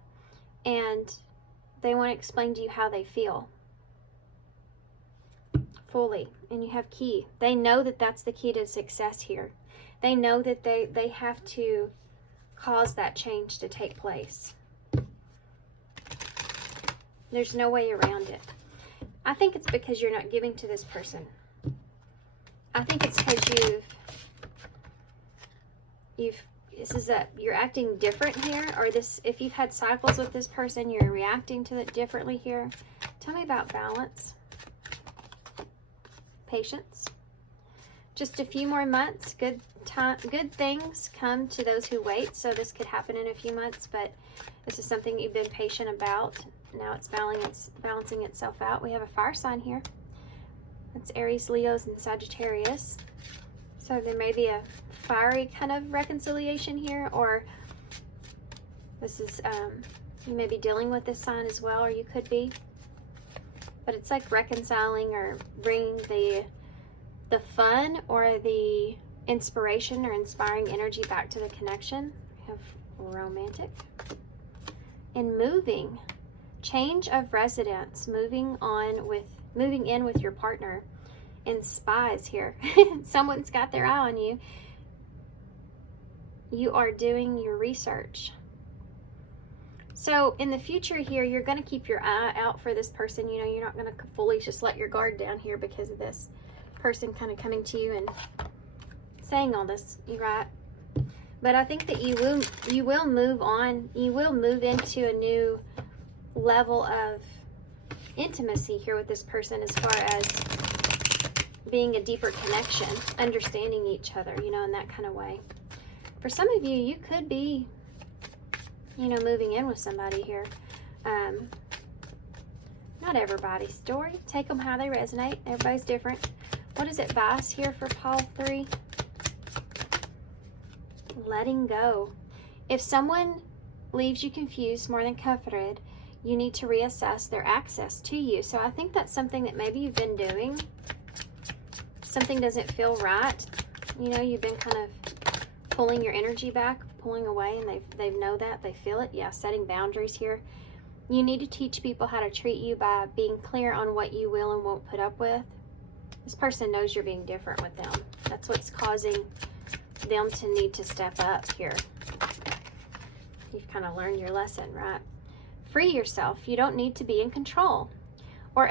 And they want to explain to you how they feel fully. And you have key. They know that that's the key to success here. They know that they have to cause that change to take place. There's no way around it. I think it's because you're not giving to this person. I think it's because you're acting different here, or if you've had cycles with this person, you're reacting to it differently here. Tell me about balance. Patience. Just a few more months. Good things come to those who wait. So this could happen in a few months, but this is something you've been patient about. Now it's balancing itself out. We have a fire sign here. It's Aries, Leos, and Sagittarius. So there may be a fiery kind of reconciliation here, or this is, you may be dealing with this sign as well, or you could be. but it's like reconciling or bringing the fun or the inspiration or inspiring energy back to the connection. We have romantic. And moving, change of residence, moving in with your partner. And spies here. Someone's got their eye on you. You are doing your research. So in the future here, you're going to keep your eye out for this person. You know, you're not going to fully just let your guard down here because of this person kind of coming to you and saying all this. You're right. But I think that you will move on. You will move into a new level of intimacy here with this person, as far as being a deeper connection, understanding each other, you know, in that kind of way. For some of you, you could be, you know, moving in with somebody here. Not everybody's story. Take them how they resonate. Everybody's different. What is advice here for Paul 3? Letting go. If someone leaves you confused more than comforted, you need to reassess their access to you. So I think that's something that maybe you've been doing. Something doesn't feel right. You know, you've been kind of pulling your energy back, pulling away, and they know that. They feel it. Yeah, setting boundaries here. You need to teach people how to treat you by being clear on what you will and won't put up with. This person knows you're being different with them. That's what's causing them to need to step up here. You've kind of learned your lesson, right? Free yourself. You don't need to be in control or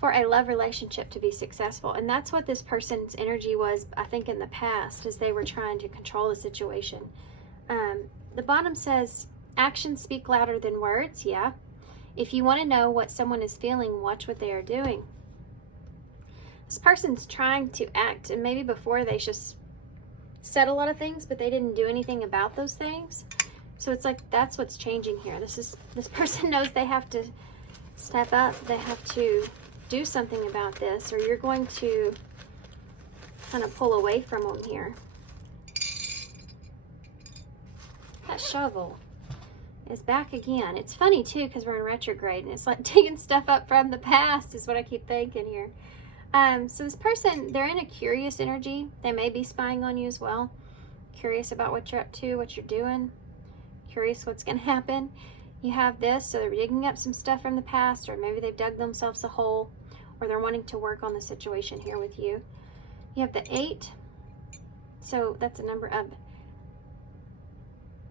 for a love relationship to be successful. And that's what this person's energy was, I think, in the past, as they were trying to control the situation. The bottom says, actions speak louder than words. Yeah. If you want to know what someone is feeling, watch what they are doing. This person's trying to act, and maybe before they just said a lot of things, but they didn't do anything about those things. So it's like, that's what's changing here. This person knows they have to step up. They have to do something about this, or you're going to kind of pull away from them here. That shovel is back again. It's funny too, because we're in retrograde, and it's like digging stuff up from the past is what I keep thinking here. So this person, they're in a curious energy. They may be spying on you as well. Curious about what you're up to, what you're doing. Curious what's going to happen. You have this, so they're digging up some stuff from the past, or maybe they've dug themselves a hole, or they're wanting to work on the situation here with you. You have the 8, so that's a number of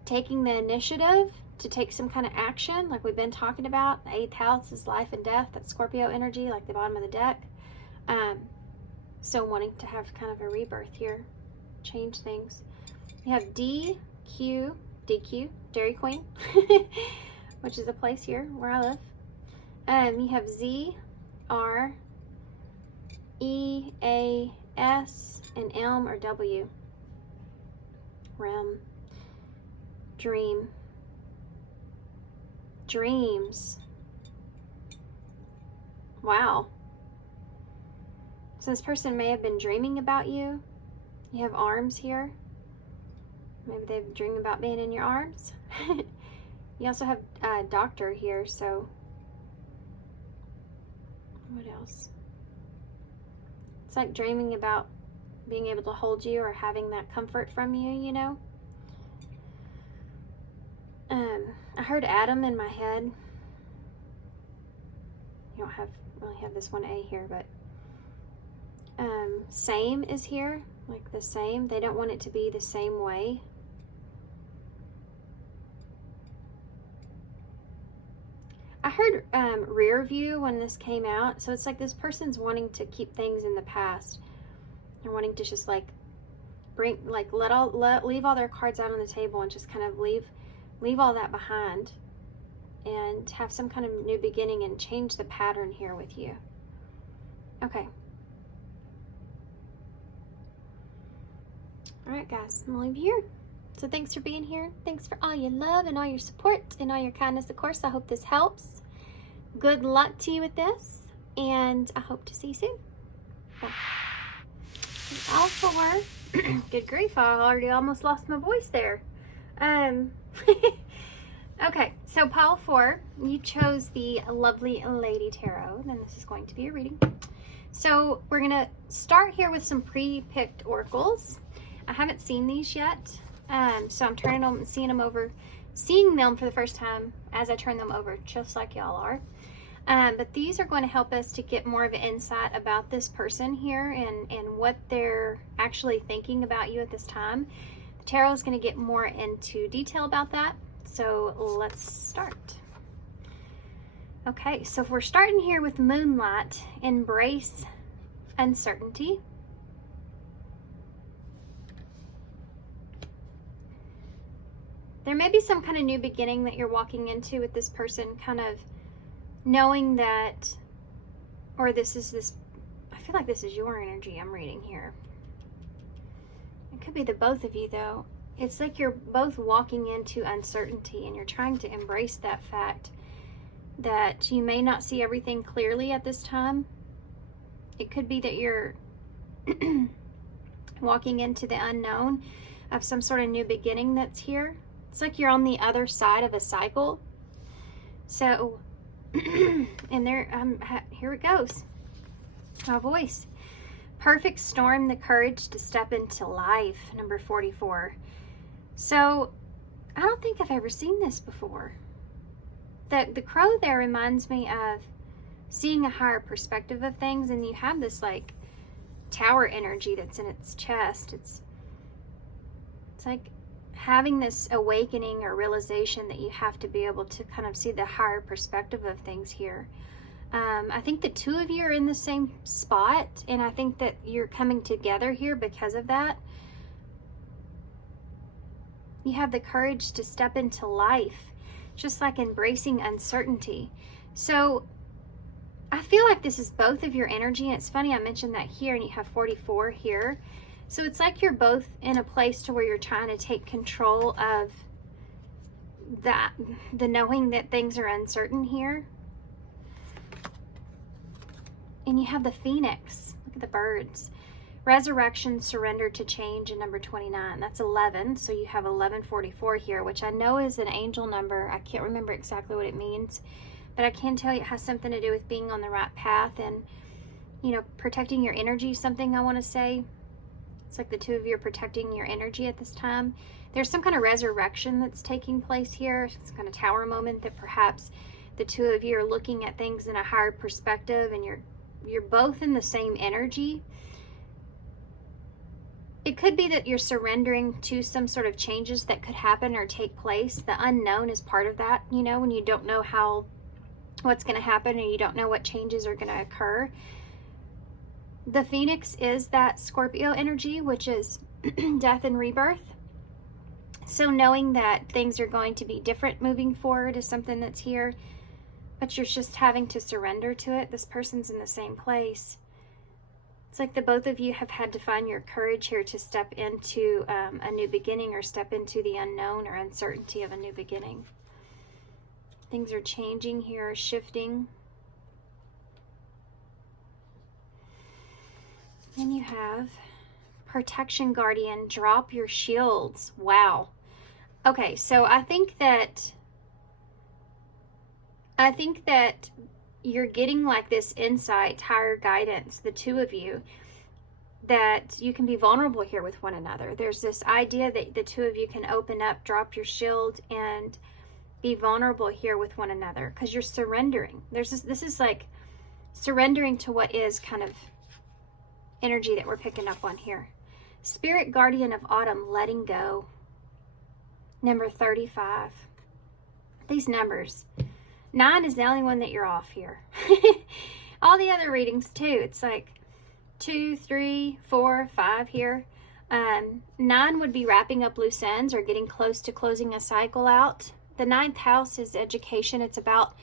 taking the initiative to take some kind of action, like we've been talking about. The 8th house is life and death. That's Scorpio energy, like the bottom of the deck. So wanting to have kind of a rebirth here, change things. You have DQ, Dairy Queen, which is a place here where I live. You have Z, R, E, A, S, and M or W. Rem. Dream. Dreams. Wow. So this person may have been dreaming about you. You have arms here. Maybe they've dreamed about being in your arms. You also have a doctor here, so what else? It's like dreaming about being able to hold you or having that comfort from you, you know? I heard Adam in my head. You don't really have this one A here, but same is here, like the same. They don't want it to be the same way. I heard rear view when this came out, so it's like this person's wanting to keep things in the past. They're wanting to just like leave all their cards out on the table and just kind of leave all that behind and have some kind of new beginning and change the pattern here with you. Okay. All right, guys, I'm gonna leave you here. So thanks for being here. Thanks for all your love and all your support and all your kindness, of course. I hope this helps. Good luck to you with this, and I hope to see you soon. Bye. All for good grief, I already almost lost my voice there. Okay, so pile 4, you chose the Lovely Lady Tarot, and this is going to be a reading. So we're going to start here with some pre-picked oracles. I haven't seen these yet, so I'm turning them and seeing them for the first time as I turn them over, just like y'all are. But these are going to help us to get more of an insight about this person here and what they're actually thinking about you at this time. The tarot is going to get more into detail about that. So let's start. Okay, so if we're starting here with Moonlight, embrace uncertainty. There may be some kind of new beginning that you're walking into with this person, kind of knowing that, or I feel like this is your energy I'm reading here. It could be the both of you though. It's like you're both walking into uncertainty and you're trying to embrace that fact that you may not see everything clearly at this time. It could be that you're walking into the unknown of some sort of new beginning that's here. It's like you're on the other side of a cycle. So, and here it goes. My voice. Perfect storm, the courage to step into life, number 44. So, I don't think I've ever seen this before. The crow there reminds me of seeing a higher perspective of things, and you have this like tower energy that's in its chest. It's like having this awakening or realization that you have to be able to kind of see the higher perspective of things here. I think the two of you are in the same spot, and I think that you're coming together here because of that. You have the courage to step into life, just like embracing uncertainty. So I feel like this is both of your energy, and it's funny I mentioned that here, and you have 44 here. So it's like you're both in a place to where you're trying to take control of the knowing that things are uncertain here. And you have the Phoenix. Look at the birds. Resurrection, surrender to change, and number 29. That's 11. So you have 1144 here, which I know is an angel number. I can't remember exactly what it means, but I can tell you it has something to do with being on the right path and, you know, protecting your energy, something I want to say. It's like the two of you are protecting your energy at this time. There's some kind of resurrection that's taking place here. It's kind of tower moment that perhaps the two of you are looking at things in a higher perspective, and you're both in the same energy. It could be that you're surrendering to some sort of changes that could happen or take place. The unknown is part of that, you know, when you don't know what's going to happen and you don't know what changes are going to occur. The Phoenix is that Scorpio energy, which is death and rebirth. So knowing that things are going to be different moving forward is something that's here, but you're just having to surrender to it. This person's in the same place. It's like the both of you have had to find your courage here to step into a new beginning, or step into the unknown or uncertainty of a new beginning. Things are changing here, shifting. Then you have protection guardian, drop your shields. Wow. Okay, so I think that you're getting like this insight, higher guidance, the two of you, that you can be vulnerable here with one another. There's this idea that the two of you can open up, drop your shield, and be vulnerable here with one another because you're surrendering. This is like surrendering to what is kind of energy that we're picking up on here. Spirit guardian of autumn, letting go. Number 35. These numbers. 9 is the only one that you're off here. All the other readings too. It's like 2, 3, 4, 5 here. 9 would be wrapping up loose ends or getting close to closing a cycle out. The 9th house is education. It's about,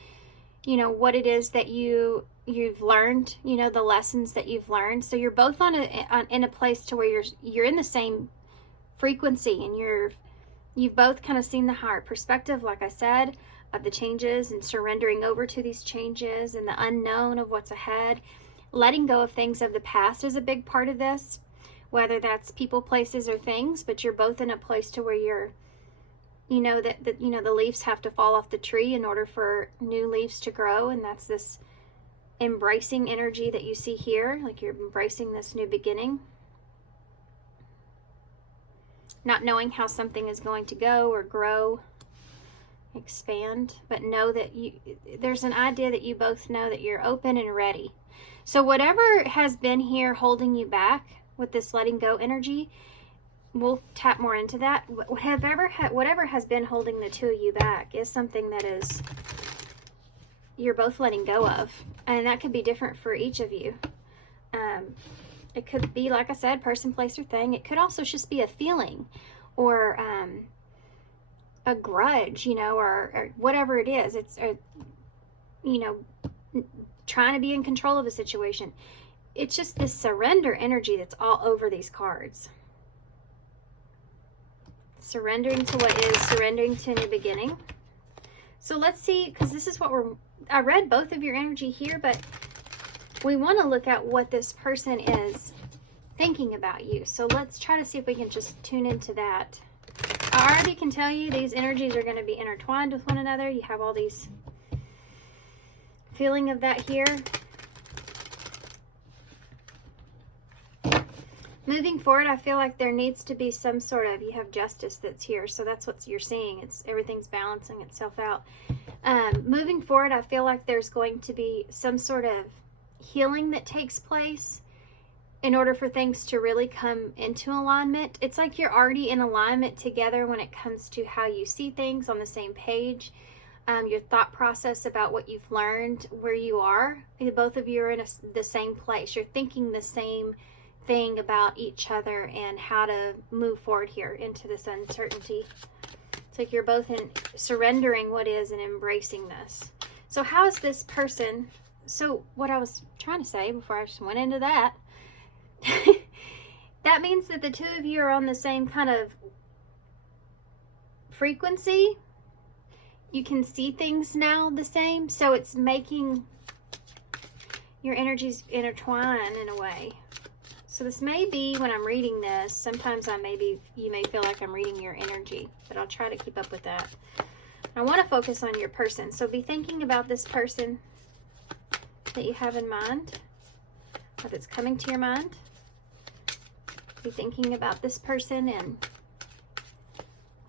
you know, what it is that you've learned, you know, the lessons that you've learned. So you're both in a place to where you're in the same frequency, and you've both kind of seen the higher perspective, like I said, of the changes and surrendering over to these changes and the unknown of what's ahead. Letting go of things of the past is a big part of this, whether that's people, places, or things, but you're both in a place to where You know that the leaves have to fall off the tree in order for new leaves to grow, and that's this embracing energy that you see here, like you're embracing this new beginning. Not knowing how something is going to go or grow, expand, but know that there's an idea that you both know that you're open and ready. So whatever has been here holding you back with this letting go energy, we'll tap more into that. Whatever has been holding the two of you back is something that is you're both letting go of, and that could be different for each of you. It could be, like I said, person, place, or thing. It could also just be a feeling, or a grudge, or whatever it is. It's trying to be in control of a situation. It's just this surrender energy that's all over these cards. Surrendering to what is, surrendering to a new beginning. So let's see, because this is what I read both of your energy here, but we want to look at what this person is thinking about you. So let's try to see if we can just tune into that. I already can tell you these energies are going to be intertwined with one another. You have all these feeling of that here. Moving forward, I feel like there needs to be some sort of, you have justice that's here, so that's what you're seeing. It's everything's balancing itself out. Moving forward, I feel like there's going to be some sort of healing that takes place in order for things to really come into alignment. It's like you're already in alignment together when it comes to how you see things, on the same page. Your thought process about what you've learned, where you are. Both of you are in the same place. You're thinking the same thing about each other and how to move forward here into this uncertainty. It's like you're both in surrendering what is and embracing this. So how is this person, so what I was trying to say before I just went into that, that means that the two of you are on the same kind of frequency. You can see things now the same, so it's making your energies intertwine in a way. So this may be, when I'm reading this, sometimes you may feel like I'm reading your energy, but I'll try to keep up with that. I want to focus on your person, so be thinking about this person that you have in mind, or that's coming to your mind. Be thinking about this person, and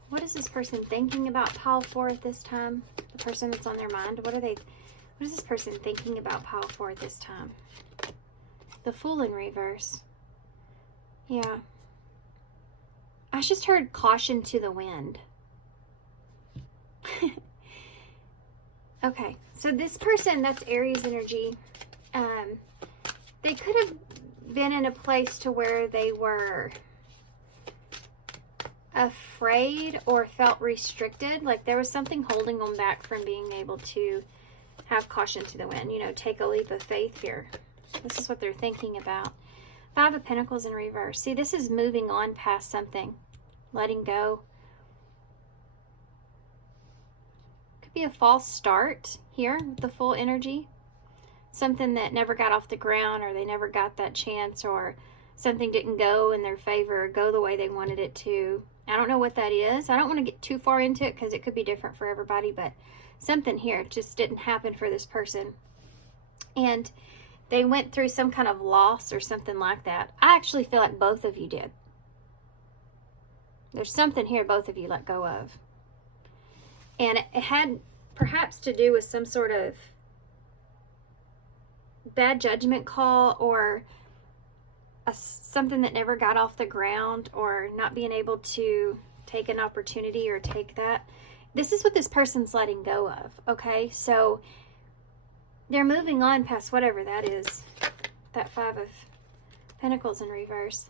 what is this person thinking about pile 4 at this time? The person that's on their mind, what is this person thinking about pile 4 at this time? The Fool in reverse. Yeah. I just heard caution to the wind. Okay, so this person, that's Aries energy. They could have been in a place to where they were afraid or felt restricted, like there was something holding them back from being able to have caution to the wind, take a leap of faith here. This is what they're thinking about. 5 of Pentacles in reverse. See, this is moving on past something, letting go. Could be a false start here with the Fool energy. Something that never got off the ground, or they never got that chance, or something didn't go in their favor, go the way they wanted it to. I don't know what that is. I don't want to get too far into it because it could be different for everybody, but something here just didn't happen for this person. And they went through some kind of loss or something like that. I actually feel like both of you did. There's something here both of you let go of. And it had perhaps to do with some sort of bad judgment call, or something that never got off the ground, or not being able to take an opportunity or take that. This is what this person's letting go of, okay? So they're moving on past whatever that is, that 5 of Pentacles in reverse.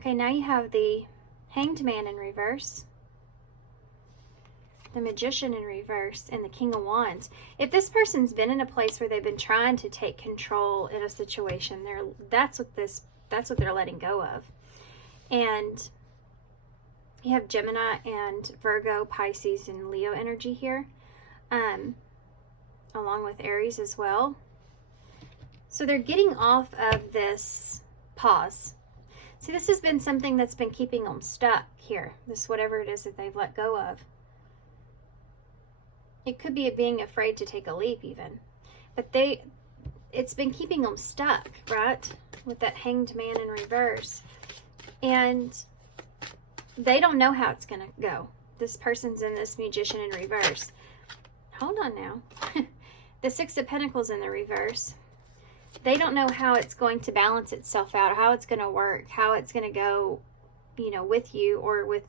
Okay, now you have the Hanged Man in reverse, the Magician in reverse, and the King of Wands. If this person's been in a place where they've been trying to take control in a situation, that's what they're letting go of. And you have Gemini and Virgo, Pisces, and Leo energy here, along with Aries as well. So they're getting off of this pause. See, this has been something that's been keeping them stuck here. This, whatever it is that they've let go of. It could be being afraid to take a leap even. But it's been keeping them stuck, right? With that Hanged Man in reverse. And they don't know how it's going to go. This person's in this Magician in reverse. Hold on now. The Six of Pentacles in the reverse. They don't know how it's going to balance itself out, how it's going to work, how it's going to go, you know, with you or with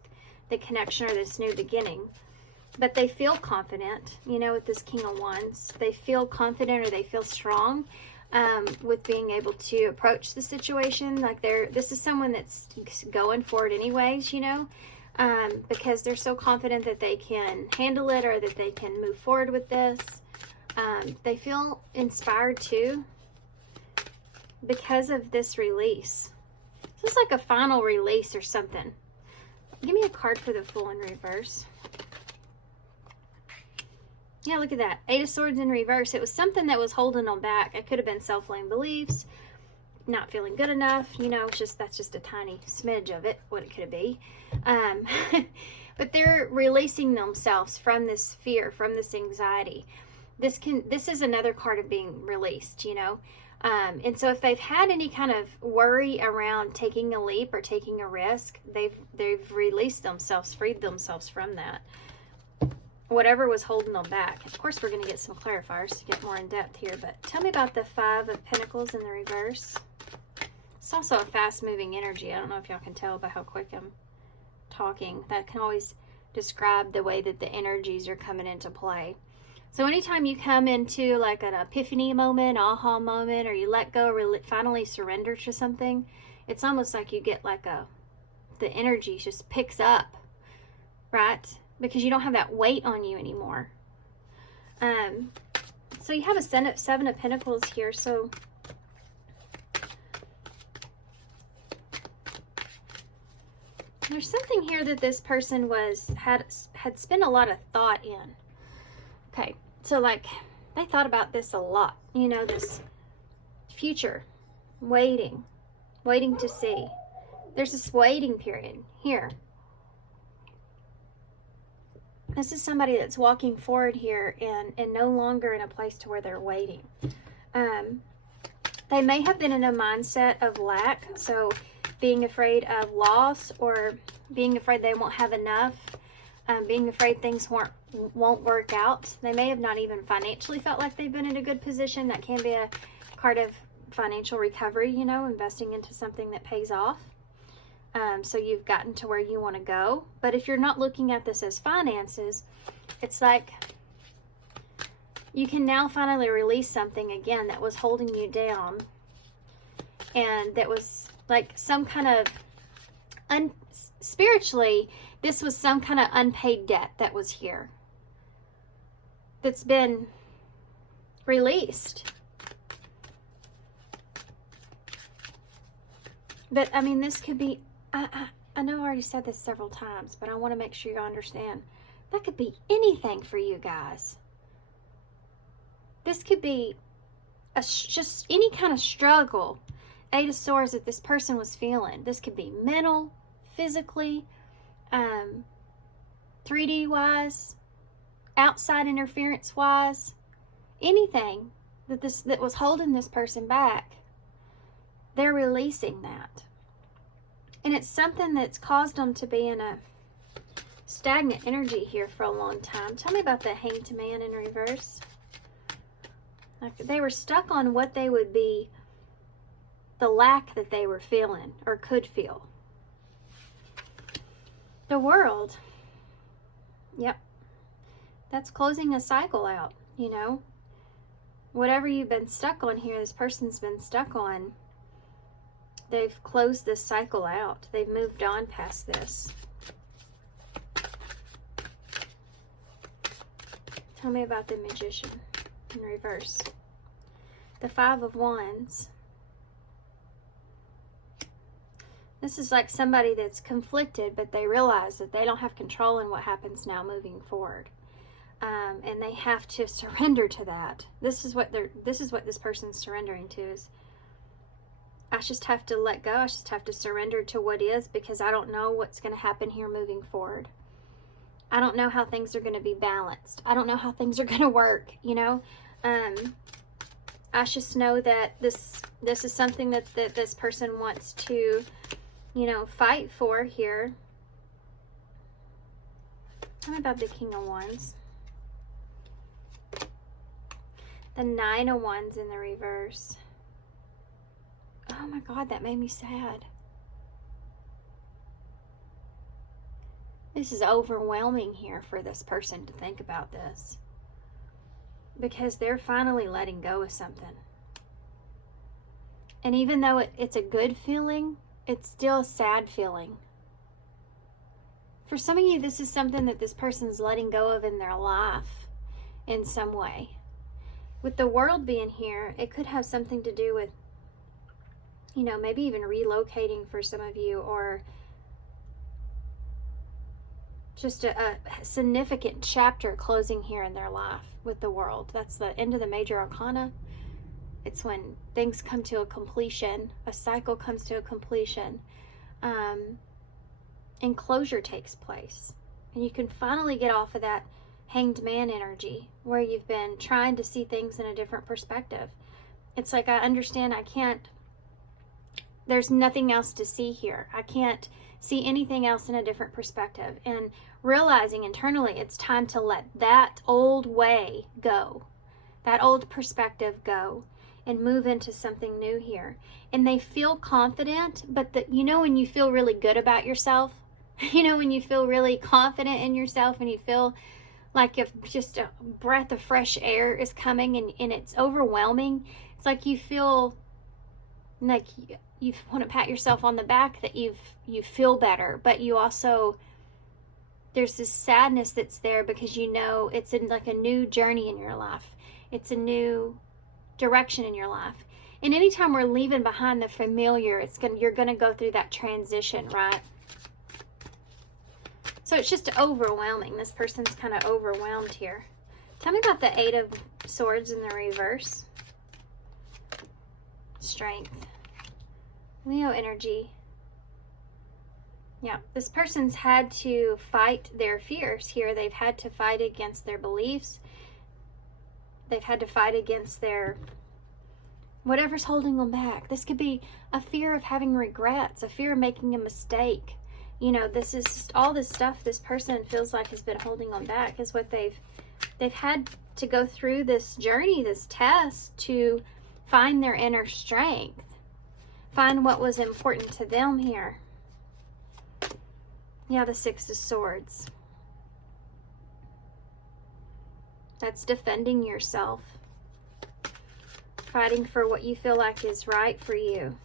the connection or this new beginning. But they feel confident, you know, with this King of Wands. They feel confident or they feel strong with being able to approach the situation. Like this is someone that's going for it anyways, you know, because they're so confident that they can handle it or that they can move forward with this. They feel inspired too because of this release. This is like a final release or something. Give me a card for the Fool in reverse. Yeah, look at that. Eight of Swords in reverse. It was something that was holding them back. It could have been self-blame beliefs, not feeling good enough. You know, that's just a tiny smidge of it, what it could be. But they're releasing themselves from this fear, from this anxiety. This is another card of being released, you know. And so if they've had any kind of worry around taking a leap or taking a risk, they've released themselves, freed themselves from that. Whatever was holding them back. Of course, we're going to get some clarifiers to get more in depth here, but tell me about the Five of Pentacles in the reverse. It's also a fast-moving energy. I don't know if y'all can tell by how quick I'm talking. That can always describe the way that the energies are coming into play. So anytime you come into like an epiphany moment, aha moment, or you let go or finally surrender to something, it's almost like you get like the energy just picks up, right? Because you don't have that weight on you anymore. So you have a Seven of Pentacles here. So there's something here that this person had spent a lot of thought in. Okay, so like they thought about this a lot. You know, this future, waiting to see. There's this waiting period here. This is somebody that's walking forward here and no longer in a place to where they're waiting. They may have been in a mindset of lack, so being afraid of loss or being afraid they won't have enough, being afraid things won't work out. They may have not even financially felt like they've been in a good position. That can be a card of financial recovery, you know, investing into something that pays off. So you've gotten to where you want to go. But if you're not looking at this as finances, it's like you can now finally release something again that was holding you down. And that was like some kind of, spiritually, this was some kind of unpaid debt that was here. That's been released. But I mean, this could be, I know I already said this several times, but I want to make sure you understand. That could be anything for you guys. This could be just any kind of struggle, Eight of Swords, that this person was feeling. This could be mental, physically, 3D wise, outside interference wise, anything that was holding this person back. They're releasing that. And it's something that's caused them to be in a stagnant energy here for a long time. Tell me about the Hanged Man in reverse. Like they were stuck on what they would be, the lack that they were feeling or could feel. The World. Yep. That's closing a cycle out, you know. Whatever you've been stuck on here, this person's been stuck on. They've closed this cycle out. They've moved on past this. Tell me about the Magician in reverse. The Five of Wands. This is like somebody that's conflicted, but they realize that they don't have control in what happens now moving forward. And they have to surrender to that. This is what this person's surrendering to is, I just have to let go. I just have to surrender to what is, because I don't know what's going to happen here moving forward. I don't know how things are going to be balanced. I don't know how things are going to work, you know. I just know that this is something that this person wants to, you know, fight for here. Tell me about the King of Wands. The Nine of Wands in the reverse. Oh my God, that made me sad. This is overwhelming here for this person to think about this. Because they're finally letting go of something. And even though it's a good feeling, it's still a sad feeling. For some of you, this is something that this person's letting go of in their life in some way. With the World being here, it could have something to do with, you know, maybe even relocating for some of you, or just a significant chapter closing here in their life with the World. That's the end of the major arcana. It's when things come to a completion, a cycle comes to a completion, and closure takes place. And you can finally get off of that Hanged Man energy where you've been trying to see things in a different perspective. It's like, I understand there's nothing else to see here. I can't see anything else in a different perspective. And realizing internally it's time to let that old way go, that old perspective go, and move into something new here. And they feel confident, but you know when you feel really good about yourself? You know when you feel really confident in yourself and you feel like if just a breath of fresh air is coming and it's overwhelming. It's like you feel like you want to pat yourself on the back that you feel better, but you also, there's this sadness that's there because you know it's in like a new journey in your life. It's a new direction in your life. And anytime we're leaving behind the familiar, you're gonna go through that transition, right? So it's just overwhelming. This person's kind of overwhelmed here. Tell me about the Eight of Swords in the reverse. Strength. Leo energy. Yeah, this person's had to fight their fears here. They've had to fight against their beliefs. They've had to fight against their whatever's holding them back. This could be a fear of having regrets, a fear of making a mistake. You know, this is all this stuff this person feels like has been holding them back is what they've had to go through this journey, this test to find their inner strength, find what was important to them here. Yeah, the Six of Swords. That's defending yourself, fighting for what you feel like is right for you.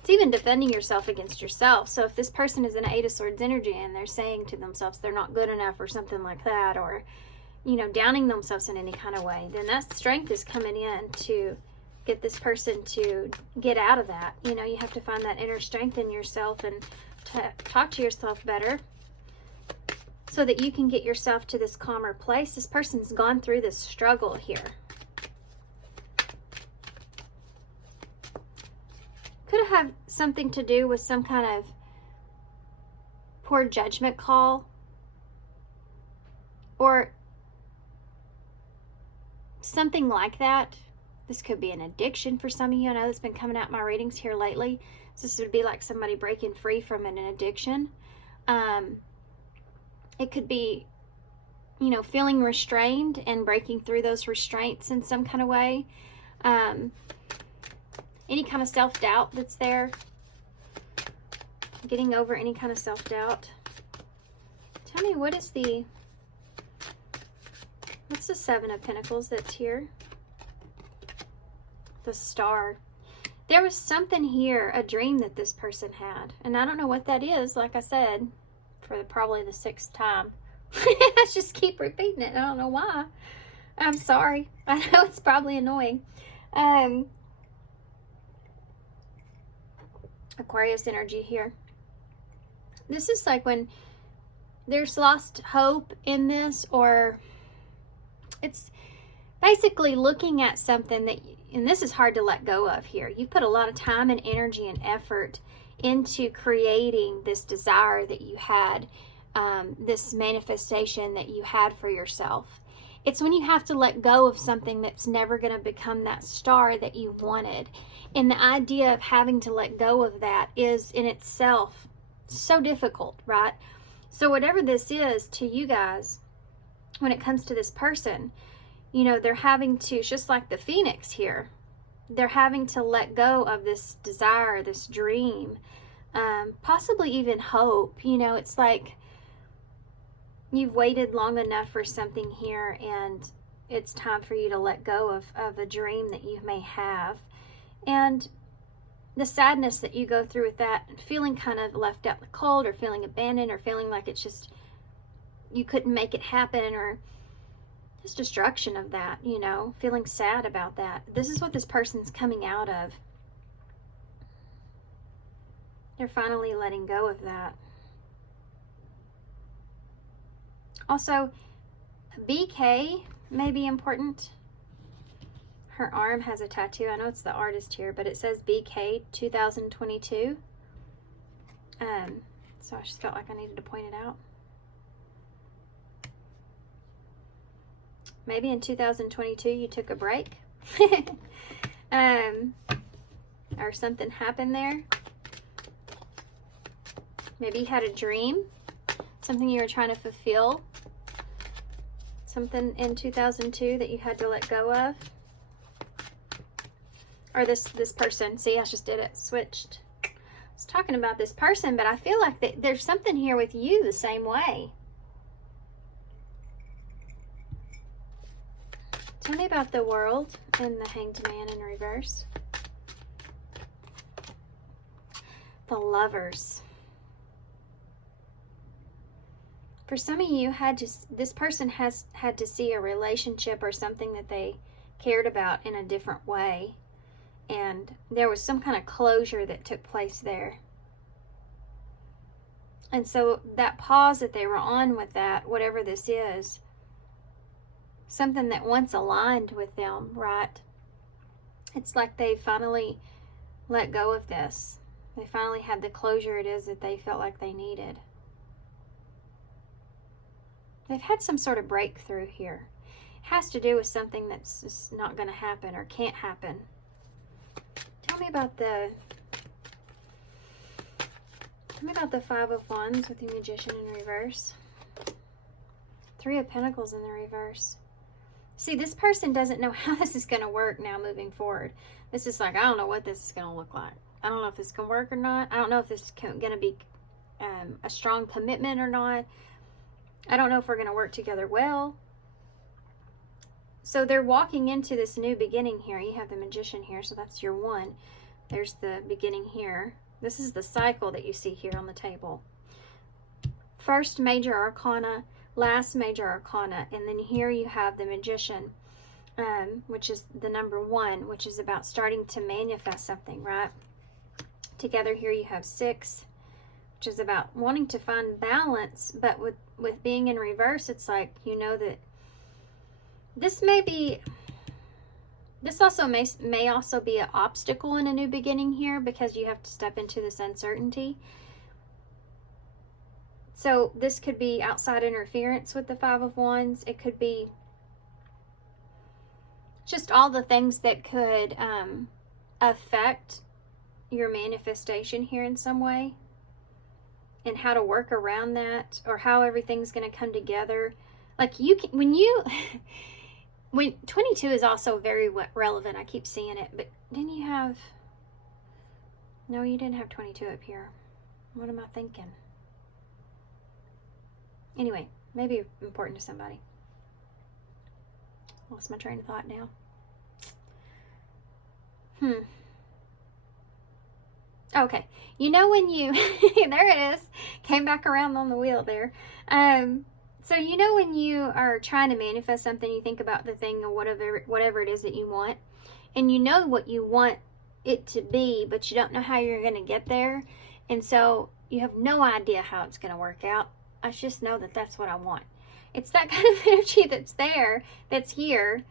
It's even defending yourself against yourself. So if this person is an Eight of Swords energy and they're saying to themselves they're not good enough or something like that, or, you know, downing themselves in any kind of way, then that strength is coming in to get this person to get out of that. You know, you have to find that inner strength in yourself and to talk to yourself better so that you can get yourself to this calmer place. This person's gone through this struggle here. Could have something to do with some kind of poor judgment call, or something like that. This could be an addiction for some of you. I know that's been coming out in my readings here lately. So this would be like somebody breaking free from an addiction. It could be, you know, feeling restrained and breaking through those restraints in some kind of way. Any kind of self-doubt that's there. Getting over any kind of self-doubt. Tell me, what's the Seven of Pentacles that's here? The Star. There was something here, a dream that this person had. And I don't know what that is, like I said, for probably the 6th time. I just keep repeating it. I don't know why. I'm sorry. I know it's probably annoying. Aquarius energy here. This is like when there's lost hope in this, or it's basically looking at something that, and this is hard to let go of here. You've put a lot of time and energy and effort into creating this desire that you had, this manifestation that you had for yourself. It's when you have to let go of something that's never going to become that star that you wanted. And the idea of having to let go of that is in itself so difficult, right? So whatever this is to you guys, when it comes to this person, you know, they're having to, just like the Phoenix here, they're having to let go of this desire, this dream, possibly even hope. You know, it's like you've waited long enough for something here, and it's time for you to let go of a dream that you may have. And the sadness that you go through with that, feeling kind of left out in the cold, or feeling abandoned, or feeling like it's just, you couldn't make it happen, or just destruction of that, you know, feeling sad about that. This is what this person's coming out of. They're finally letting go of that. Also, BK may be important. Her arm has a tattoo. I know it's the artist here, but it says BK 2022. So I just felt like I needed to point it out. Maybe in 2022 you took a break. Or something happened there. Maybe you had a dream, something you were trying to fulfill, something in 2002 that you had to let go of. Or this person. See, I just did it, switched. I was talking about this person, but I feel like there's something here with you the same way. Tell me about the World and the Hanged Man in reverse. The Lovers. For some of you, this person has had to see a relationship or something that they cared about in a different way. And there was some kind of closure that took place there. And so that pause that they were on with that, whatever this is, something that once aligned with them, right? It's like they finally let go of this. They finally had the closure it is that they felt like they needed. They've had some sort of breakthrough here. It has to do with something that's just not going to happen or can't happen. Tell me about the Five of Wands with the Magician in reverse. Three of Pentacles in the reverse. See, this person doesn't know how this is going to work now moving forward. This is like, I don't know what this is going to look like. I don't know if this can work or not. I don't know if this is going to be a strong commitment or not. I don't know if we're going to work together well. So they're walking into this new beginning here. You have the Magician here, so that's your one. There's the beginning here. This is the cycle that you see here on the table. First major arcana, last major arcana, and then here you have the Magician, which is the number one, which is about starting to manifest something, right? Together here you have 6, which is about wanting to find balance, but with being in reverse, it's like, you know that this also may also be an obstacle in a new beginning here, because you have to step into this uncertainty. So this could be outside interference with the Five of Wands. It could be just all the things that could affect your manifestation here in some way, and how to work around that, or how everything's going to come together. Like you can, when 22 is also very relevant. I keep seeing it, but didn't you have, no, you didn't have 22 up here. What am I thinking? Anyway, maybe important to somebody. Lost my train of thought now. Okay, you know when you, there it is, came back around on the wheel there. So you know when you are trying to manifest something, you think about the thing or whatever it is that you want, and you know what you want it to be, but you don't know how you're going to get there, and so you have no idea how it's going to work out. I just know that that's what I want. It's that kind of energy that's there, that's here.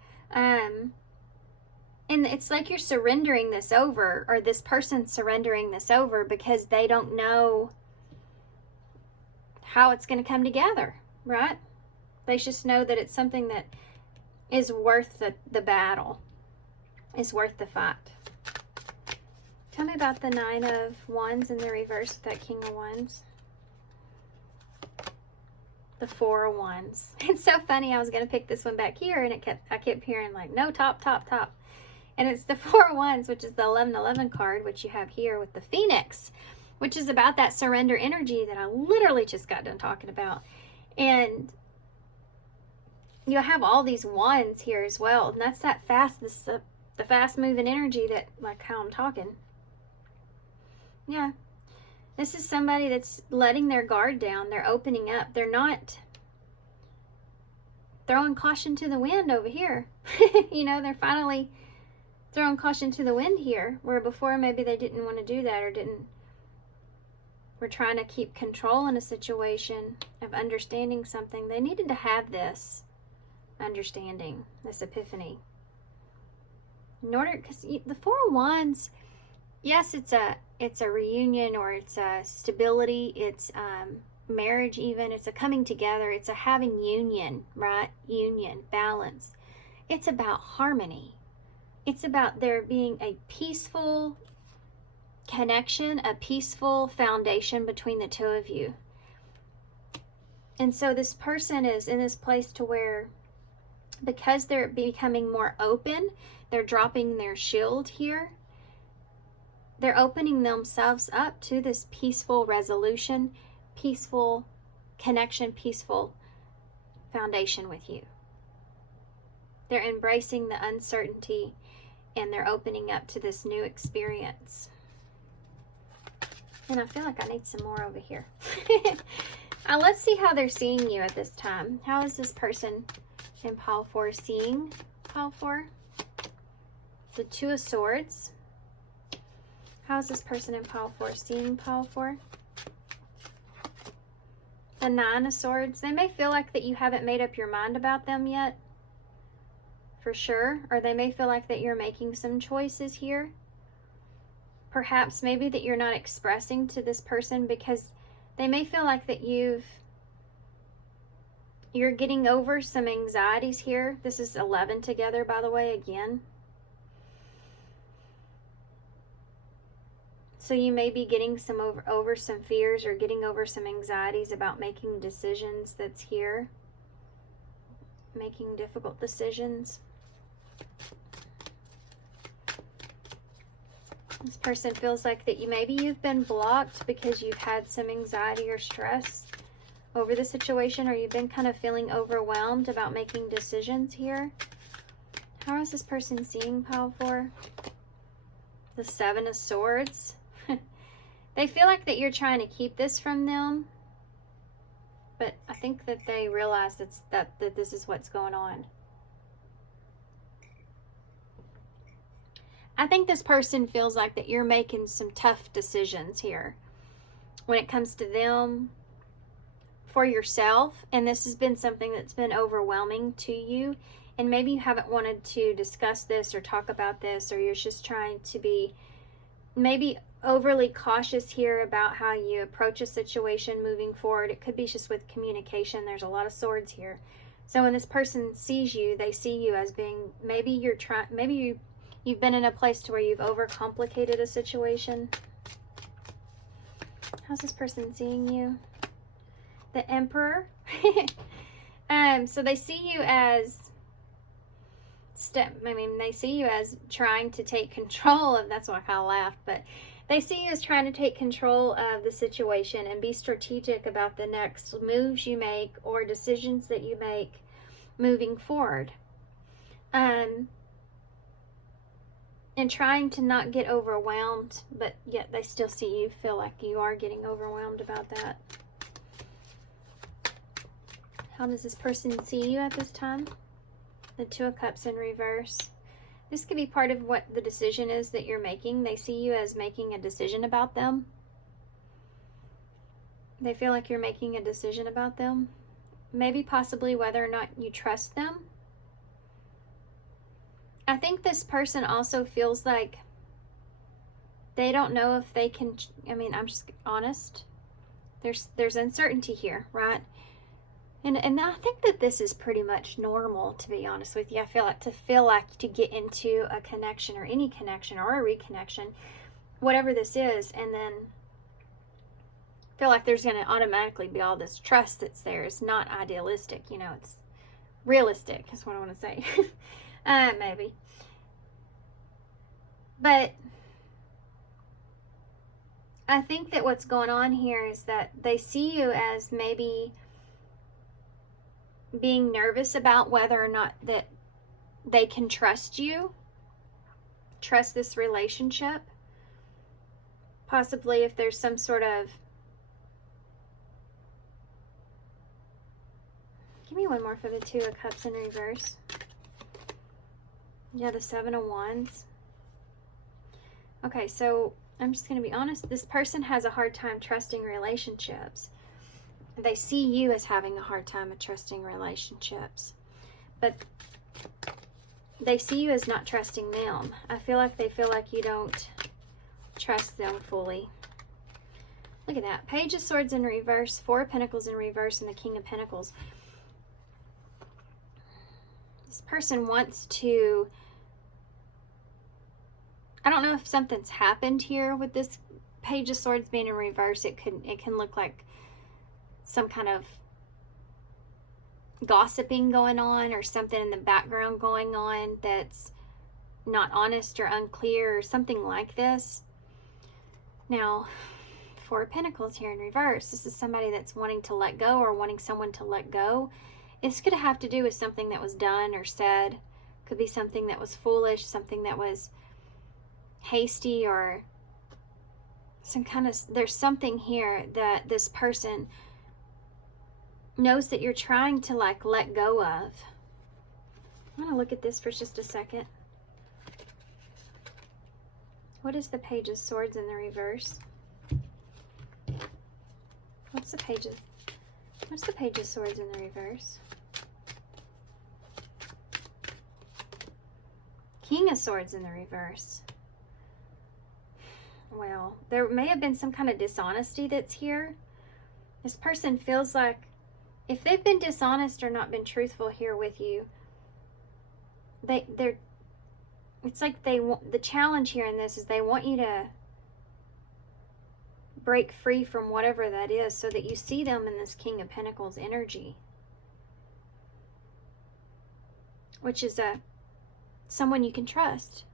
And it's like you're surrendering this over, or this person's surrendering this over because they don't know how it's going to come together, right? They just know that it's something that is worth the battle, is worth the fight. Tell me about the Nine of Wands in the reverse with that King of Wands. The Four of Wands. It's so funny. I was going to pick this one back here, and I kept hearing like, no, top, top, top. And it's the Four of Wands, which is the 1111 card, which you have here with the Phoenix, which is about that surrender energy that I literally just got done talking about. And you have all these wands here as well. And that's that fast, the fast moving energy that, like how I'm talking. Yeah. This is somebody that's letting their guard down. They're opening up. They're not throwing caution to the wind over here. You know, they're finally throwing caution to the wind here, where before maybe they didn't want to do that, or were trying to keep control in a situation of understanding something. They needed to have this understanding, this epiphany. In order, because the Four of Wands, yes, it's a reunion, or it's a stability, it's marriage even, it's a coming together, it's a having union, right? Union, balance. It's about harmony. It's about there being a peaceful connection, a peaceful foundation between the two of you. And so this person is in this place to where, because they're becoming more open, they're dropping their shield here. They're opening themselves up to this peaceful resolution, peaceful connection, peaceful foundation with you. They're embracing the uncertainty, and they're opening up to this new experience. And I feel like I need some more over here. Let's see how they're seeing you at this time. How is this person in pile 4 seeing pile 4? The Two of Swords. How is this person in pile 4 seeing pile 4? The Nine of Swords. They may feel like that you haven't made up your mind about them yet, for sure. Or they may feel like that you're making some choices here. Perhaps maybe that you're not expressing to this person because they may feel like that you're getting over some anxieties here. This is 11 together, by the way, again. So you may be getting some over some fears, or getting over some anxieties about making decisions that's here. Making difficult decisions. This person feels like that maybe you've been blocked because you've had some anxiety or stress over the situation, or you've been kind of feeling overwhelmed about making decisions here. How is this person seeing pile 4? The Seven of Swords. They feel like that you're trying to keep this from them, but I think that they realize that this is what's going on. I think this person feels like that you're making some tough decisions here when it comes to them, for yourself, and this has been something that's been overwhelming to you, and maybe you haven't wanted to discuss this or talk about this, or you're just trying to be maybe overly cautious here about how you approach a situation moving forward. It could be just with communication. There's a lot of swords here. So when this person sees you, they see you as being, maybe you've been in a place to where you've overcomplicated a situation. How's this person seeing you? The Emperor. So they see you as they see you as trying to take control of, that's why I kind of laughed, but they see you as trying to take control of the situation and be strategic about the next moves you make or decisions that you make moving forward. And trying to not get overwhelmed, but yet they still see you, feel like you are getting overwhelmed about that. How does this person see you at this time? The Two of Cups in reverse. This could be part of what the decision is that you're making. They see you as making a decision about them. They feel like you're making a decision about them. Maybe possibly whether or not you trust them. I think this person also feels like they don't know if they can, I mean, I'm just honest. There's uncertainty here, right? And I think that this is pretty much normal, to be honest with you. I feel like to get into a connection or any connection or a reconnection, whatever this is, and then feel like there's going to automatically be all this trust that's there. It's not idealistic, you know, it's realistic is what I want to say. Maybe. But I think that what's going on here is that they see you as maybe being nervous about whether or not that they can trust you, trust this relationship. Possibly if there's some sort of, give me one more for the Two of Cups in reverse. Yeah, the Seven of Wands. Okay, so I'm just going to be honest. This person has a hard time trusting relationships. They see you as having a hard time at trusting relationships. But they see you as not trusting them. I feel like they feel like you don't trust them fully. Look at that. Page of Swords in reverse, Four of Pentacles in reverse, and the King of Pentacles. This person wants to, I don't know if something's happened here with this Page of Swords being in reverse. It can look like some kind of gossiping going on or something in the background going on that's not honest or unclear or something like this. Now, Four of Pentacles here in reverse. This is somebody that's wanting to let go or wanting someone to let go. It's going to have to do with something that was done or said. Could be something that was foolish, something that was hasty, or some kind of, there's something here that this person knows that you're trying to like let go of. I'm going to look at this for just a second. What is the Page of Swords in the reverse? What's the Page of Swords in the reverse? King of Swords in the reverse. Well, there may have been some kind of dishonesty that's here. This person feels like if they've been dishonest or not been truthful here with you, it's like they want, the challenge here in this is they want you to break free from whatever that is so that you see them in this King of Pentacles energy, which is someone you can trust.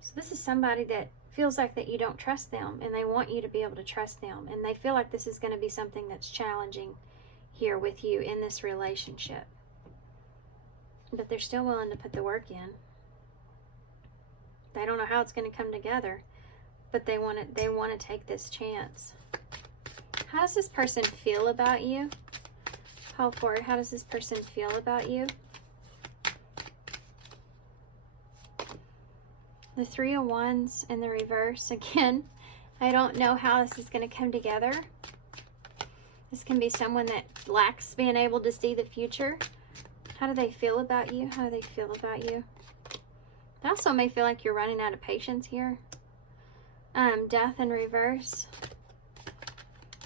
So this is somebody that feels like that you don't trust them, and they want you to be able to trust them, and they feel like this is going to be something that's challenging here with you in this relationship, but they're still willing to put the work in. They don't know how it's going to come together, but they want to take this chance. How does this person feel about you? Call forward. How does this person feel about you? The Three of Wands in the reverse. Again, I don't know how this is going to come together. This can be someone that lacks being able to see the future. How do they feel about you? How do they feel about you? They also may feel like you're running out of patience here. Death in reverse.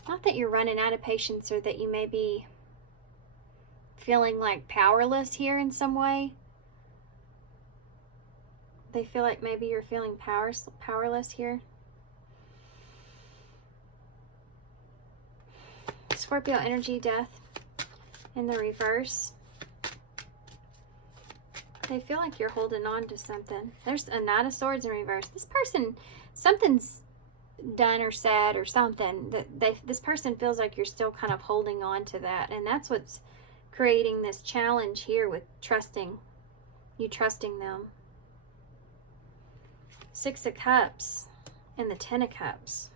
Not that you're running out of patience, or that you may be feeling like powerless here in some way. They feel like maybe you're feeling powerless here. Scorpio energy, Death in the reverse. They feel like you're holding on to something. There's a Knight of Swords in reverse. This person, something's done or said or something that this person feels like you're still kind of holding on to that, and that's what's creating this challenge here with trusting them. Six of Cups and the Ten of Cups.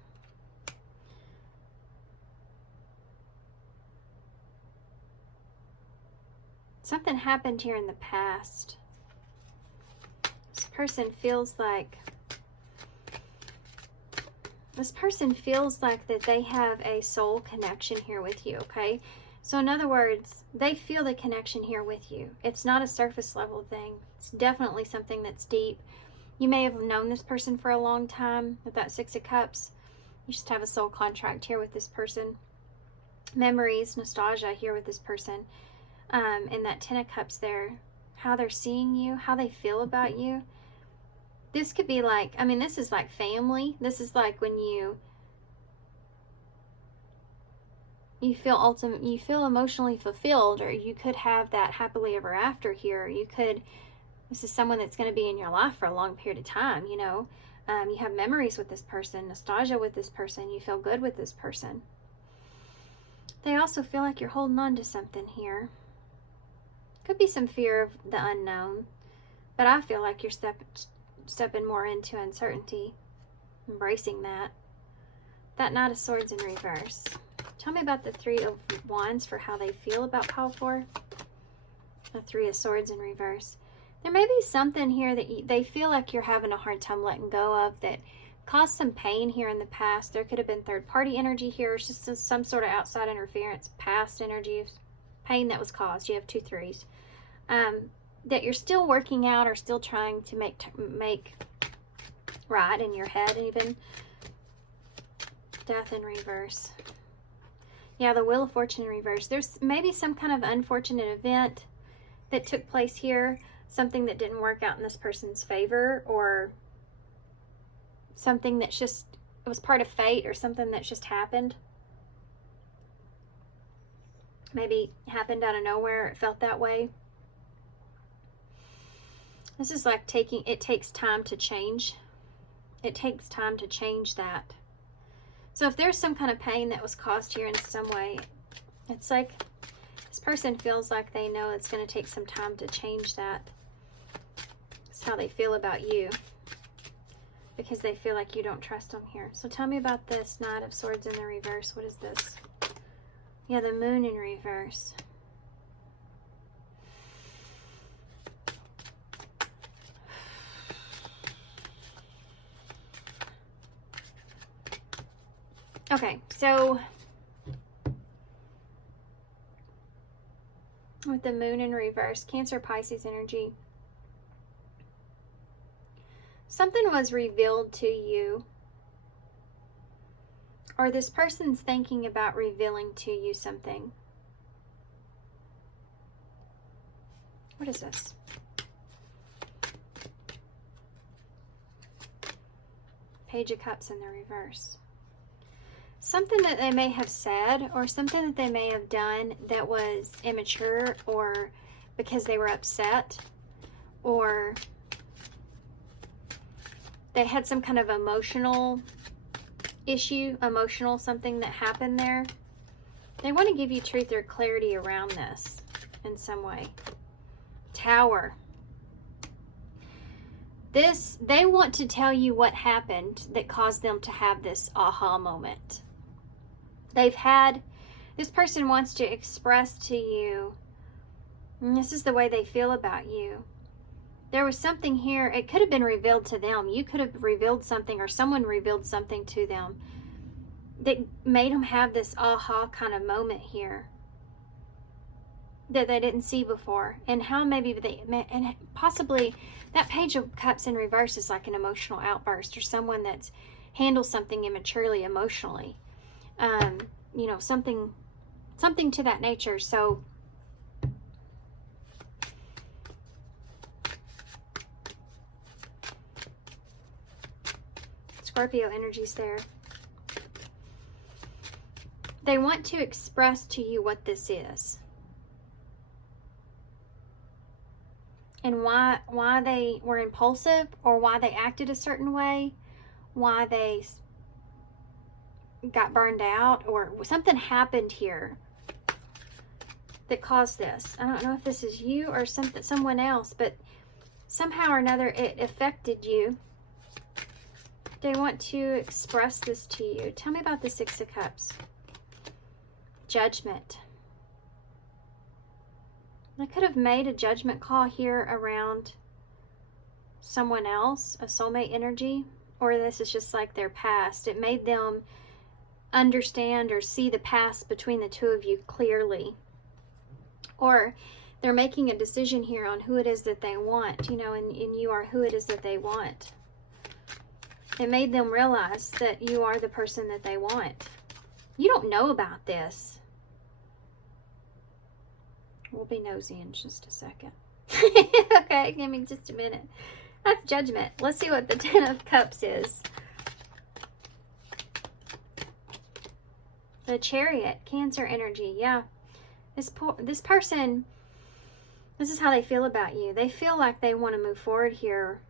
Something happened here in the past. This person feels like that they have a soul connection here with you, okay? So in other words, they feel the connection here with you. It's not a surface level thing. It's definitely something that's deep. You may have known this person for a long time with that Six of Cups. You just have a soul contract here with this person. Memories, nostalgia here with this person. And that Ten of Cups there, how they're seeing you, how they feel about you. This could be like, I mean, this is like family. This is like when you feel emotionally fulfilled, or you could have that happily ever after here. This is someone that's going to be in your life for a long period of time, you know. You have memories with this person, nostalgia with this person, you feel good with this person. They also feel like you're holding on to something here. Could be some fear of the unknown, but I feel like you're stepping more into uncertainty, embracing that. That Knight of Swords in reverse. Tell me about the Three of Wands for how they feel about Pile 4. The Three of Swords in reverse. There may be something here that they feel like you're having a hard time letting go of that caused some pain here in the past. There could have been third-party energy here. It's just some sort of outside interference, past energy, pain that was caused. You have 2 threes. That you're still working out or still trying to make right in your head even. Death in reverse. Yeah, the Wheel of Fortune in reverse. There's maybe some kind of unfortunate event that took place here. Something that didn't work out in this person's favor, or something that's just, it was part of fate, or something that's just happened. Maybe happened out of nowhere. It felt that way. This is like it takes time to change. It takes time to change that. So if there's some kind of pain that was caused here in some way, it's like this person feels like they know it's going to take some time to change that. It's how they feel about you, because they feel like you don't trust them here. So tell me about this Knight of Swords in the reverse. What is this? Yeah, the Moon in reverse. Okay, so with the Moon in reverse, Cancer, Pisces energy, something was revealed to you, or this person's thinking about revealing to you something. What is this? Page of Cups in the reverse. Something that they may have said, or something that they may have done that was immature, or because they were upset, or they had some kind of emotional issue, something that happened there. They want to give you truth or clarity around this in some way. Tower. They want to tell you what happened that caused them to have this aha moment. This person wants to express to you, and this is the way they feel about you. There was something here, it could have been revealed to them. You could have revealed something, or someone revealed something to them that made them have this aha kind of moment here that they didn't see before. And how maybe and possibly that Page of Cups in reverse is like an emotional outburst, or someone that's handled something immaturely emotionally. You know, something to that nature. So Scorpio energy's there. They want to express to you what this is, and why they were impulsive, or why they acted a certain way, why they got burned out, or something happened here that caused this. I don't know if this is you or someone else, but somehow or another it affected you. They want to express this to you. Tell me about the Six of Cups. Judgment. I could have made a judgment call here around someone else, a soulmate energy, or this is just like their past. It made them understand or see the past between the two of you clearly. Or they're making a decision here on who it is that they want, you know, and you are who it is that they want. It made them realize that you are the person that they want. You don't know about this. We'll be nosy in just a second. Okay, give me just a minute. That's Judgment. Let's see what the Ten of Cups is. The Chariot, Cancer energy. Yeah. This person, this is how they feel about you. They feel like they want to move forward here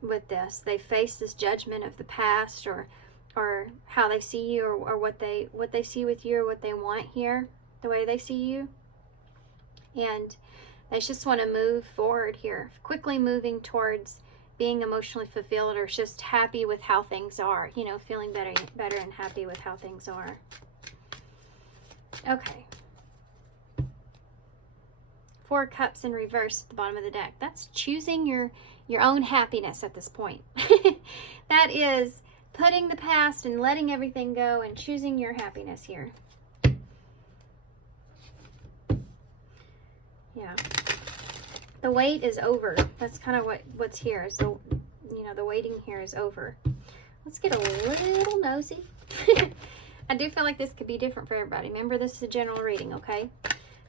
with this. They face this judgment of the past, or how they see you, or what they see with you, or what they want here, the way they see you. And they just want to move forward here, quickly moving towards being emotionally fulfilled, or just happy with how things are, you know, feeling better and happy with how things are. Okay. 4 Cups in reverse at the bottom of the deck. That's choosing your own happiness at this point. That is putting the past and letting everything go and choosing your happiness here. Yeah. The wait is over. That's kind of what's here. So, you know, the waiting here is over. Let's get a little nosy. I do feel like this could be different for everybody. Remember, this is a general reading, okay?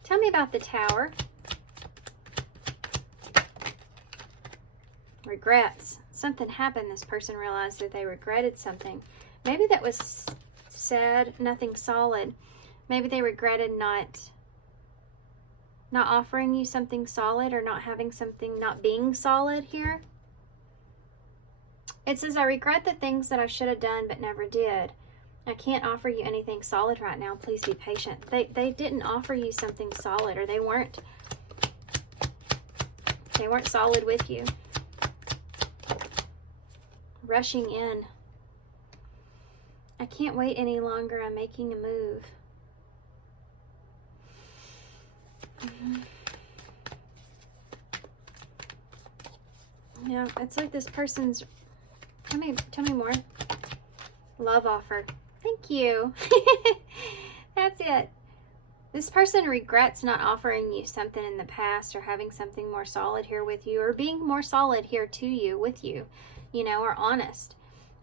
Tell me about the Tower. Regrets. Something happened. This person realized that they regretted something. Maybe that was said, nothing solid. Maybe they regretted not offering you something solid, or not having something, not being solid here. It says, I regret the things that I should have done but never did. I can't offer you anything solid right now. Please be patient. They didn't offer you something solid, or they weren't solid with you. Rushing in. I can't wait any longer. I'm making a move. Yeah, it's like this person's... Tell me more. Love offer. Thank you. That's it. This person regrets not offering you something in the past, or having something more solid here with you, or being more solid here to you, with you, you know, or honest.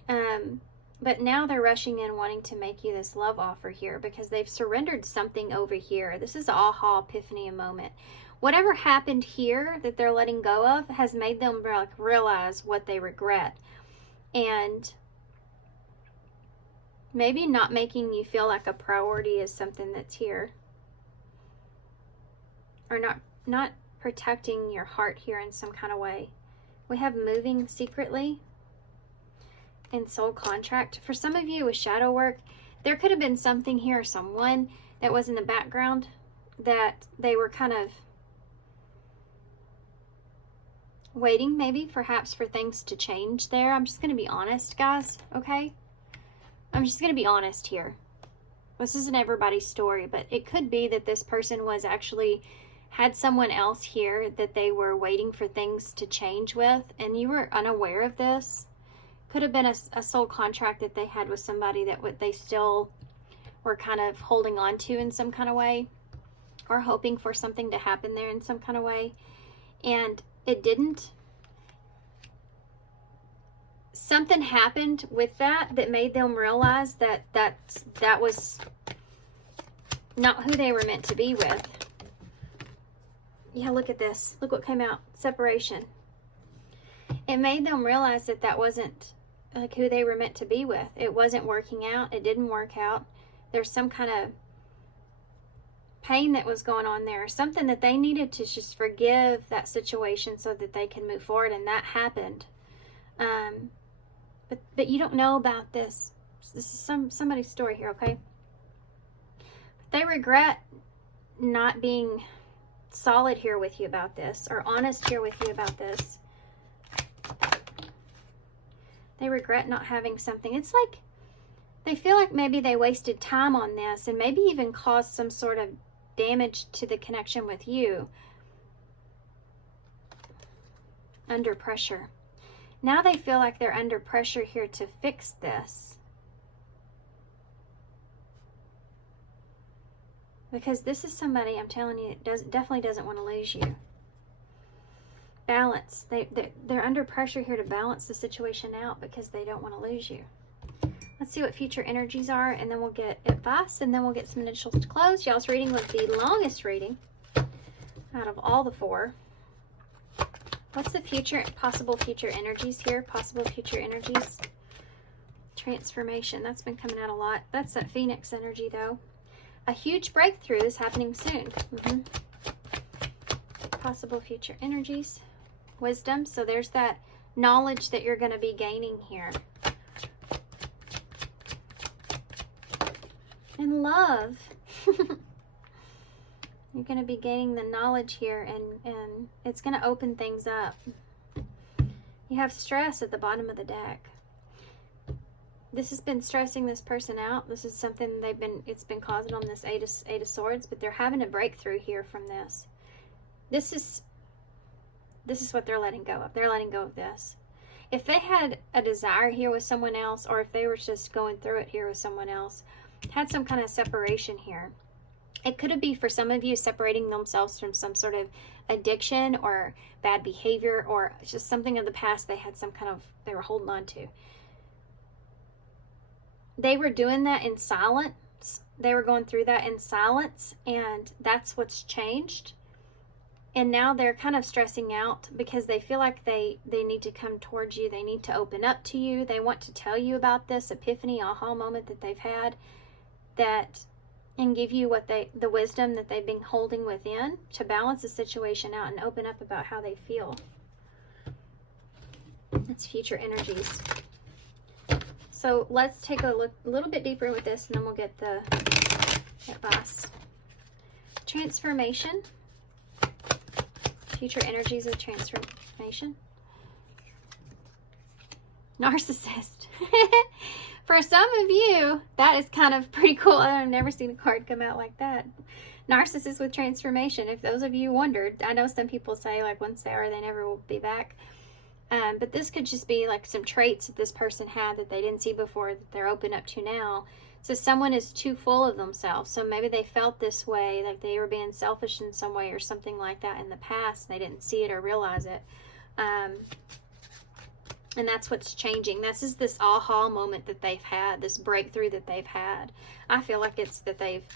But now they're rushing in, wanting to make you this love offer here, because they've surrendered something over here. This is aha, epiphany moment. Whatever happened here that they're letting go of has made them realize what they regret. And maybe not making you feel like a priority is something that's here. Or not protecting your heart here in some kind of way. We have moving secretly and soul contract. For some of you with shadow work, there could have been something here, or someone that was in the background that they were kind of waiting, maybe perhaps for things to change there. I'm just going to be honest, guys, okay? I'm just going to be honest here. This isn't everybody's story, but it could be that this person was actually had someone else here that they were waiting for things to change with, and you were unaware of this. Could have been a soul contract that they had with somebody that they still were kind of holding on to in some kind of way, or hoping for something to happen there in some kind of way, and it didn't. Something happened with that made them realize that was not who they were meant to be with. Yeah, look at this. Look what came out. Separation. It made them realize that wasn't like who they were meant to be with. It wasn't working out. It didn't work out. There's some kind of pain that was going on there. Something that they needed to just forgive that situation so that they can move forward, and that happened. But you don't know about this. This is somebody's story here, okay? But they regret not being solid here with you about this, or honest here with you about this. They regret not having something. It's like they feel like maybe they wasted time on this, and maybe even caused some sort of damage to the connection with you. Under pressure. Now they feel like they're under pressure here to fix this. Because this is somebody, I'm telling you, definitely doesn't want to lose you. Balance. They're under pressure here to balance the situation out because they don't want to lose you. Let's see what future energies are, and then we'll get advice, and then we'll get some initials to close. Y'all's reading was the longest reading out of all the 4. What's the future, possible future energies here? Possible future energies. Transformation. That's been coming out a lot. That's that Phoenix energy, though. A huge breakthrough is happening soon. Possible future energies. Wisdom. So there's that knowledge that you're going to be gaining here. And love. You're going to be gaining the knowledge here, and it's going to open things up. You have stress at the bottom of the deck. This has been stressing this person out. This is something it's been causing them this Eight of Swords, but they're having a breakthrough here from this. This is what they're letting go of. They're letting go of this. If they had a desire here with someone else, or if they were just going through it here with someone else, had some kind of separation here. It could be for some of you separating themselves from some sort of addiction or bad behavior, or just something of the past they were holding on to. They were doing that in silence. They were going through that in silence, and that's what's changed. And now they're kind of stressing out because they feel like they need to come towards you. They need to open up to you. They want to tell you about this epiphany, aha moment that they've had, and give you the wisdom that they've been holding within to balance the situation out and open up about how they feel. That's future energies. So let's take a look a little bit deeper with this, and then we'll get the advice. Transformation. Future energies of transformation. Narcissist. For some of you, that is kind of pretty cool. I've never seen a card come out like that. Narcissist with transformation. If those of you wondered, I know some people say, like, once they are, they never will be back. But this could just be like some traits that this person had that they didn't see before that they're open up to now. So someone is too full of themselves. So maybe they felt this way, like they were being selfish in some way or something like that in the past. They didn't see it or realize it. And that's what's changing. This is this aha moment that they've had, this breakthrough that they've had. I feel like it's that they've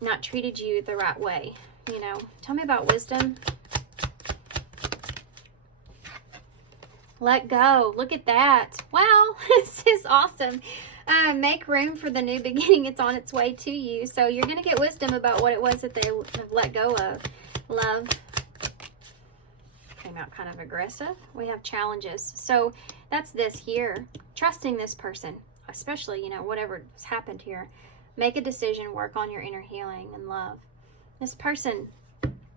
not treated you the right way. You know, tell me about wisdom. Let go. Look at that. Wow, this is awesome. Make room for the new beginning. It's on its way to you. So you're going to get wisdom about what it was that they have let go of. Love. Came out kind of aggressive. We have challenges. So that's this here. Trusting this person, especially, you know, whatever has happened here. Make a decision. Work on your inner healing and love. This person,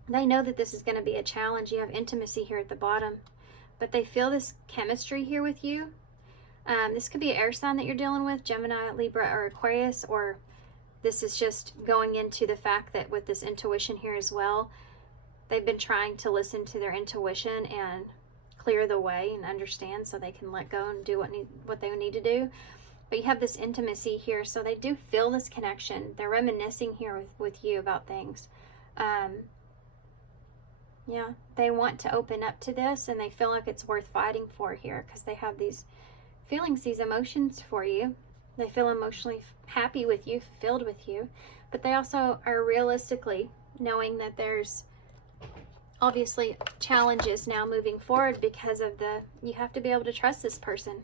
they know that this is going to be a challenge. You have intimacy here at the bottom. But they feel this chemistry here with you. This could be an air sign that you're dealing with, Gemini, Libra, or Aquarius, or this is just going into the fact that with this intuition here as well, they've been trying to listen to their intuition and clear the way and understand so they can let go and do what they need to do. But you have this intimacy here, so they do feel this connection. They're reminiscing here with you about things. Yeah, they want to open up to this, and they feel like it's worth fighting for here because they have these feelings, these emotions for you. They feel emotionally happy with you, filled with you, but they also are realistically knowing that there's obviously challenges now moving forward because of you have to be able to trust this person.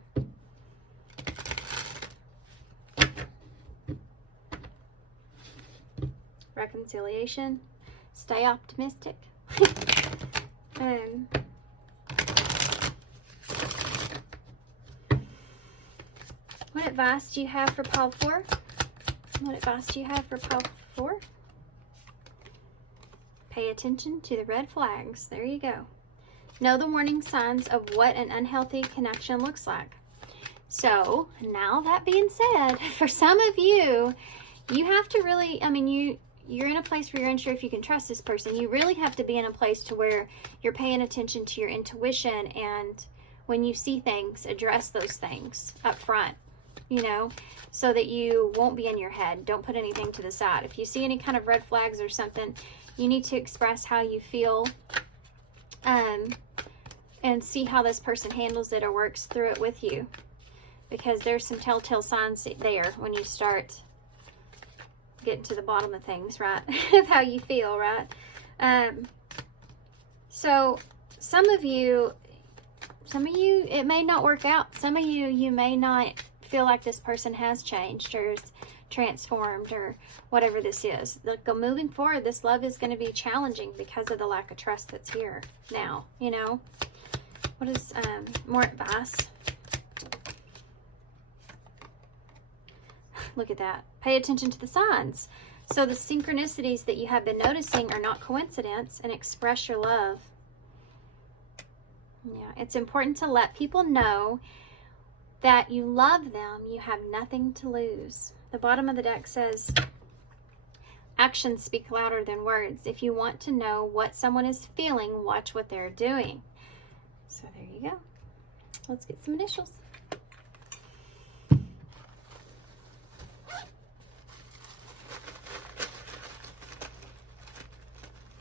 Reconciliation. Stay optimistic. What advice do you have for Paul 4? What advice do you have for Paul 4? Pay attention to the red flags. There you go. Know the warning signs of what an unhealthy connection looks like. So, now that being said, for some of you, you have to really, you're in a place where you're unsure if you can trust this person. You really have to be in a place to where you're paying attention to your intuition, and when you see things, address those things up front. you know, so that you won't be in your head. Don't put anything to the side. If you see any kind of red flags or something, you need to express how you feel, and see how this person handles it or works through it with you. Because there's some telltale signs there when you start getting to the bottom of things, right? Of how you feel, right? So some of you, it may not work out. Some of you may not feel like this person has changed or is transformed or whatever this is. Like, moving forward, this love is going to be challenging because of the lack of trust that's here now, you know. What is more advice? Look at that. Pay attention to the signs. So the synchronicities that you have been noticing are not coincidence, and express your love. Yeah, it's important to let people know that you love them. You have nothing to lose. The bottom of the deck says, actions speak louder than words. If you want to know what someone is feeling, watch what they're doing. So there you go. Let's get some initials.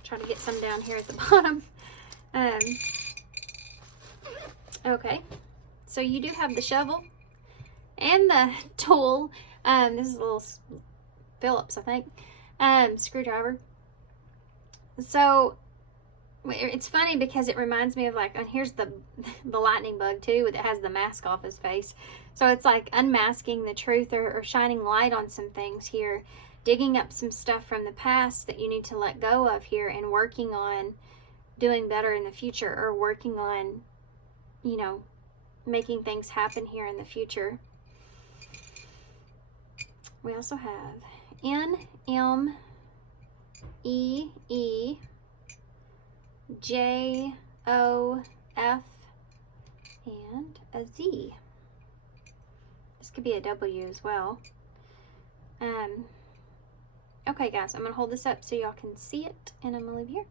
Try to get some down here at the bottom. Okay, so you do have the shovel and the tool. This is a little Phillips, I think, screwdriver. So it's funny because it reminds me of, like, and here's the lightning bug too, that has the mask off his face. So it's like unmasking the truth, or shining light on some things here, digging up some stuff from the past that you need to let go of here, and working on doing better in the future, or working on, you know, making things happen here in the future. We also have NMEEJOF and a Z. This could be a W as well. Okay, guys, I'm going to hold this up so y'all can see it, and I'm going to leave here.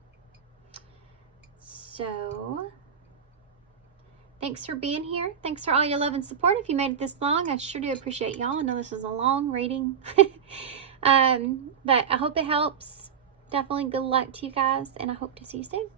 So, thanks for being here. Thanks for all your love and support. If you made it this long, I sure do appreciate y'all. I know this is a long reading. But I hope it helps. Definitely good luck to you guys, and I hope to see you soon.